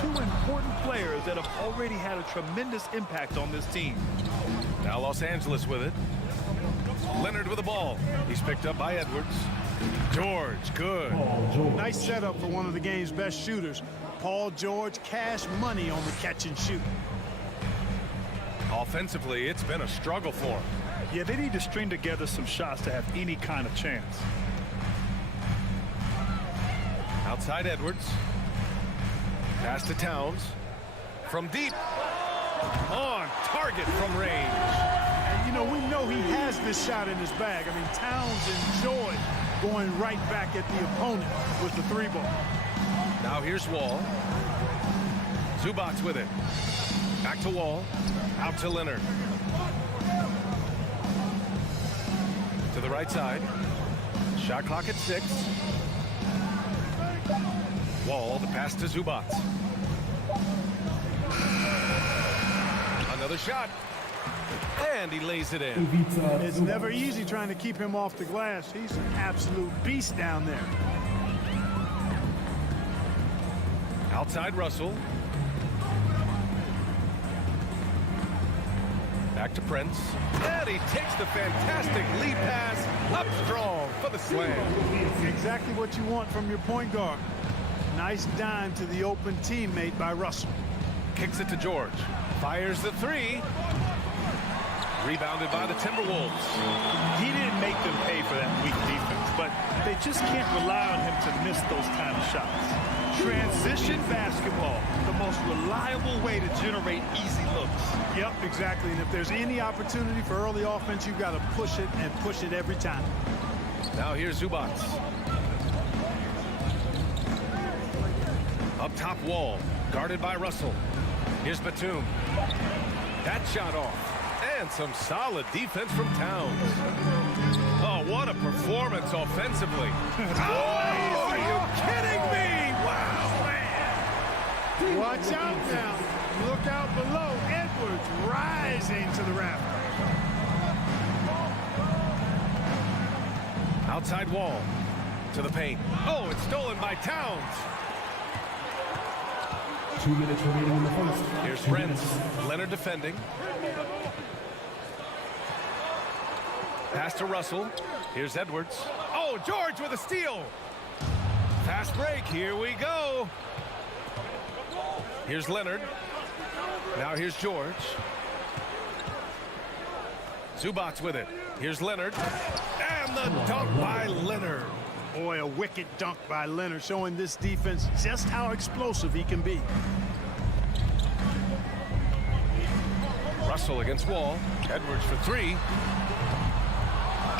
Two important players that have already had a tremendous impact on this team. Now Los Angeles with it. Leonard with the ball. He's picked up by Edwards. George, good. Nice setup for one of the game's best shooters. Paul George, cash money on the catch and shoot. Offensively, it's been a struggle for him. Yeah, they need to string together some shots to have any kind of chance. Outside Edwards. Pass to Towns. From deep. On target from range. And, you know, we know he has this shot in his bag. I mean, Towns enjoyed going right back at the opponent with the three ball. Now here's Wall. Zubac with it. Back to Wall. Out to Leonard. To the right side. Shot clock at 6. Wall, the pass to Zubac. Another shot. And he lays it in. It's never easy trying to keep him off the glass. He's an absolute beast down there. Outside Russell. Back to Prince. And he takes the fantastic lead pass up strong for the slam. Exactly what you want from your point guard. Nice dime to the open teammate by Russell. Kicks it to George. Fires the three. Rebounded by the Timberwolves. He didn't make them pay for that weak defense, but they just can't rely on him to miss those kind of shots. Transition basketball, the most reliable way to generate easy looks. Yep, exactly. And if there's any opportunity for early offense, you've got to push it and push it every time. Now here's Zubac. Up top Wall, guarded by Russell. Here's Batum. That shot off. And some solid defense from Towns. Oh, what a performance offensively. Oh, are you kidding me? Wow, man. Watch out now. Look out below. Edwards rising to the raft. Outside Wall. To the paint. Oh, it's stolen by Towns. 2 minutes remaining in the first. Here's Prince. Leonard defending. Pass to Russell. Here's Edwards. Oh, George with a steal. Fast break. Here we go. Here's Leonard. Now here's George. Zubac with it. Here's Leonard. And the dunk by Leonard. Boy, a wicked dunk by Leonard, showing this defense just how explosive he can be. Russell against Wall. Edwards for three.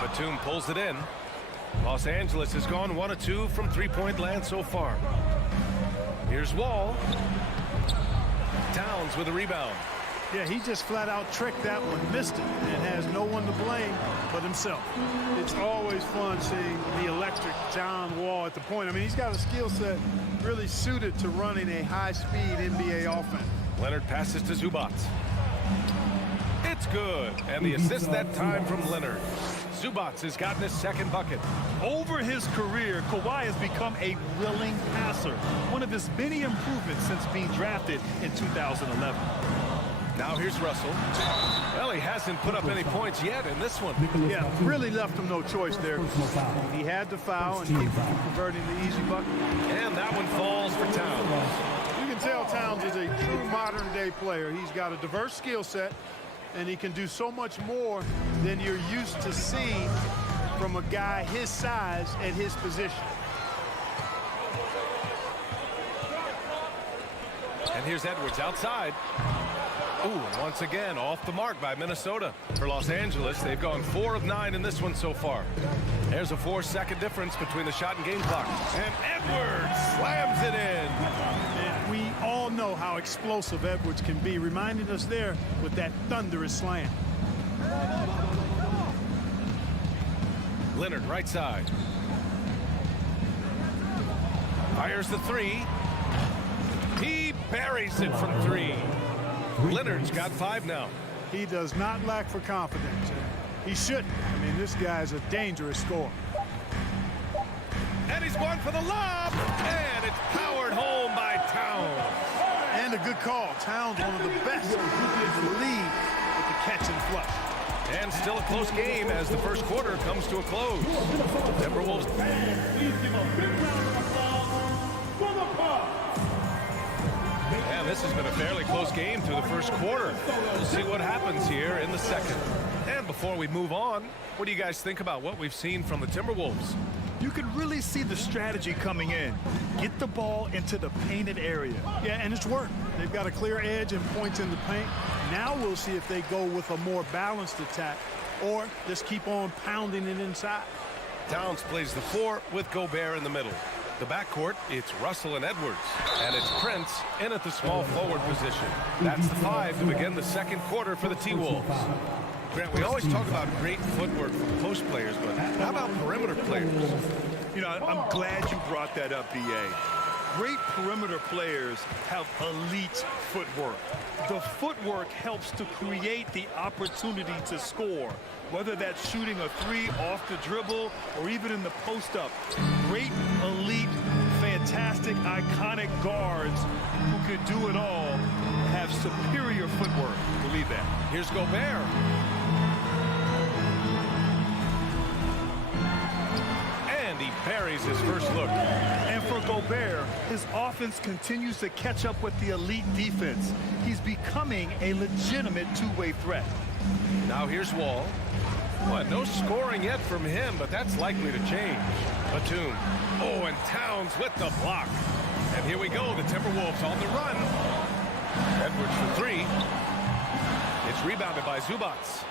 Batum pulls it in. Los Angeles has gone 1 of 2 from three-point land so far. Here's Wall. Towns with a rebound. Yeah, he just flat out tricked that one, missed it, and has no one to blame but himself. It's always fun seeing the electric John Wall at the point. I mean, he's got a skill set really suited to running a high-speed NBA offense. Leonard passes to Zubac. It's good. And the assist that time from Leonard. Zubac has gotten his second bucket. Over his career, Kawhi has become a willing passer. One of his many improvements since being drafted in 2011. Now here's Russell. Well, he hasn't put up any points yet in this one. Yeah, really left him no choice there. He had to foul and keep from converting the easy bucket. And that one falls for Towns. You can tell Towns is a true modern-day player. He's got a diverse skill set, and he can do so much more than you're used to seeing from a guy his size at his position. And here's Edwards outside. Ooh, and once again, off the mark by Minnesota. For Los Angeles, they've gone 4 of 9 in this one so far. There's a 4-second difference between the shot and game clock. And Edwards slams it in. And we all know how explosive Edwards can be, reminding us there with that thunderous slam. Leonard, right side. Fires the three. He buries it from 3. Leonard's got 5 now. He does not lack for confidence. He shouldn't. I mean, this guy's a dangerous scorer. And he's going for the lob. And it's powered home by Towns. And a good call. Towns, one of the best in the league with the catch and flush. And still a close game as the first quarter comes to a close. Timberwolves. And this has been a fairly close game through the first quarter. We'll see what happens here in the second. And before we move on, what do you guys think about what we've seen from the Timberwolves? You can really see the strategy coming in. Get the ball into the painted area. Yeah, and it's worked. They've got a clear edge and points in the paint. Now we'll see if they go with a more balanced attack or just keep on pounding it inside. Towns plays the 4 with Gobert in the middle. The backcourt, it's Russell and Edwards. And it's Prince in at the small forward position. That's the 5 to begin the second quarter for the T-Wolves. Grant, we always talk about great footwork from post players, but how about perimeter players? You know, I'm glad you brought that up, B.A. Great perimeter players have elite footwork. The footwork helps to create the opportunity to score, whether that's shooting a 3 off the dribble or even in the post-up. Great, elite, fantastic, iconic guards who could do it all have superior footwork. Believe that. Here's Gobert. And he buries his first look. And for Gobert, his offense continues to catch up with the elite defense. He's becoming a legitimate two-way threat. Now here's Wall. Well, no scoring yet from him, but that's likely to change. Batum. Oh, and Towns with the block. And here we go, the Timberwolves on the run. Edwards for 3. It's rebounded by Zubats.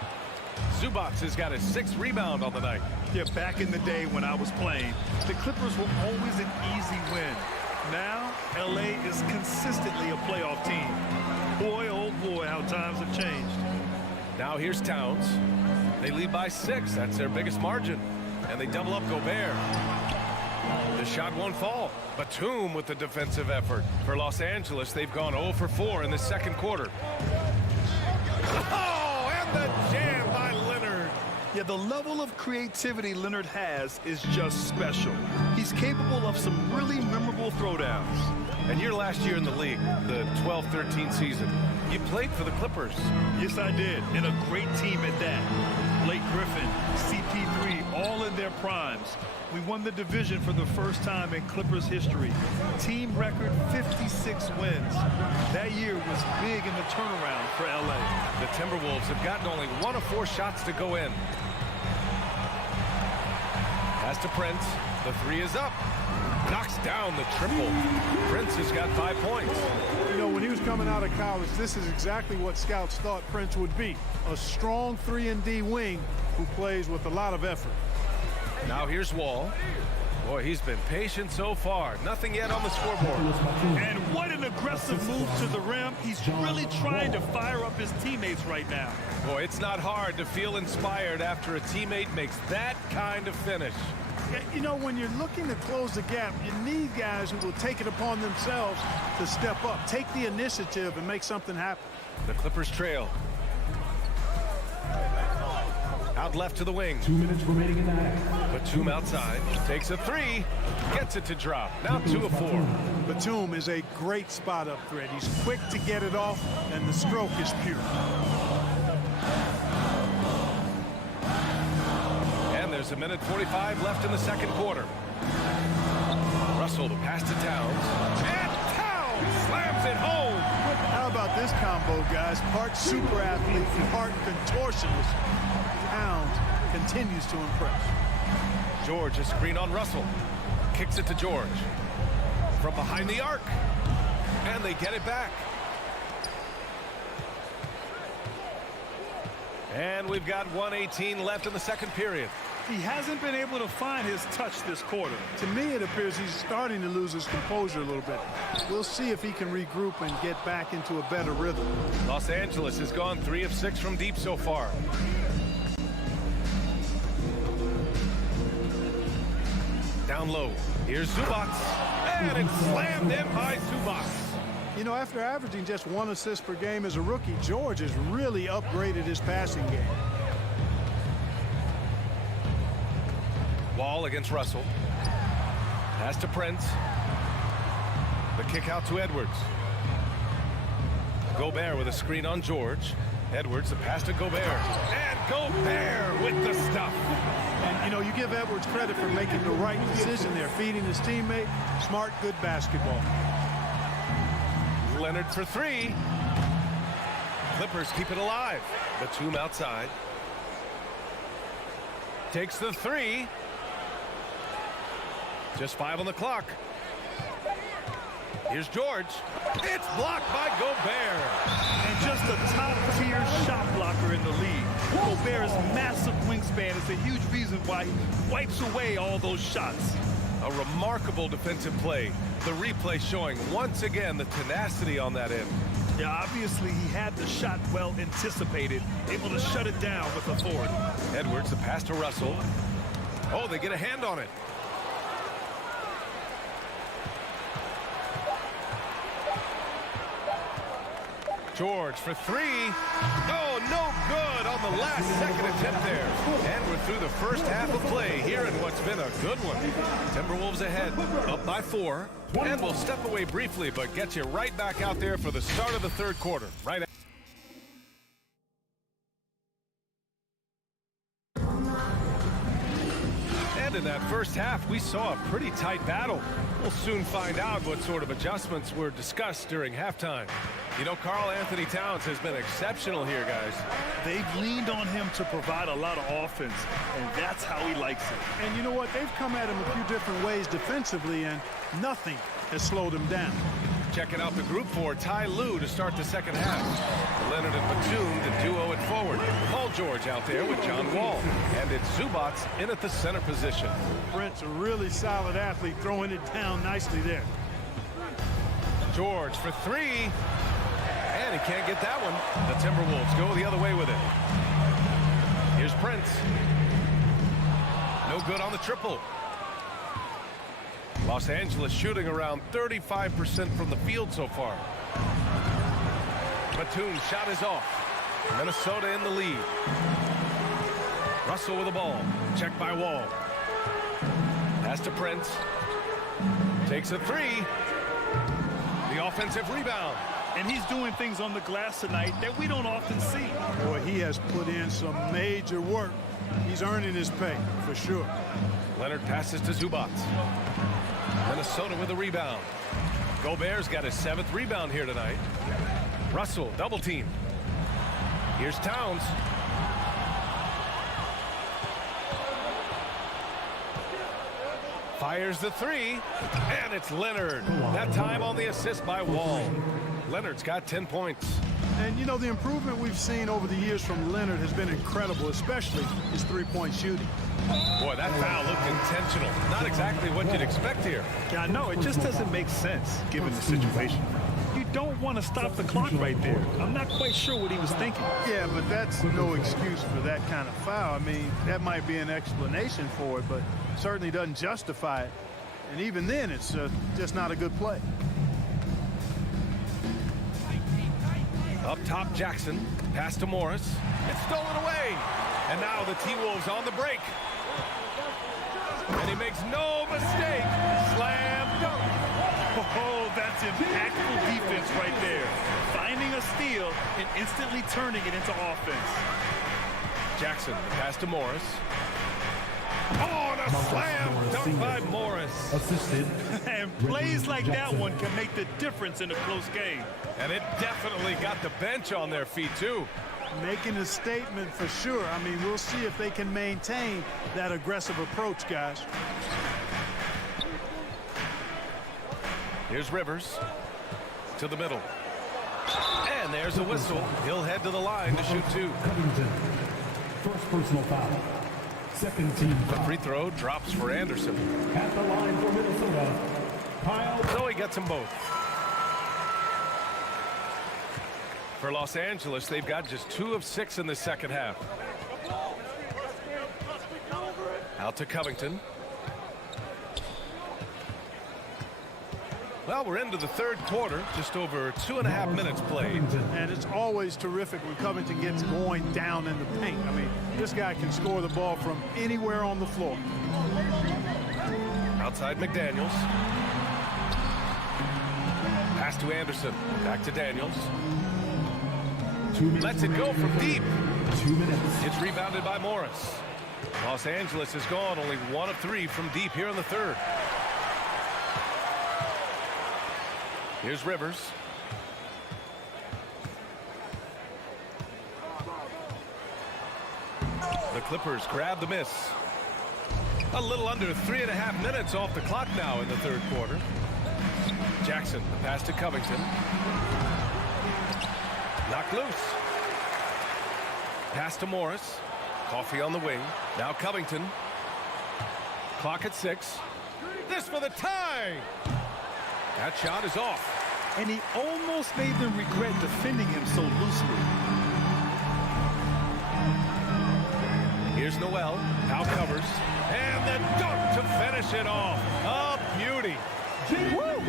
Zubats has got his 6th rebound on the night. Yeah, back in the day when I was playing, the Clippers were always an easy win. Now, L.A. is consistently a playoff team. Boy, oh boy, how times have changed. Now here's Towns. They lead by 6. That's their biggest margin. And they double up Gobert. The shot won't fall. Batum with the defensive effort. For Los Angeles, they've gone 0 for 4 in the second quarter. Oh, and the jam by Leonard. Yeah, the level of creativity Leonard has is just special. He's capable of some really memorable throwdowns. And your last year in the league, the 12-13 season, you played for the Clippers. Yes, I did, and a great team at that. Blake Griffin, CP3, all in their primes. We won the division for the first time in Clippers history. Team record 56 wins. That year was big in the turnaround for LA. The Timberwolves have gotten only 1 of 4 shots to go in. Pass to Prince. The 3 is up. Knocks down the triple. Prince has got 5 points. You know, when he was coming out of college, this is exactly what scouts thought Prince would be. A strong 3-and-D wing who plays with a lot of effort. Now here's Wall. Boy, he's been patient so far. Nothing yet on the scoreboard. And what an aggressive move to the rim. He's really trying to fire up his teammates right now. Boy, it's not hard to feel inspired after a teammate makes that kind of finish. Yeah, you know, when you're looking to close the gap, you need guys who will take it upon themselves to step up, take the initiative, and make something happen. The Clippers trail. Out left to the wing. 2 minutes remaining in the half. Batum outside. Takes a 3. Gets it to drop. Now 2 of 4. Batum is a great spot up threat. He's quick to get it off, and the stroke is pure. And there's a minute 45 left in the second quarter. Russell, the pass to Towns. And Towns slams it home. How about this combo, guys? Part super athlete, part contortionist. Towns continues to impress. George, a screen on Russell. Kicks it to George. From behind the arc. And they get it back. And we've got 1:18 left in the second period. He hasn't been able to find his touch this quarter. To me, it appears he's starting to lose his composure a little bit. We'll see if he can regroup and get back into a better rhythm. Los Angeles has gone 3 of 6 from deep so far. Down low. Here's Zubac. And it's slammed in by Zubac. You know, after averaging just 1 assist per game as a rookie, George has really upgraded his passing game. Wall against Russell. Pass to Prince. The kick out to Edwards. Gobert with a screen on George. Edwards, the pass to Gobert. And Gobert with the stuff. And, you know, you give Edwards credit for making the right decision there, feeding his teammate. Smart, good basketball. Leonard for 3. Clippers keep it alive. Batum outside. Takes the 3. Just 5 on the clock. Here's George. It's blocked by Gobert. And just a top-tier shot blocker in the league. Gobert's massive wingspan is a huge reason why he wipes away all those shots. A remarkable defensive play. The replay showing once again the tenacity on that end. Yeah, obviously he had the shot well anticipated, able to shut it down with authority. Edwards, the pass to Russell. Oh, they get a hand on it. George for 3. Oh, no good on the last second attempt there. And we're through the first half of play here in what's been a good one. Timberwolves ahead, up by 4. And we'll step away briefly, but get you right back out there for the start of the third quarter. Right. And in that first half, we saw a pretty tight battle. We'll soon find out what sort of adjustments were discussed during halftime. You know, Karl Anthony Towns has been exceptional here, guys. They've leaned on him to provide a lot of offense, and that's how he likes it. And you know what? They've come at him a few different ways defensively, and nothing has slowed him down. Checking out the group for Ty Lue to start the second half. Leonard and Batum, the duo at forward. Paul George out there with John Wall. And it's Zubac in at the center position. Brent's a really solid athlete, throwing it down nicely there. George for 3. And he can't get that one. The Timberwolves go the other way with it. Here's Prince. No good on the triple. Los Angeles shooting around 35% from the field so far. Batum's shot is off. Minnesota in the lead. Russell with the ball. Checked by Wall. Pass to Prince. Takes a 3. The offensive rebound. And he's doing things on the glass tonight that we don't often see. Boy, he has put in some major work. He's earning his pay, for sure. Leonard passes to Zubac. Minnesota with a rebound. Gobert's got his 7th rebound here tonight. Russell, double team. Here's Towns. Fires the 3. And it's Leonard. That time on the assist by Wall. Leonard's got 10 points. And, you know, the improvement we've seen over the years from Leonard has been incredible, especially his three-point shooting. Boy, that foul looked intentional. Not exactly what you'd expect here. Yeah, no, it just doesn't make sense given the situation. You don't want to stop the clock right there. I'm not quite sure what he was thinking. Yeah, but that's no excuse for that kind of foul. I mean, that might be an explanation for it, but certainly doesn't justify it. And even then, it's just not a good play. Up top, Jackson. Pass to Morris. It's stolen away. And now the T-Wolves on the break. And he makes no mistake. Slam dunk. Oh, that's impactful defense right there. Finding a steal and instantly turning it into offense. Jackson, pass to Morris. Oh, and a slam dunk by Morris. Assisted. And plays like that one can make the difference in a close game. And it definitely got the bench on their feet, too. Making a statement for sure. I mean, we'll see if they can maintain that aggressive approach, guys. Here's Rivers to the middle. And there There's a whistle. He'll head to the line to shoot 2. Covington. First personal foul. Second team The foul. free throw drops for Anderson. At the line for Minnesota, Kyle. So he gets them both. For Los Angeles, they've got just 2 of 6 in the second half. Out to Covington. Well, we're into the third quarter, just over 2.5 minutes played. And it's always terrific when Covington gets going down in the paint. I mean, this guy can score the ball from anywhere on the floor. Outside McDaniels. Pass to Anderson. Back to Daniels. Lets it go from deep. 2 minutes. It's rebounded by Morris. Los Angeles has gone only 1 of 3 from deep here in the third. Here's Rivers. The Clippers grab the miss. A little under 3.5 minutes off the clock now in the third quarter. Jackson, the pass to Covington. Knocked loose. Pass to Morris. Coffee on the wing. Now Covington. Clock at 6. This for the tie. That shot is off. And he almost made them regret defending him so loosely. Here's Noel. Now covers. And the dunk to finish it off. A beauty. Woo!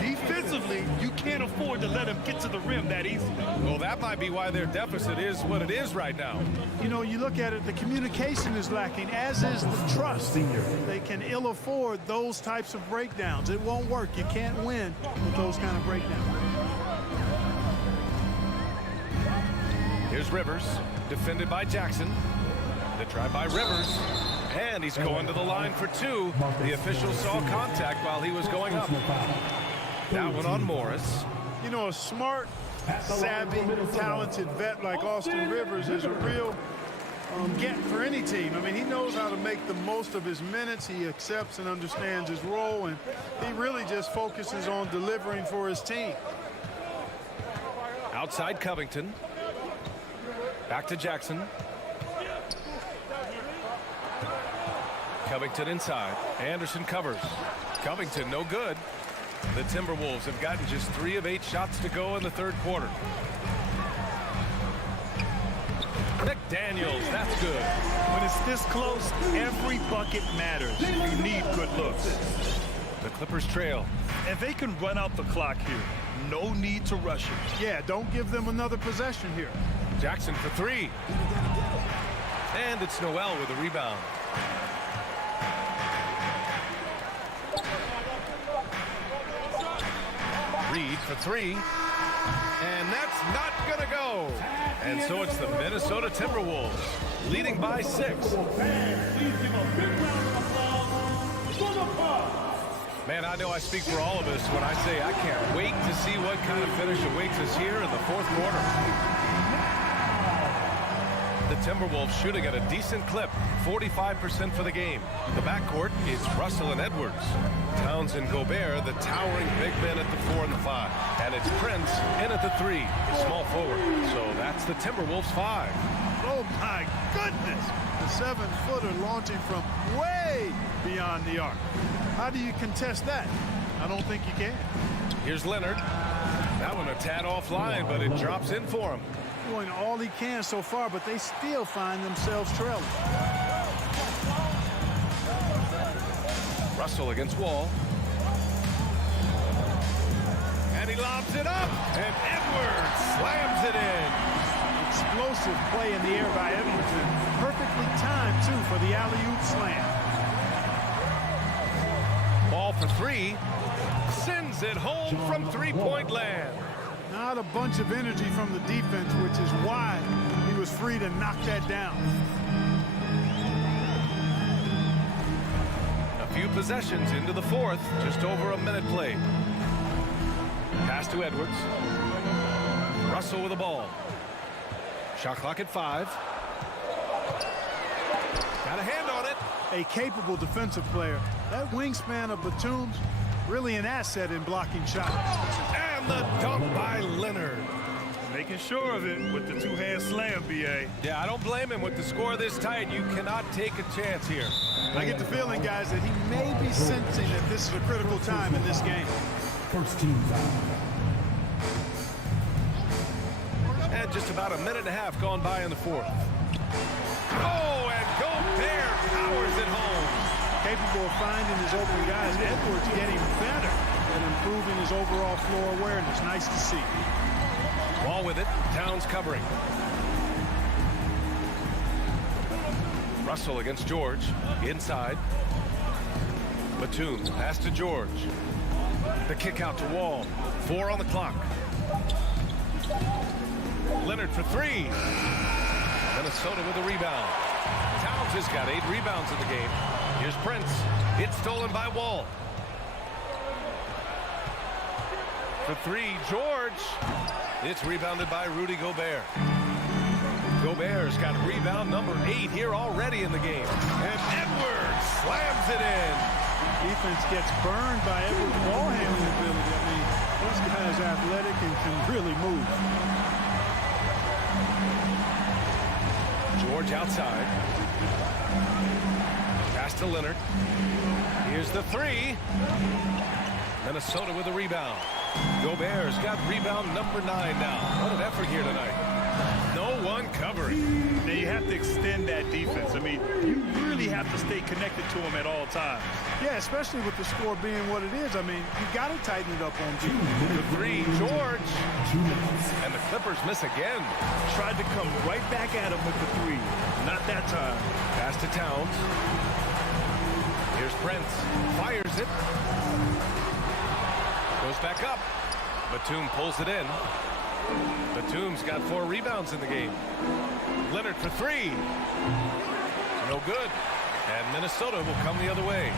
Defensively, you can't afford to let him get to the rim that easy. Well, that might be why their deficit is what it is right now. You know, you look at it, the communication is lacking, as is the trust. They can ill afford those types of breakdowns. It won't work. You can't win with those kind of breakdowns. Here's Rivers, defended by Jackson. The try by Rivers. And he's going to the line for 2. The official saw contact while he was going up. That one on Morris. You know, a smart, savvy, talented vet like Austin Rivers is a real get for any team. I mean, he knows how to make the most of his minutes. He accepts and understands his role, and he really just focuses on delivering for his team. Outside Covington. Back to Jackson. Covington inside. Anderson covers. Covington no good. The Timberwolves have gotten just 3 of 8 shots to go in the third quarter. McDaniels, that's good. When it's this close, every bucket matters. You need good looks. The Clippers trail. And they can run out the clock here. No need to rush it. Yeah, don't give them another possession here. Jackson for 3. And it's Noel with a rebound. Reed for 3. And that's not going to go. And so it's the Minnesota Timberwolves leading by 6. Man, I know I speak for all of us when I say I can't wait to see what kind of finish awaits us here in the fourth quarter. The Timberwolves shooting at a decent clip, 45% for the game. The backcourt is Russell and Edwards. Towns and Gobert, the towering big men at the 4 and the 5. And it's Prince in at the 3, the small forward. So that's the Timberwolves 5. Oh, my goodness. The 7-footer launching from way beyond the arc. How do you contest that? I don't think you can. Here's Leonard. That one a tad offline, but it drops in for him. Doing all he can so far, but they still find themselves trailing. Russell against Wall. And he lobs it up, and Edwards slams it in. Explosive play in the air by Edwards. Perfectly timed, too, for the alley-oop slam. Ball for 3. Sends it home from three-point land. Not a bunch of energy from the defense, which is why he was free to knock that down. A few possessions into the fourth, just over a minute played. Pass to Edwards. Russell with the ball. Shot clock at 5. Got a hand on it. A capable defensive player. That wingspan of Batum's really an asset in blocking shots. And the dunk by Leonard. They making sure of it with the two-hand slam, B.A. Yeah, I don't blame him. With the score this tight, you cannot take a chance here. I get the feeling, guys, that he may be sensing that this is a critical time in this game. First team foul. And just about a minute and a half gone by in the fourth. Oh, and Gobert powers it home. Capable of finding his open guys. Edwards getting better at improving his overall floor awareness. Nice to see. Ball with it. Towns covering. Russell against George. Inside. Batum. Pass to George. The kick out to Wall. 4 on the clock. Leonard for 3. Minnesota with a rebound. Towns has got 8 rebounds in the game. Here's Prince. It's stolen by Wall. For 3, George. It's rebounded by Rudy Gobert. Gobert's got rebound number 8 here already in the game. And Edwards slams it in. Defense gets burned by Edwards' ball handling ability. I mean, this guy's athletic and can really move. George outside. Pass to Leonard. Here's the 3. Minnesota with a rebound. Gobert's got rebound number 9 now. What an effort here tonight. No one covering. Now you have to extend that defense. I mean, you really have to stay connected to him at all times. Yeah, especially with the score being what it is. I mean, you got to tighten it up on defense. The 3, George. And the Clippers miss again. Tried to come right back at him with the 3. Not that time. Pass to Towns. Here's Prince. Fires it. Goes back up. Batum pulls it in. Batum's got 4 rebounds in the game. Leonard for 3. No good. And Minnesota will come the other way.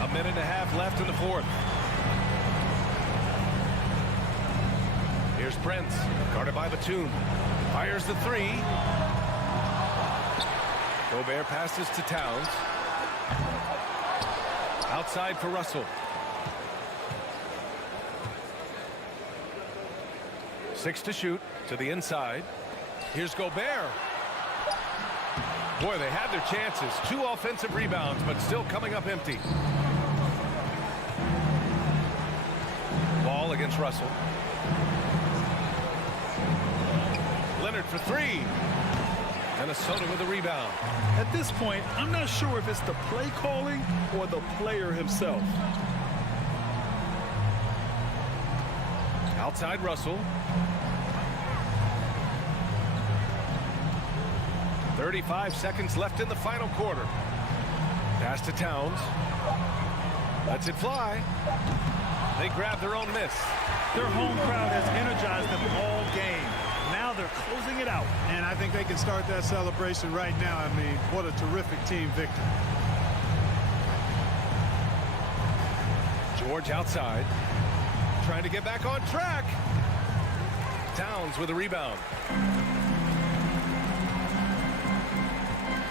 A minute and a half left in the fourth. Here's Prince. Guarded by Batum. Fires the 3. Gobert passes to Towns. Outside for Russell. 6 to shoot to the inside. Here's Gobert. Boy, they had their chances. 2 offensive rebounds, but still coming up empty. Ball against Russell. Leonard for 3. Minnesota with a rebound. At this point, I'm not sure if it's the play calling or the player himself. Outside Russell. 35 seconds left in the final quarter. Pass to Towns. Lets it fly. They grab their own miss. Their home crowd has energized them all game. Now they're closing it out. And I think they can start that celebration right now. I mean, what a terrific team victory. George outside. Trying to get back on track. Towns with a rebound.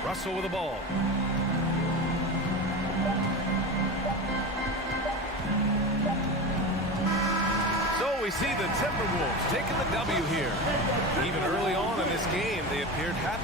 Russell with the ball. So we see the Timberwolves taking the W here. Even early on in this game, they appeared happy.